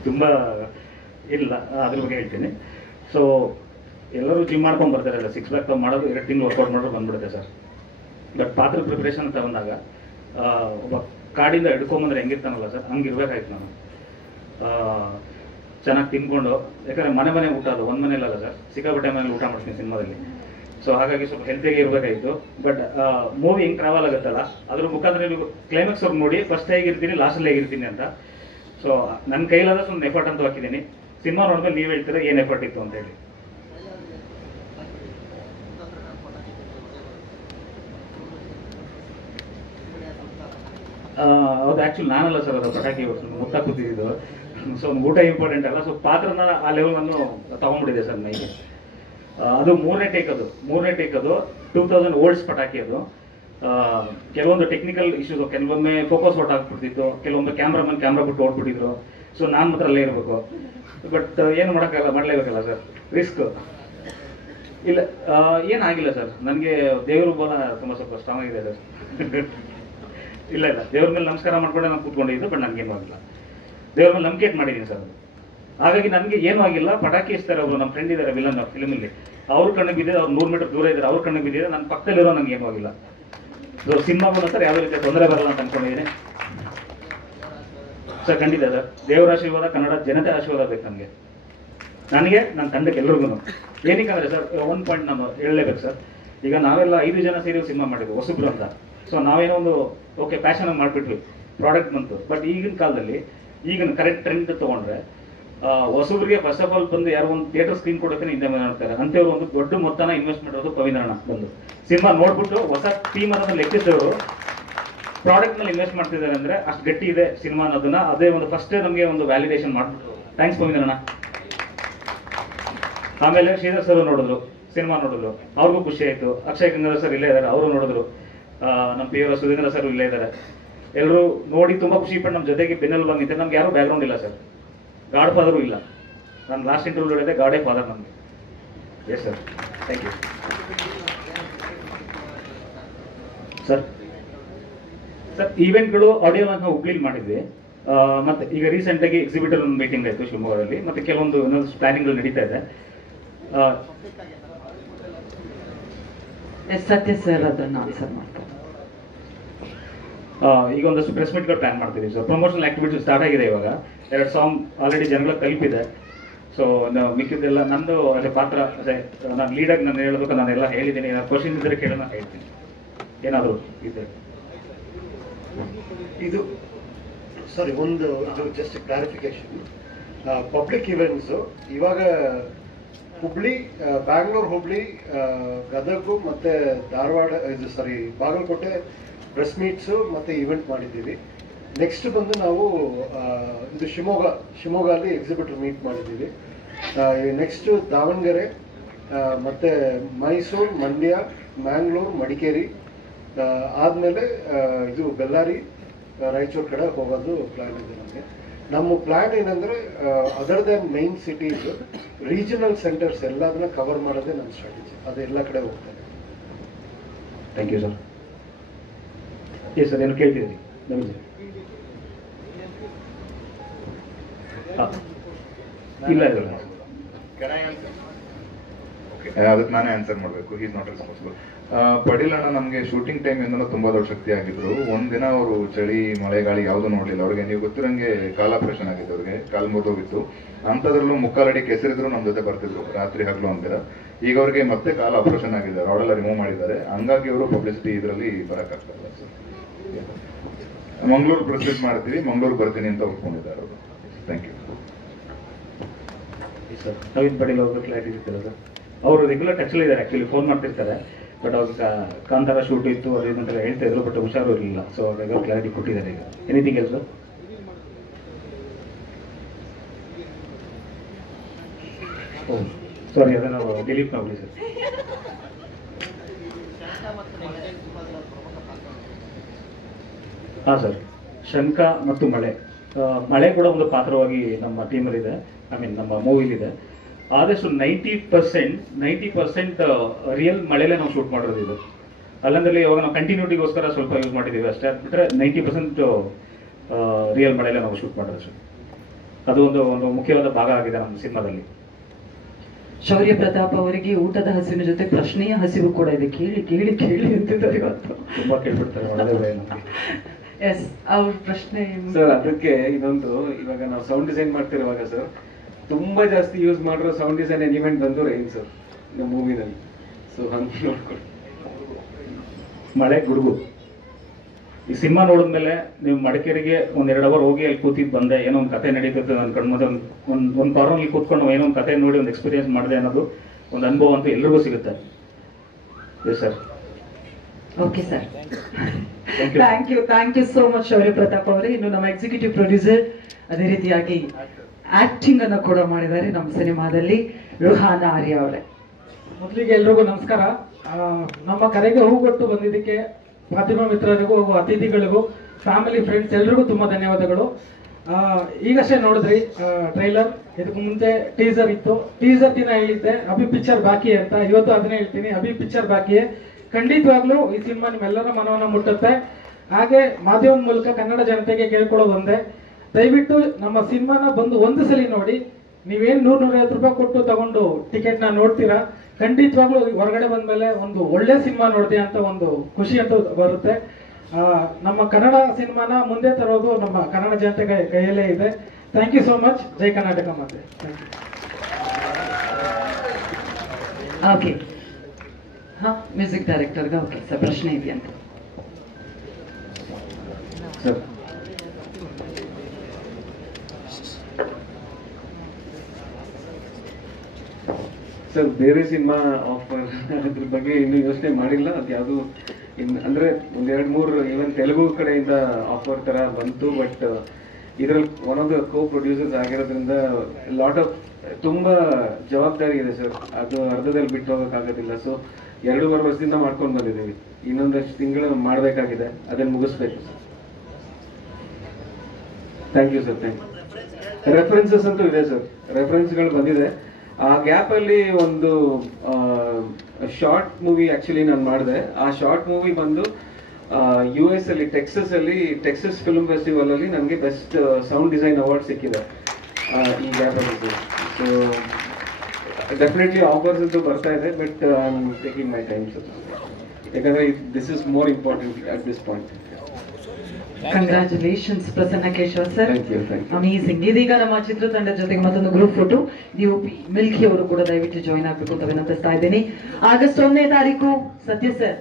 ತುಂಬ ಇಲ್ಲ, ಅದ್ರ ಬಗ್ಗೆ ಹೇಳ್ತೀನಿ. ಸೊ ಎಲ್ಲರೂ ಜಿಮ್ ಮಾಡ್ಕೊಂಡು ಬರ್ತಾರಲ್ಲ, 6 ಪ್ಯಾಕ್ ಮಾಡೋದು 2 ತಿಂಗಳು ವರ್ಕೌಟ್ ಮಾಡೋದು ಬಂದ್ಬಿಡುತ್ತೆ ಸರ್. ಬಟ್ ಪಾತ್ರ ಪ್ರಿಪ್ರೇಷನ್ ಅಂತ ಬಂದಾಗ ಒಬ್ಬ ಕಾಡಿಂದ ಹಿಡ್ಕೊಂಬಂದ್ರೆ ಹೆಂಗಿರ್ತಾನಲ್ಲ ಸರ್, ಹಂಗಿರ್ಬೇಕಾಯ್ತು ನಾನು. ಚೆನ್ನಾಗಿ ತಿನ್ಕೊಂಡು, ಯಾಕಂದರೆ ಮನೆ ಊಟ ಅದು ಒಂದು ಮನೇಲಲ್ಲ ಸರ್, ಸಿಕ್ಕಾಪಟ್ಟೆ ಮನೇಲಿ ಊಟ ಮಾಡ್ತೀನಿ ಸಿನಿಮಾದಲ್ಲಿ. ಸೊ ಹಾಗಾಗಿ ಸ್ವಲ್ಪ ಹೆಲ್ತಿಯಾಗಿ ಇರಬೇಕಾಯಿತು. ಬಟ್ ಮೂವಿ ಹೆಂಗೆ ಟ್ರಾವೆಲ್ ಆಗುತ್ತಲ್ಲ ಅದ್ರ ಮುಖಾಂತರ ನೀವು ಕ್ಲೈಮ್ಯಾಕ್ಸ್ ಅವ್ರು ನೋಡಿ ಫಸ್ಟ್ ಹೇಗಿರ್ತೀನಿ ಲಾಸ್ಟಲ್ಲಿ ಹೇಗಿರ್ತೀನಿ ಅಂತ. ಸೊ ನನ್ನ ಕೈಲಾದ ಒಂದು ಎಫರ್ಟ್ ಅಂತ ಹಾಕಿದ್ದೀನಿ. ಸಿನಿಮಾ ನೋಡಿದ್ಮೇಲೆ ನೀವು ಹೇಳ್ತೀರಾ ಏನು ಎಫರ್ಟ್ ಇತ್ತು ಅಂತ ಹೇಳಿ. ಅದು ಆ್ಯಕ್ಚುಲಿ ನಾನಲ್ಲ ಸರ್, ಅದು ಪಟಾಕಿ ಮುತ್ತ ಕೂತಿದ್ದು. ಸೊ ಒಂದು ಊಟ ಇಂಪಾರ್ಟೆಂಟ್ ಅಲ್ಲ, ಸೊ ಪಾತ್ರನ ಆ ಲೆವೆಲ್ ನಾನು ತಗೊಂಡ್ಬಿಟ್ಟಿದೆ ಸರ್ ಮೈಗೆ. ಅದು ಮೂರನೇ ಟೇಕ್ ಅದು 2000 ಓಲ್ಡ್ಸ್ ಪಟಾಕಿ ಅದು. ಕೆಲವೊಂದು ಟೆಕ್ನಿಕಲ್ ಇಶ್ಯೂಸ್, ಕೆಲವೊಮ್ಮೆ ಫೋಕಸ್ ಔಟ್ ಆಗ್ಬಿಡ್ತಿತ್ತು, ಕೆಲವೊಮ್ಮೆ ಕ್ಯಾಮ್ರಾಮನ್ ಕ್ಯಾಮ್ರಾ ಬಿಟ್ಟು ಓಡ್ಬಿಟ್ಟಿದ್ರು. ಸೊ ನಾನು ಮಾತ್ರ ಅಲ್ಲೇ ಇರಬೇಕು. ಬಟ್ ಏನು ಮಾಡೋಕ್ಕಾಗಲ್ಲ, ಮಾಡಲೇಬೇಕಲ್ಲ ಸರ್, ರಿಸ್ಕ್. ಇಲ್ಲ ಏನಾಗಿಲ್ಲ ಸರ್, ನನಗೆ ದೇವ್ರ ಬಲ ತುಂಬ ಸ್ವಲ್ಪ ಸ್ಟ್ರಾಂಗ್ ಆಗಿದೆ ಸರ್. ಇಲ್ಲ ದೇವ್ರ ಮೇಲೆ ನಮಸ್ಕಾರ ಮಾಡ್ಕೊಂಡೆ ನಾನು ಕೂತ್ಕೊಂಡಿದ್ದು, ಬಟ್ ನನಗೇನು ಆಗಿಲ್ಲ. ದೇವ್ರ ಮೇಲೆ ನಂಬಿಕೆ ಮಾಡಿದ್ದೀನಿ ಸರ್. ಹಾಗಾಗಿ ನನಗೆ ಏನೂ ಆಗಿಲ್ಲ. ಪಟಾಕಿ ಇಸ್ತಾರೆ ಅವರು, ನಮ್ಮ ಫ್ರೆಂಡ್ ಇದ್ದಾರೆ ವಿಲನ್ ಫಿಲ್ಮಲ್ಲಿ, ಅವ್ರ ಕಣ್ಣಿಗೆ ಬಿದ್ದಿದೆ, ಅವ್ರು 100 ಮೀಟರ್ ದೂರ ಇದ್ದಾರೆ, ಅವ್ರ ಕಣ್ಣಿಗೆ ಬಿದ್ದಿದೆ. ನನ್ನ ಪಕ್ಕದಲ್ಲಿರೋ ನನಗೆ ಏನೂ ಆಗಿಲ್ಲ. ಸೊ ಸಿನಿಮಾಗೂ ಸರ್ ಯಾವುದೇ ರೀತಿಯ ತೊಂದರೆ ಬರಲ್ಲ ಅಂತ ಅನ್ಕೊಂಡಿದ್ದೀನಿ ಸರ್. ಖಂಡಿತ ಸರ್, ದೇವರ ಆಶೀರ್ವಾದ, ಕನ್ನಡ ಜನತೆ ಆಶೀರ್ವಾದ ಬೇಕು ನನಗೆ ನನ್ನ ತಂಡಕ್ಕೆ ಎಲ್ರಿಗೂ. ಏನಕ್ಕಂದ್ರೆ ಸರ್, ಒಂದು ಪಾಯಿಂಟ್ ನಾನು ಹೇಳಲೇಬೇಕು ಸರ್. ಈಗ ನಾವೆಲ್ಲ 5 ಜನ ಸೇರಿ ಸಿನಿಮಾ ಮಾಡಿದ್ವಿ ಹೊಸಬ್ರು ಅಂತ. ಸೊ ನಾವೇನೋ ಒಂದು ಓಕೆ ಪ್ಯಾಷನ್ ಆಗಿ ಮಾಡಿಬಿಟ್ವಿ, ಪ್ರಾಡಕ್ಟ್ ಬಂತು. ಬಟ್ ಈಗಿನ ಕಾಲದಲ್ಲಿ ಈಗಿನ ಕರೆಕ್ಟ್ ಟ್ರೆಂಡ್ ತೊಗೊಂಡ್ರೆ ಹೊಸಬ್ರಿಗೆ ಫಸ್ಟ್ ಆಫ್ ಆಲ್ ಬಂದು ಯಾರೋ ಒಂದು ಥಿಯೇಟರ್ ಸ್ಕ್ರೀನ್ ಕೊಡೋಕೆ ಹಿಂದೆ ಮಾಡ್ತಾರೆ ಅಂತೇವ್ರು ಒಂದು ದೊಡ್ಡ ಮೊತ್ತನ ಇನ್ವೆಸ್ಟ್ ಮಾಡಿರೋದು ಪವಿತ್ರಣ್ಣ ಬಂದು ಸಿನಿಮಾ ನೋಡ್ಬಿಟ್ಟು ಹೊಸ ಟೀಮ್ ಅನ್ನೋದನ್ನ ಲೆಕ್ಕಿಸಿದವರು ಪ್ರಾಡಕ್ಟ್ ನಲ್ಲಿ ಇನ್ವೆಸ್ಟ್ ಮಾಡ್ತಿದ್ದಾರೆ ಅಂದ್ರೆ ಅಷ್ಟು ಗಟ್ಟಿ ಇದೆ ಸಿನಿಮಾ ಅನ್ನೋದನ್ನ. ಅದೇ ಒಂದು ಫಸ್ಟ್ ನಮಗೆ ಒಂದು ವ್ಯಾಲಿಡೇಷನ್ ಮಾಡ್ಬಿಟ್ಟು ಥ್ಯಾಂಕ್ಸ್ ಪವಿತ್ರಣ್ಣ. ಆಮೇಲೆ ಶ್ರೀಧರ್ ಸರ್ ನೋಡಿದ್ರು, ಸಿನಿಮಾ ನೋಡಿದ್ರು, ಅವ್ರಿಗೂ ಖುಷಿ ಆಯ್ತು. ಅಕ್ಷಯ್ ಗಂಗಾಧರ್ ಸರ್ ಇಲ್ಲೇ ಇದ್ದಾರೆ, ಅವರು ನೋಡಿದ್ರು. ನಮ್ಮ ಪಿ ಅವರ ಸುಧೀಂದ್ರ ಸರ್ ಇಲ್ಲೇ ಇದ್ದಾರೆ. ಎಲ್ಲರೂ ನೋಡಿ ತುಂಬಾ ಖುಷಿ ಪಟ್ಟು ನಮ್ಮ ಜೊತೆಗೆ ಬೆನ್ನೆಲು ಬಂದಿತ್ತು. ನಮ್ಗೆ ಯಾರು ಬ್ಯಾಕ್ ಗ್ರೌಂಡ್ ಇಲ್ಲ ಸರ್, ಗಾಡ್ ಫಾದರು ಇಲ್ಲ. ನಾನು ಲಾಸ್ಟ್ ಇಂಟರ್ವ್ಯೂ ಹೇಳಿದೆ ಗಾಡೇ ಫಾದರ್ ನಮಗೆ. Yes sir, thank you sir. Sir ಈವೆಂಟ್ಗಳು ಆಡಿಯೋ ನಾವು ಹುಬ್ಳಿಲಿ ಮಾಡಿದ್ವಿ. ಮತ್ತೆ ಈಗ ರೀಸೆಂಟಾಗಿ ಎಕ್ಸಿಬಿಟರ್ ಒಂದು ಮೀಟಿಂಗ್ ಆಯಿತು ಶಿವಮೊಗ್ಗದಲ್ಲಿ. ಮತ್ತೆ ಕೆಲವೊಂದು ಇನ್ನೊಂದು ಪ್ಲಾನಿಂಗ್ಗಳು ನಡೀತಾ ಇದೆ. ಸತ್ಯ ಸರ್ ಅದನ್ನು ಆನ್ಸರ್ ಮಾಡ್ತಾರೆ. ಈಗ ಒಂದಷ್ಟು ಪ್ರೆಸ್ ಮೀಟ್ಗಳು ಪ್ಲಾನ್ ಮಾಡ್ತಿದ್ದೀವಿ ಸರ್. ಪ್ರಮೋಷನಲ್ ಆಕ್ಟಿವಿಟೀಸ್ ಸ್ಟಾರ್ಟ್ ಆಗಿದೆ. ಇವಾಗ 2 ಸಾಂಗ್ ಆಲ್ರೆಡಿ ಜನಗಳಿಗೆ ತಲುಪಿದೆ. ಸೊ ಮಿಕ್ಕಿದ್ದೆಲ್ಲ ನಂದು ಅದೇ ಪಾತ್ರ, ಅದೇ ನಾನು ಲೀಡಾಗಿ ನಾನು ಹೇಳಬೇಕು, ನಾನೆಲ್ಲ ಹೇಳಿದ್ದೀನಿ. ಏನಾದ್ರು ಕ್ವಶನ್ ಇದ್ದರೆ ಕೇಳೋಣ, ಹೇಳ್ತೀನಿ ಏನಾದರೂ ಇದ್ದರೆ. ಇದು ಸಾರಿ ಒಂದು ಇದು ಜಸ್ಟ್ ಕ್ಲಾರಿಫಿಕೇಶನ್. ಪಬ್ಲಿಕ್ ಇವೆಂಟ್ಸು ಇವಾಗ ಹುಬ್ಳಿ, ಬ್ಯಾಂಗ್ಳೂರ್, ಹುಬ್ಳಿ, ಗದಗು ಮತ್ತು ಧಾರವಾಡ, ಇದು ಸಾರಿ ಬಾಗಲಕೋಟೆ ಪ್ರೆಸ್ ಮೀಟ್ಸು ಮತ್ತು ಇವೆಂಟ್ ಮಾಡಿದ್ದೀವಿ. ನೆಕ್ಸ್ಟ್ ಬಂದು ನಾವು ಇದು ಶಿವಮೊಗ್ಗಲ್ಲಿ ಎಕ್ಸಿಬಿಟರ್ ಮೀಟ್ ಮಾಡಿದ್ದೀವಿ. ನೆಕ್ಸ್ಟು ದಾವಣಗೆರೆ, ಮತ್ತು ಮೈಸೂರು, ಮಂಡ್ಯ, ಮ್ಯಾಂಗ್ಳೂರು, ಮಡಿಕೇರಿ ಆದಮೇಲೆ ಇದು ಬೆಳ್ಳಾರಿ, ರಾಯಚೂರು ಕಡೆ ಹೋಗೋದು ಪ್ಲ್ಯಾನ್ ಇದೆ ನಮಗೆ. ನಮ್ಮ ಪ್ಲ್ಯಾನ್ ಏನಂದರೆ other than main cities, regional centres ಎಲ್ಲದನ್ನ ಕವರ್ ಮಾಡೋದೇ ನಮ್ಮ ಸ್ಟ್ರಾಟಜಿ. ಅದು ಎಲ್ಲ ಕಡೆ ಹೋಗ್ತಾರೆ. Thank you sir. Yes sir, ಏನು ಕೇಳ್ತಿದ್ದೀನಿ ಇಲ್ಲ ಇಲ್ಲ ಅದಕ್ಕೆ ನಾನೇ ಆನ್ಸರ್ ಮಾಡಬೇಕು. He's not responsible. ಪಡೀಲ್ ಅಣ್ಣ ನಮಗೆ ಶೂಟಿಂಗ್ ಟೈಮ್ ಇಂದನೂ ತುಂಬಾ ದೊಡ್ಡ ಶಕ್ತಿ ಆಗಿದ್ರು. ಒಂದಿನ ಅವರು ಚಳಿ ಮಳೆ ಗಾಳಿ ಯಾವುದೂ ನೋಡಲಿಲ್ಲ. ಅವ್ರಿಗೆ ನೀವು ಗೊತ್ತಿರಂಗೆ ಕಾಲ್ ಆಪರೇಷನ್ ಆಗಿತ್ತು, ಅವ್ರಿಗೆ ಕಾಲು ಮುರಿದೋಗಿತ್ತು. ಅಂಥದ್ರಲ್ಲೂ ಮುಕ್ಕಾಲಡಿ ಕೆಸರಿದ್ರು ನಮ್ಮ ಜೊತೆ ಬರ್ತಿದ್ರು ರಾತ್ರಿ ಹಗಲು ಅಂತೀರ. ಈಗ ಅವ್ರಿಗೆ ಮತ್ತೆ ಕಾಲ್ ಆಪರೇಷನ್ ಆಗಿದೆ, ರಾಡೆಲ್ಲ ರಿಮೂವ್ ಮಾಡಿದ್ದಾರೆ. ಹಂಗಾಗಿ ಅವರು ಪಬ್ಲಿಸಿಟಿ ಇದರಲ್ಲಿ ಬರೋಕ್ಕಾಗ್ತಲ್ಲ ಸರ್. ಮಂಗಳೂರು ಪ್ರೆಸಿಡೆಂಟ್ ಮಾಡ್ತೀವಿ, ಮಂಗಳೂರು ಬರ್ತೀನಿ ಅಂತ ಒಪ್ಕೊಂಡಿದ್ದಾರೆ ಅವರು. Thank you sir. Naveen Padil ಅವ್ರಿಗೆ ಕ್ಲಾರಿಟಿ ಇರ್ತಾರೆ ಸರ್. ಅವರು ರೆಗ್ಯುಲರ್ ಟಚಲ್ಲಿ ಇದ್ದಾರೆ, ಆ್ಯಕ್ಚುಲಿ ಫೋನ್ ಮಾಡ್ತಿರ್ತಾರೆ. ಬಟ್ ಅವ್ರಿಗೆ ಕಾಂತಾರ ಶೂಟ್ ಇತ್ತು, ಅದು ಇದಂತೆಲ್ಲ ಹೇಳ್ತಾ ಇದ್ರು, ಬಟ್ ಹುಷಾರು ಇರಲಿಲ್ಲ. ಸೊ ರೆಗ್ಯುಲರ್ ಕ್ಲಾರಿಟಿ ಕೊಟ್ಟಿದ್ದಾರೆ. ಈಗ ಎನಿಥಿಂಗ್ ಎಲ್ಸ್ ಸರ್? ಓ ಸಾರಿ, ಅದನ್ನು ಡಿಲೀಟ್ ಮಾಡಿ ಸರ್. ಹಾಂ ಸರ್, ಶಂಕ ಮತ್ತು ಮಳೆ. ಮಳೆ ಕೂಡ ಒಂದು ಪಾತ್ರವಾಗಿ ನಮ್ಮ ಟೀಮಲ್ಲಿದೆ, ಐ ಮೀನ್ ನಮ್ಮ ಮೂವಿಲಿದೆ. ಆದಷ್ಟು 90% ರಿಯಲ್ ಮಳೆಲೇ ನಾವು ಶೂಟ್ ಮಾಡಿರೋದು ಇದು. ಅಲ್ಲಂದ್ರೆ ಇವಾಗ ನಾವು ಕಂಟಿನ್ಯೂಟಿಗೋಸ್ಕರ ಸ್ವಲ್ಪ ಯೂಸ್ ಮಾಡಿದ್ದೀವಿ ಅಷ್ಟೇ. ಬಿಟ್ಟರೆ 90% ರಿಯಲ್ ಮಳೆಲೇ ನಾವು ಶೂಟ್ ಮಾಡೋದು ಸರ್. ಅದು ಒಂದು ಮುಖ್ಯವಾದ ಭಾಗ ಆಗಿದೆ ನಮ್ಮ ಸಿನಿಮಾದಲ್ಲಿ. ಶೌರ್ಯ ಪ್ರತಾಪ್ ಅವರಿಗೆ ಊಟದ ಹಸಿವಿನ ಜೊತೆ ಪ್ರಶ್ನೆಯ ಹಸಿವು ಕೂಡ ಇದೆ. ಕೇಳಿ ಕೇಳಿ ಕೇಳಿ ಅಂತಿದ್ದಾರೆ ಇವತ್ತು. ತುಂಬಾ ಕೇಳ್ಬಿಡ್ತಾರೆ ಒಳ್ಳೆ ನಮಗೆ. ಎಸ್, ಅವ್ರ ಪ್ರಶ್ನೆ ಸರ್. ಅದಕ್ಕೆ ಇದೊಂದು, ಇವಾಗ ನಾವು ಸೌಂಡ್ ಡಿಸೈನ್ ಮಾಡ್ತಿರುವಾಗ ಸರ್ ತುಂಬಾ ಜಾಸ್ತಿ ಯೂಸ್ ಮಾಡಿರೋ ಸೌಂಡ್ ಡಿಸೈನ್ ಎಲಿಮೆಂಟ್ ಬಂದು ರೈನ್ ಸರ್ ನಮ್ಮ ಮೂವಿನಲ್ಲಿ. ಸೊ ಹಂಗೆ ನೋಡ್ಕೊಳ್ಳಿ. ಮಳೆ ಗುಡುಗು ಈ ಸಿನಿಮಾ ನೋಡಿದ್ಮೇಲೆ ನೀವು ಮಡಿಕೇರಿಗೆ 1-2 ಅವರ್ ಹೋಗಿ ಅಲ್ಲಿ ಕೂತಿದ್ದು ಬಂದೆ, ಏನೋ ಒಂದು ಕತೆ ನಡೀತದೆ ನನ್ನ ಕಣ್ಮುಂದೆ. ಒಂದು ಕಾರ್ನಲ್ಲಿ ಕೂತ್ಕೊಂಡು ಏನೋ ಒಂದು ಕತೆ ನೋಡಿ ಒಂದು ಎಕ್ಸ್ಪೀರಿಯನ್ಸ್ ಮಾಡಿದೆ ಅನ್ನೋದು ಒಂದು ಅನುಭವ ಅಂತೂ ಎಲ್ರಿಗೂ ಸಿಗುತ್ತೆ. Yes sir. Okay sir, thank you so much Shaurya Pratap ಅವರೇ. ಇನ್ನು ನಮ್ಮ ಎಕ್ಸಿಕ್ಯೂಟಿವ್ ಪ್ರೊಡ್ಯೂಸರ್ ಅದೇ ರೀತಿಯಾಗಿ ಆಕ್ಟಿಂಗ್ ಅನ್ನು ಕೂಡ ಮಾಡಿದ್ದಾರೆ ನಮ್ಮ ಸಿನಿಮಾದಲ್ಲಿ, ರುಹಾನಾ ಆರ್ಯ ಅವರೇ. ಮೊದಲಿಗೆ ಎಲ್ರಿಗೂ ನಮಸ್ಕಾರ. ನಮ್ಮ ಕರೆಗೆ ಹೂಗೊಟ್ಟು ಬಂದಿದ್ದಕ್ಕೆ ಮಾಧ್ಯಮ ಮಿತ್ರರಿಗೂ ಹಾಗೂ ಅತಿಥಿಗಳಿಗೂ ಫ್ಯಾಮಿಲಿ ಫ್ರೆಂಡ್ಸ್ ಎಲ್ರಿಗೂ ತುಂಬಾ ಧನ್ಯವಾದಗಳು. ಈಗಷ್ಟೇ ನೋಡಿದ್ರಿ ಟ್ರೈಲರ್, ಇದಕ್ಕೆ ಮುಂಚೆ ಟೀಸರ್ ಇತ್ತು. ಟೀಸರ್ ದಿನ ಹೇಳಿದ್ದೆ ಅಭಿ ಪಿಕ್ಚರ್ ಬಾಕಿ ಅಂತ, ಇವತ್ತು ಅದನ್ನೇ ಹೇಳ್ತೀನಿ, ಅಭಿ ಪಿಕ್ಚರ್ ಬಾಕಿಯೇ. ಖಂಡಿತವಾಗ್ಲೂ ಈ ಸಿನಿಮಾ ನಿಮ್ಮೆಲ್ಲರ ಮನವನ್ನ ಮುಟ್ಟುತ್ತೆ. ಹಾಗೆ ಮಾಧ್ಯಮದ ಮೂಲಕ ಕನ್ನಡ ಜನತೆಗೆ ಕೇಳ್ಕೊಳ್ಳೋದೊಂದೇ, ದಯವಿಟ್ಟು ನಮ್ಮ ಸಿನಿಮಾನ ಬಂದು ಒಂದು ಸಲ ನೋಡಿ. ನೀವೇನು 100-150 ರೂಪಾಯಿ ಕೊಟ್ಟು ತಗೊಂಡು ಟಿಕೆಟ್ನ ನೋಡ್ತೀರಾ, ಖಂಡಿತವಾಗ್ಲೂ ಹೊರಗಡೆ ಬಂದ್ಮೇಲೆ ಒಂದು ಒಳ್ಳೆ ಸಿನಿಮಾ ನೋಡ್ತೀಯ ಅಂತ ಒಂದು ಖುಷಿ ಅಂತೂ ಬರುತ್ತೆ. ನಮ್ಮ ಕನ್ನಡ ಸಿನಿಮಾನ ಮುಂದೆ ತರೋದು ನಮ್ಮ ಕನ್ನಡ ಜನತೆ ಕೈಯಲ್ಲೇ ಇದೆ. Thank you so much. ಜೈ ಕರ್ನಾಟಕ ಮಾತೆ. ಓಕೆ, ಹಾ, ಮ್ಯೂಸಿಕ್ ಡೈರೆಕ್ಟರ್ಗೆ ಓಕೆ ಸರ್ ಪ್ರಶ್ನೆ ಇದೆಯಂತ ಸರ್. ಸರ್, ಬೇರೆ ಸಿನಿಮಾ ಆಫರ್ ಅದ್ರ ಬಗ್ಗೆ ಇನ್ನೂ ಯೋಚನೆ ಮಾಡಿಲ್ಲ. ಅದು ಯಾವುದು ಅಂದ್ರೆ 1-2-3 ಈವನ್ ತೆಲುಗು ಕಡೆಯಿಂದ ಆಫರ್ ತರ ಬಂತು. ಬಟ್ ಇದರಲ್ಲಿ one of the co producers ಆಗಿರೋದ್ರಿಂದ ಲಾಟ್ ಆಫ್ ತುಂಬಾ ಜವಾಬ್ದಾರಿ ಇದೆ ಸರ್. ಅದು ಅರ್ಧದಲ್ಲಿ ಬಿಟ್ಟು ಹೋಗೋಕ್ಕಾಗೋದಿಲ್ಲ. ಸೊ 2-3 ವರ್ಷದಿಂದ ಮಾಡ್ಕೊಂಡು ಬಂದಿದ್ದೀವಿ. ಇನ್ನೊಂದಷ್ಟು ತಿಂಗಳು ಮಾಡಬೇಕಾಗಿದೆ, ಅದನ್ನು ಮುಗಿಸ್ಬೇಕು. Thank you sir. Thank you. References ಅಂತೂ ಇದೆ ಸರ್, ರೆಫರೆನ್ಸ್ಗಳು ಬಂದಿದೆ. ಆ ಗ್ಯಾಪ್ ಅಲ್ಲಿ ಒಂದು ಶಾರ್ಟ್ ಮೂವಿ ಆಕ್ಚುಲಿ ನಾನು ಮಾಡಿದೆ. ಆ ಶಾರ್ಟ್ ಮೂವಿ ಬಂದು US ಅಲ್ಲಿ ಟೆಕ್ಸಸ್ ಫಿಲ್ಮ್ ಫೆಸ್ಟಿವಲ್ ಅಲ್ಲಿ ನನಗೆ ಬೆಸ್ಟ್ ಸೌಂಡ್ ಡಿಸೈನ್ ಅವಾರ್ಡ್ ಸಿಕ್ಕಿದೆ ಈ ಗ್ಯಾಪ್ ಅಲ್ಲಿ. ಸೊ ಡೆಫಿನೆಟ್ಲಿ ಆಫರ್ಸ್ ಅಂತೂ ಬರ್ತಾ ಇದೆ, but I am taking my time sir, ಯಾಕಂದ್ರೆ this is more important at this point. Congratulations Prasanna Keshava sir, amazing. ಇದೀಗ ನಮ್ಮ ಚಿತ್ರತಂಡ ಜೊತೆಗೆ ಮತ್ತೊಂದು ಗ್ರೂಪ್ ಫೋಟೋ DOP ಮಿಲ್ಕಿ ಅವರು ಕೂಡ ದಯವಿಟ್ಟು ಜಾಯಿನ್ ಆಗಬೇಕು ಅಂತ ವಿನಂತಿಸ್ತಾ ಇದ್ದೀನಿ. ಆಗಸ್ಟ್ 1ನೇ ತಾರೀಕು ಸತ್ಯ ಸರ್